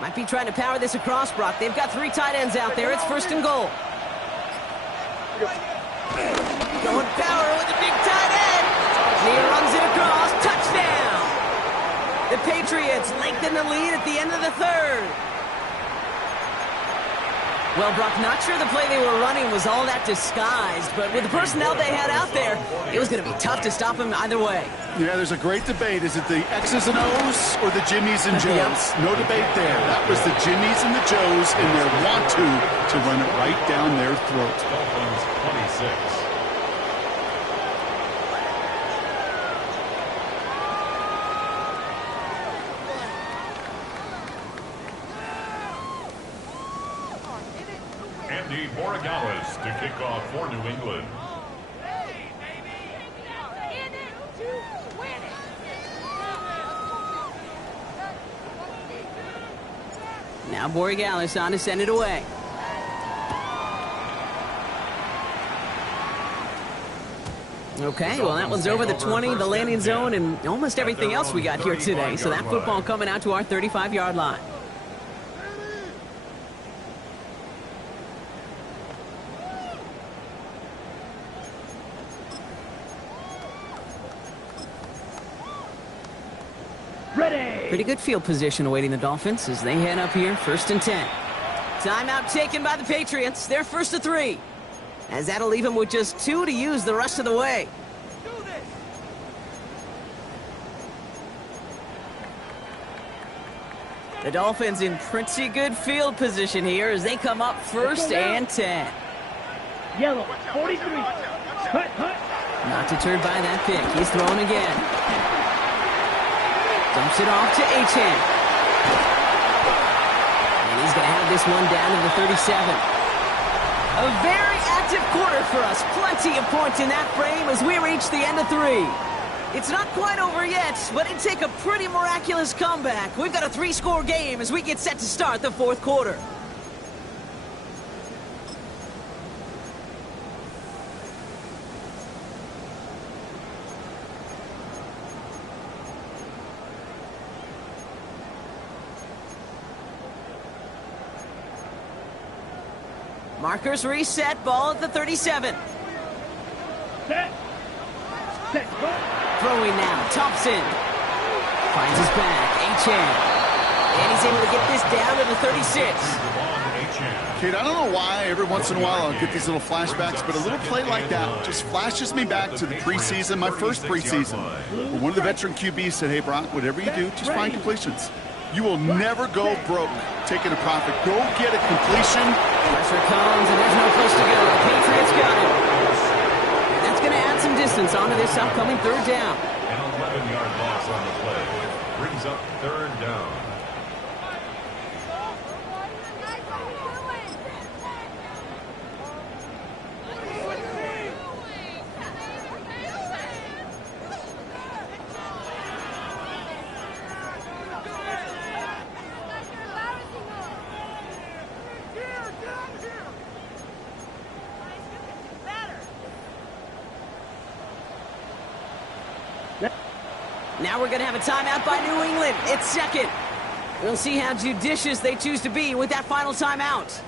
Might be trying to power this across, Brock. They've got 3 tight ends out there. It's 1st and goal. Going power with a big tight end. And he runs it across. Touchdown. The Patriots lengthen the lead at the end of the 3rd. Well, Brock, not sure the play they were running was all that disguised, but with the personnel they had out there, it was going to be tough to stop him either way. Yeah, there's a great debate. Is it the X's and O's or the Jimmies and Joes? No debate there. That was the Jimmies and the Joes in their want to run it right down their throat. Dolphins 26. Andy Borregales to kick off for New England. Now Borregales on to send it away. Okay, well, that one's over the 20, the landing zone, and almost everything else we got here today. So that football coming out to our 35-yard line. Pretty good field position awaiting the Dolphins as they head up here, 1st and 10. Timeout taken by the Patriots. They're 1st and 3. As that'll leave them with just 2 to use the rest of the way. The Dolphins in pretty good field position here as they come up 1st and 10. Yellow, 43. Hut, hut. Not deterred by that pick. He's throwing again. Dumps it off to Achane. And he's going to have this one down to the 37. A very active quarter for us. Plenty of points in that frame as we reach the end of 3. It's not quite over yet, but it'd take a pretty miraculous comeback. We've got a 3-score game as we get set to start the 4th quarter. Markers reset, ball at the 37. Set. Set. Go. Throwing now, Thompson. Finds his back, Achane. And he's able to get this down to the 36. Kate, I don't know why every once in a while I'll get these little flashbacks, but a little play like that just flashes me back to the preseason, my first preseason, where one of the veteran QBs said, hey, Brock, whatever you do, just find completions. You will never go broke taking a profit. Go get a completion. Pressure comes, and there's no place to go. The Patriots got it. And that's going to add some distance onto this upcoming 3rd down. An 11-yard loss on the play. Brings up 3rd down. Now we're going to have a timeout by New England. It's 2nd. We'll see how judicious they choose to be with that final timeout.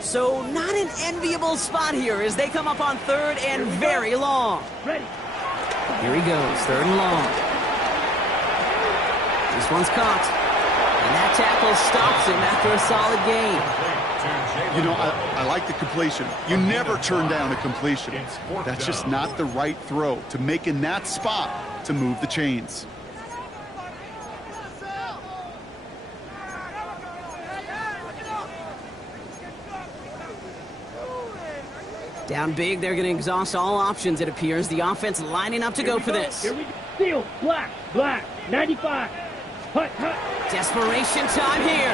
So not an enviable spot here as they come up on third and very long. Ready. Here he goes, third and long. This one's caught. And that tackle stops him after a solid gain. You know, I like the completion. You never turn down a completion. That's just not the right throw to make in that spot to move the chains. Down big, they're going to exhaust all options, it appears. The offense lining up to go for this. Here we go. Steal. Black. 95. Hut. Desperation time here.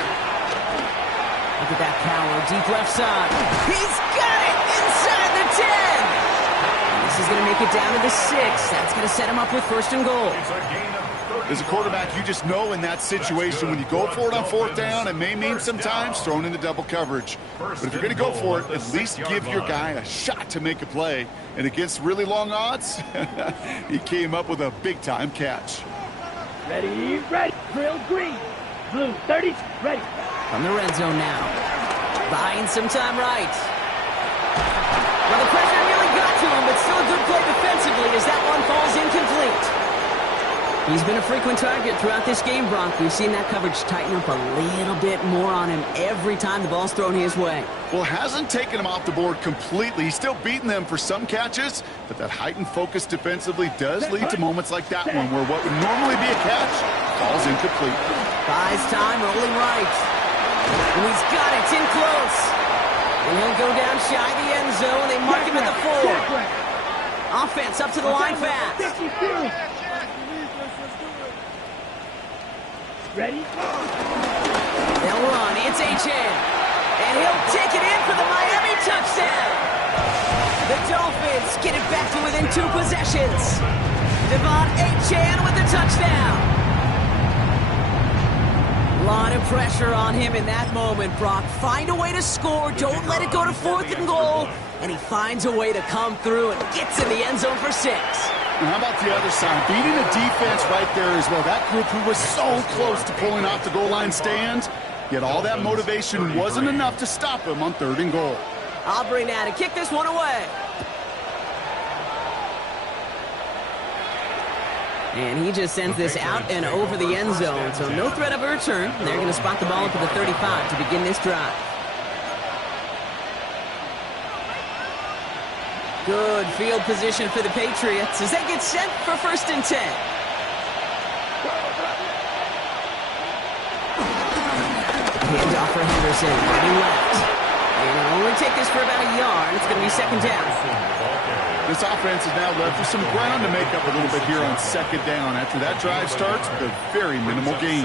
Look at that power, deep left side. He's got it inside the 10. And this is going to make it down to the 6. That's going to set him up with first and goal. As a quarterback, you just know in that situation when you go for it on fourth down, it may mean sometimes throwing into double coverage. But if you're going to go for it, at least give your guy a shot to make a play. And against really long odds, he came up with a big-time catch. Ready. Drill green. Blue. 30. Ready. From the red zone now. Buying some time right. Well, the pressure nearly got to him, but still a good play defensively as that one falls incomplete. He's been a frequent target throughout this game, Bronk. We've seen that coverage tighten up a little bit more on him every time the ball's thrown his way. Well, hasn't taken him off the board completely. He's still beating them for some catches, but that heightened focus defensively does lead to moments like that one where what would normally be a catch falls incomplete. Buys time, rolling right. And he's got it, it's in close. And he'll go down shy of the end zone. They mark him at the 4. Offense up to the line fast. Ready? They'll run. It's H.N. And he'll take it in for the Miami touchdown. The Dolphins get it back to within 2 possessions. Devon H.N. with the touchdown. A lot of pressure on him in that moment, Brock. Find a way to score. Don't let it go to 4th and goal. And he finds a way to come through and gets in the end zone for 6. And how about the other side? Beating a defense right there as well. That group who was so close to pulling off the goal line stand, yet all that motivation wasn't enough to stop him on 3rd and goal. Aubrey now to kick this one away. And he just sends this out and over the end zone, so no threat of a return. They're going to spot the ball up at the 35 to begin this drive. Good field position for the Patriots as they get set for 1st and 10. Handoff for Henderson, running left. And it'll only take this for about a yard. It's going to be 2nd down. This offense is now left with some ground to make up a little bit here on 2nd down. After that drive starts with a very minimal gain.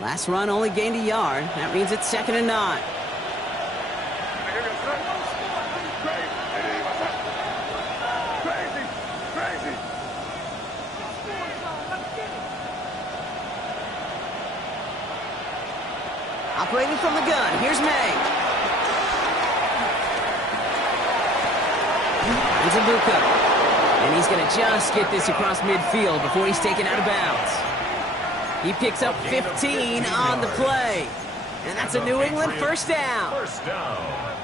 Last run only gained a yard. That means it's 2nd and 9. Operating from the gun, here's May. Finds Ibuka. And he's going to just get this across midfield before he's taken out of bounds. He picks up 15 on the play. And that's a New England first down.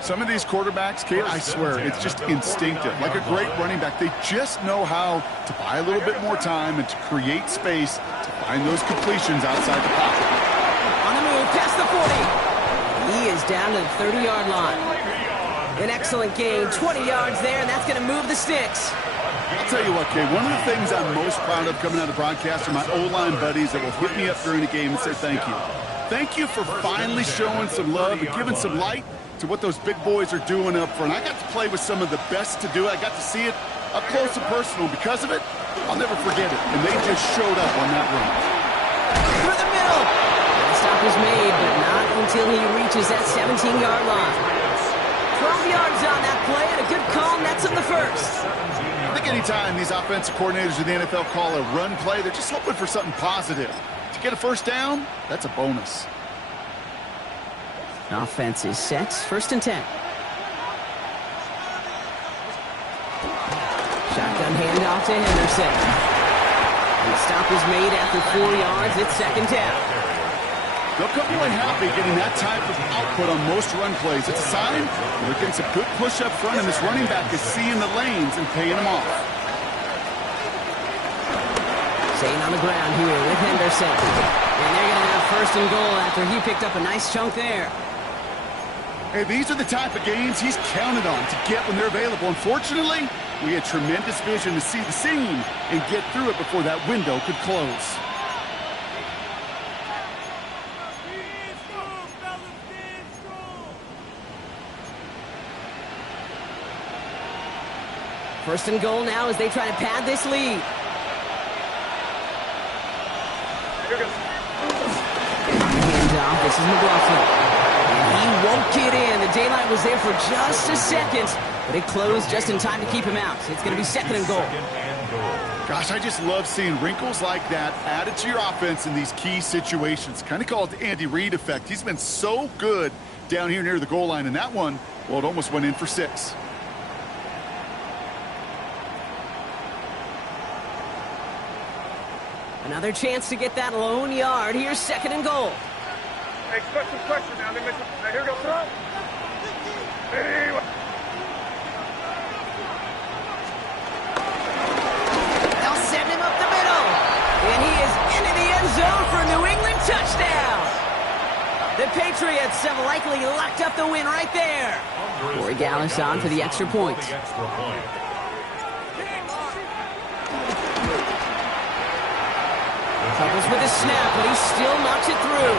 Some of these quarterbacks, Kate, I swear, it's just instinctive. Like a great running back, they just know how to buy a little bit more time and to create space to find those completions outside the pocket. On the move, past the 40. He is down to the 30-yard line. An excellent gain, 20 yards there, and that's going to move the sticks. I'll tell you what, Kay, one of the things I'm most proud of coming out of broadcast are my O-line buddies that will hit me up during a game and say thank you. Thank you for finally showing some love and giving some light to what those big boys are doing up front. I got to play with some of the best to do it. I got to see it up close and personal. Because of it, I'll never forget it. And they just showed up on that run. Through the middle. The stop was made, but not until he reaches that 17-yard line. From yards on that play, and a good call nets him the first. I think anytime these offensive coordinators in the NFL call a run play, they're just hoping for something positive. To get a first down, that's a bonus. Offense is set. 1st and 10. Shotgun handoff to Henderson. And the stop is made after 4 yards. It's 2nd down. They'll come away happy getting that type of output on most run plays. It's a sign they're getting some good push up front, and this running back is seeing the lanes and paying them off. Staying on the ground here with Henderson. And they're going to have 1st and goal after he picked up a nice chunk there. Hey, these are the type of games he's counted on to get when they're available. Unfortunately, we had tremendous vision to see the seam and get through it before that window could close. First and goal now as they try to pad this lead. Handoff. This is McLaughlin. And he won't get in. The daylight was there for just a second, but it closed just in time to keep him out. It's going to be 2nd and goal. Gosh, I just love seeing wrinkles like that added to your offense in these key situations. Kind of called the Andy Reid effect. He's been so good down here near the goal line, and that one, well, it almost went in for 6. Another chance to get that lone yard. Here's 2nd and goal. Expect some pressure now. Here we go, throw. They'll send him up the middle. And he is into the end zone for a New England touchdown. The Patriots have likely locked up the win right there. Corey Gallis on for the extra point. Troubles with the snap, but he still knocks it through.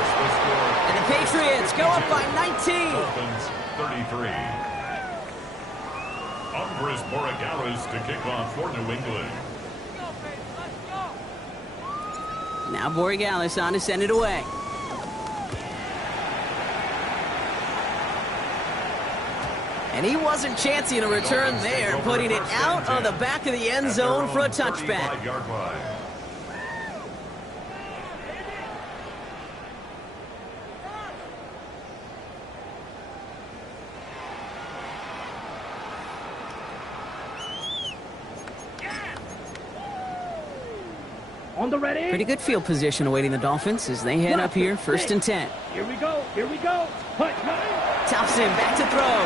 And the Patriots go up by 19. 33. Andres Borregales to kick off for New England. Now Borregales on to send it away. And he wasn't chancing a return there, putting it out of the back of the end zone for a touchback. On the ready. Pretty good field position awaiting the Dolphins as they head up here, 1st and 10. Here we go. Here we go. Thompson back to throw.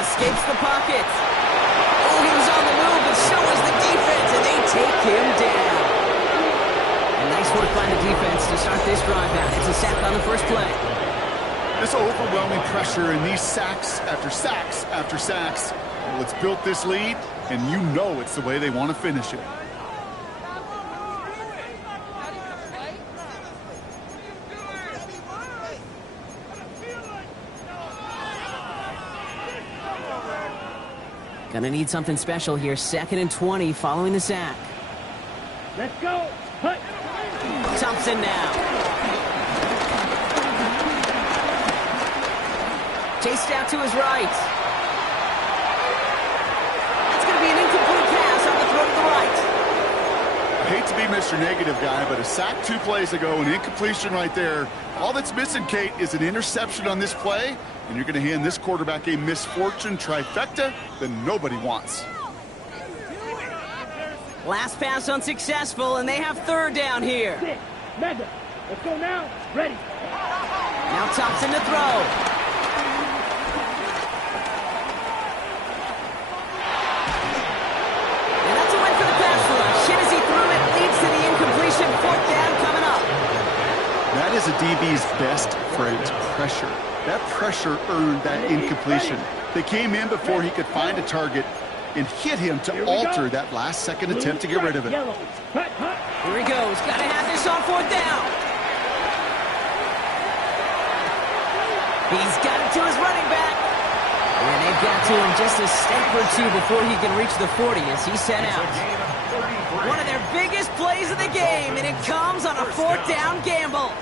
Escapes the pocket. Oh, he was on the move, but so was the defense, and they take him down. And nice work by the defense to start this drive out. It's a sack on the first play. This overwhelming pressure and these sacks after sacks after sacks, well, it's built this lead, and you know it's the way they want to finish it. Gonna need something special here. 2nd and 20 following the sack. Let's go. Hut. Thompson now. Chased out to his right. That's going to be an incomplete pass on the throw to the right. I hate to be Mr. Negative guy, but a sack 2 plays ago, an incompletion right there. All that's missing, Kate, is an interception on this play, and you're going to hand this quarterback a misfortune trifecta that nobody wants. Last pass unsuccessful, and they have 3rd down here. Mega. Let's go now. Ready. Now Thompson to throw. And that's a win for the pass rush. Shit as he threw it leads to the incompletion. 4th down coming up. That is a DB's best friend, pressure. That pressure earned that incompletion. They came in before he could find a target and hit him to alter that last-second attempt to get rid of it. Here he goes. Got to have this on 4th down. He's got it to his running back. And they've got to him just a step or 2 before he can reach the 40 as he set out. One of their biggest plays of the game, and it comes on a 4th down gamble.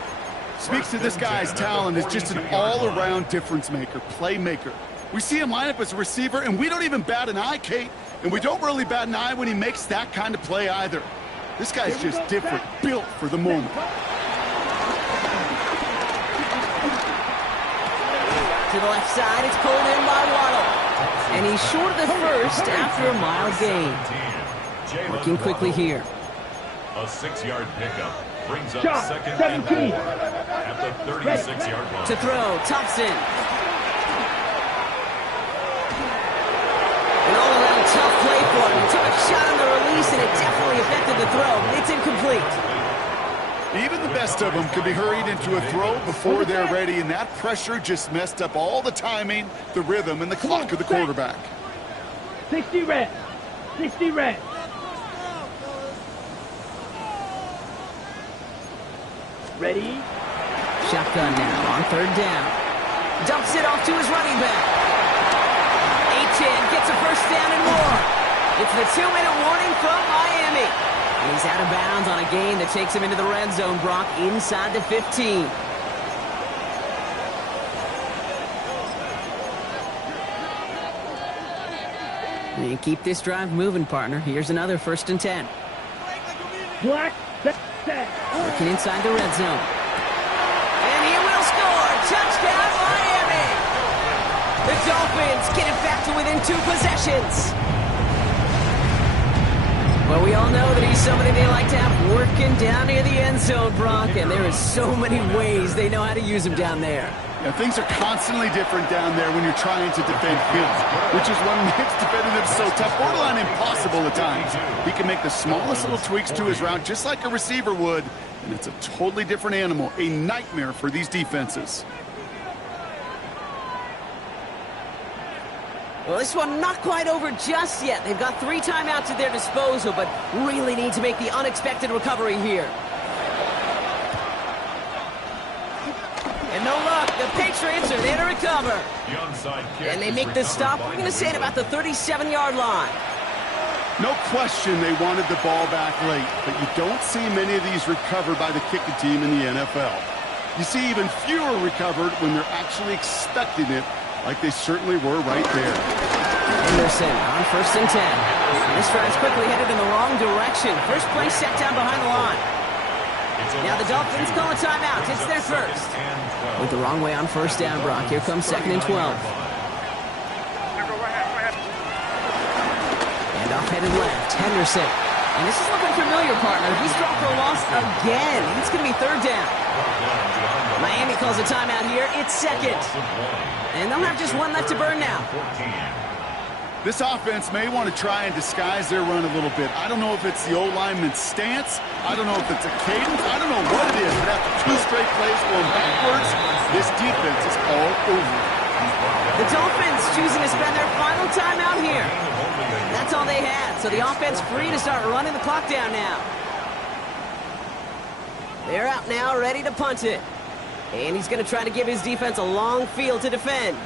Speaks to this guy's talent as just an all-around difference maker, playmaker. We see him line up as a receiver, and we don't even bat an eye, Kate. And we don't really bat an eye when he makes that kind of play either. This guy's just different, built for the moment. To the left side, it's pulled in by Waddle. And he's short of the first after a mild gain. Working quickly here. A 6-yard pickup brings up Shot, second 17. and 4 at the 36-yard line. To throw, Thompson. An all-around tough play for him. He took a shot on the release, and it definitely affected the throw. It's incomplete. Even the best of them could be hurried into a throw before they're ready, and that pressure just messed up all the timing, the rhythm, and the clock of the quarterback. 60 red. 60 red. Ready? Shotgun now on third down. Dumps it off to his running back. A-10 gets a first down and more. It's the 2-minute warning from Miami. And he's out of bounds on a gain that takes him into the red zone, Brock, inside the 15. And keep this drive moving, partner. Here's another 1st and 10. Black. Working inside the red zone. And he will score. Touchdown, Miami. The Dolphins get it back to within 2 possessions. Well, we all know that he's somebody they like to have working down near the end zone, Brock, and there is so many ways they know how to use him down there. Yeah, things are constantly different down there when you're trying to defend him, which is what makes defending him so tough, borderline impossible at times. He can make the smallest little tweaks to his route just like a receiver would, and it's a totally different animal, a nightmare for these defenses. Well, this one not quite over just yet. They've got 3 timeouts at their disposal, but really need to make the unexpected recovery here. And no luck. The Patriots are there to recover. And they make the stop. We're going to say at about the 37-yard line. No question they wanted the ball back late, but you don't see many of these recovered by the kicking team in the NFL. You see even fewer recovered when they're actually expecting it, like they certainly were right there. Anderson on 1st and 10. This drive's quickly headed in the wrong direction. First play set down behind the line. Now the Dolphins call a timeout. It's their first. Went the wrong way on 1st down, Brock. Here comes 2nd and 12. And off headed left, Henderson. And this is looking familiar, partner. He's dropped for a loss again. It's going to be 3rd down. Miami calls a timeout here. It's 2nd. And they'll have just 1 left to burn now. This offense may want to try and disguise their run a little bit. I don't know if it's the O-lineman's stance. I don't know if it's a cadence. I don't know what it is, but after 2 straight plays going backwards, this defense is all over. The Dolphins choosing to spend their final timeout here. That's all they had, so the offense free to start running the clock down now. They're out now, ready to punt it. And he's going to try to give his defense a long field to defend.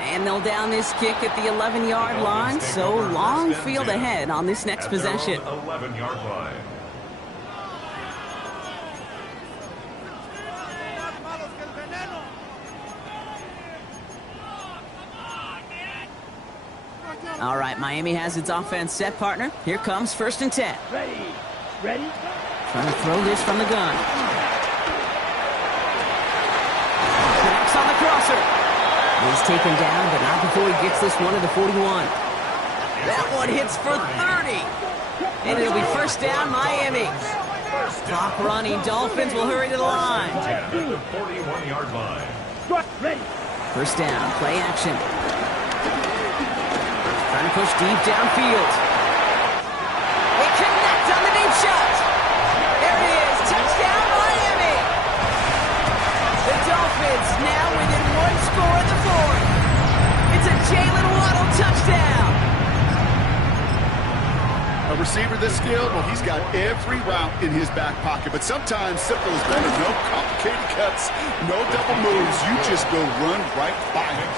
And they'll down this kick at the 11-yard line, so long field ahead on this next possession. 11-yard line. All right, Miami has its offense set, partner. Here comes 1st and 10. Ready. Ready. Trying to throw this from the gun. Connects on the crosser. He's taken down, but not before he gets this one to the 41. That one hits for 30. And it'll be 1st down, Miami. Clock running. Dolphins will hurry to the line. 41-yard line. Ready. 1st down, play action. Trying to push deep downfield. They connect on the deep shot. There it is. Touchdown, Miami. The Dolphins now within 1 score in the 4th. It's a Jalen Waddle touchdown. A receiver this skilled, well, he's got every route in his back pocket. But sometimes simple is better. No complicated cuts, no double moves. You just go run right by him.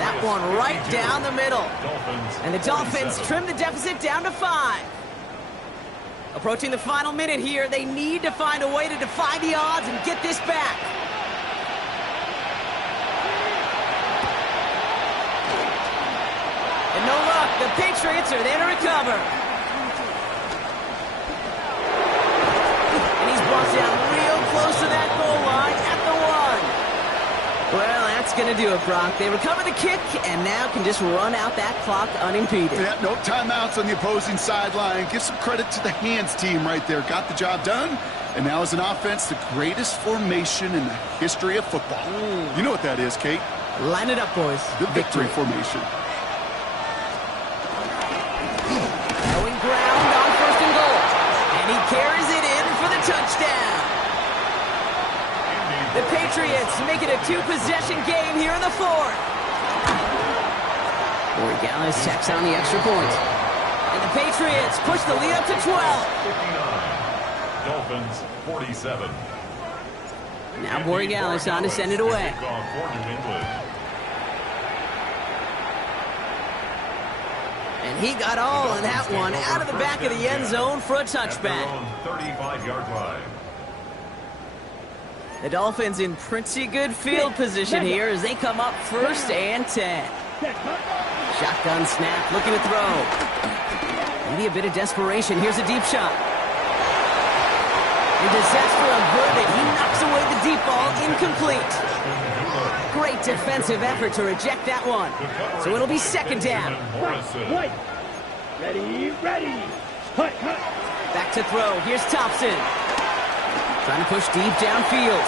That one right down the middle. And the Dolphins trim the deficit down to 5. Approaching the final minute here, they need to find a way to defy the odds and get this back. And no luck, the Patriots are there to recover. And he's brought down real close to that goal line at the 1. Well, that's going to do it, Brock. They recover the kick and now can just run out that clock unimpeded. Yeah, no timeouts on the opposing sideline. Give some credit to the hands team right there. Got the job done. And now as an offense, the greatest formation in the history of football. You know what that is, Kate? Line it up, boys. The victory formation. Going ground on 1st and goal. And he carries it in for the touchdown. The Patriots make it a 2-possession game here in the 4th. Corey Gallis tacks on the extra point. And the Patriots push the lead up to 12. 59. Dolphins 47. Now Corey Gallis on to send it away. And he got all of that one out of the back of the end zone for a touchback. 35-yard line. The Dolphins in pretty good field position here as they come up 1st and 10. Shotgun snap, looking to throw. Maybe a bit of desperation. Here's a deep shot. And disaster averted. He knocks away the deep ball, incomplete. Great defensive effort to reject that one. So it'll be 2nd down. Wait. Ready, ready. Back to throw. Here's Thompson. Trying to push deep downfield.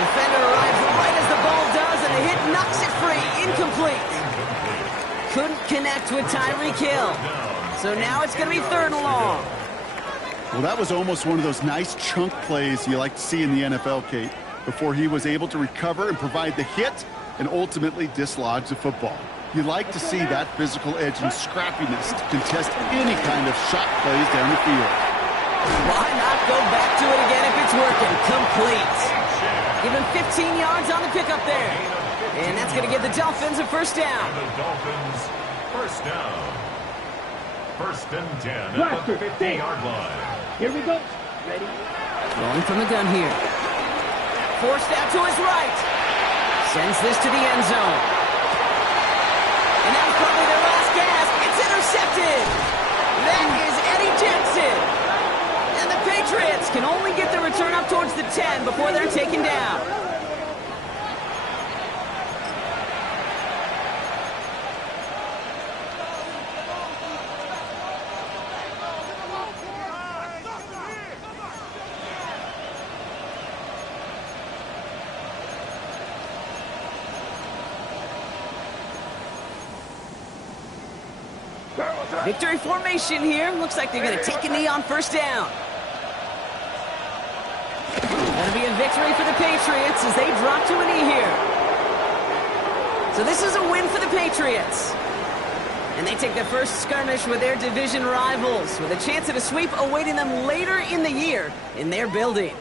Defender arrives right as the ball does, and the hit knocks it free. Incomplete. Couldn't connect with Tyreek Hill. So now it's going to be 3rd and long. Well, that was almost one of those nice chunk plays you like to see in the NFL, Kate, before he was able to recover and provide the hit and ultimately dislodge the football. You like to see that physical edge and scrappiness to contest any kind of shot plays down the field. Why not go back to it again if it's working? Complete. Give him 15 yards on the pickup there. And that's going to give the Dolphins a 1st down. The Dolphins 1st down. 1st and 10 at the 50-yard line. Here we go. Ready? Rolling from the gun here. Forced out to his right. Sends this to the end zone. And that was probably their last gasp. It's intercepted. That is Eddie Jackson. And the Patriots can only get the return up towards the 10 before they're taken down. Victory formation here. Looks like they're going to take a knee on 1st down. Going to be a victory for the Patriots as they drop to a knee here. So this is a win for the Patriots. And they take their first skirmish with their division rivals with a chance at a sweep awaiting them later in the year in their building.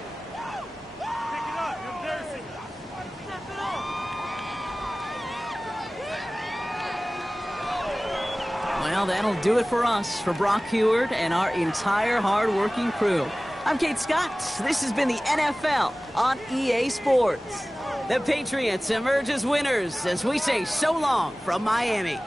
Well, that'll do it for us, for Brock Heward and our entire hard-working crew. I'm Kate Scott. This has been the NFL on EA Sports. The Patriots emerge as winners as we say so long from Miami.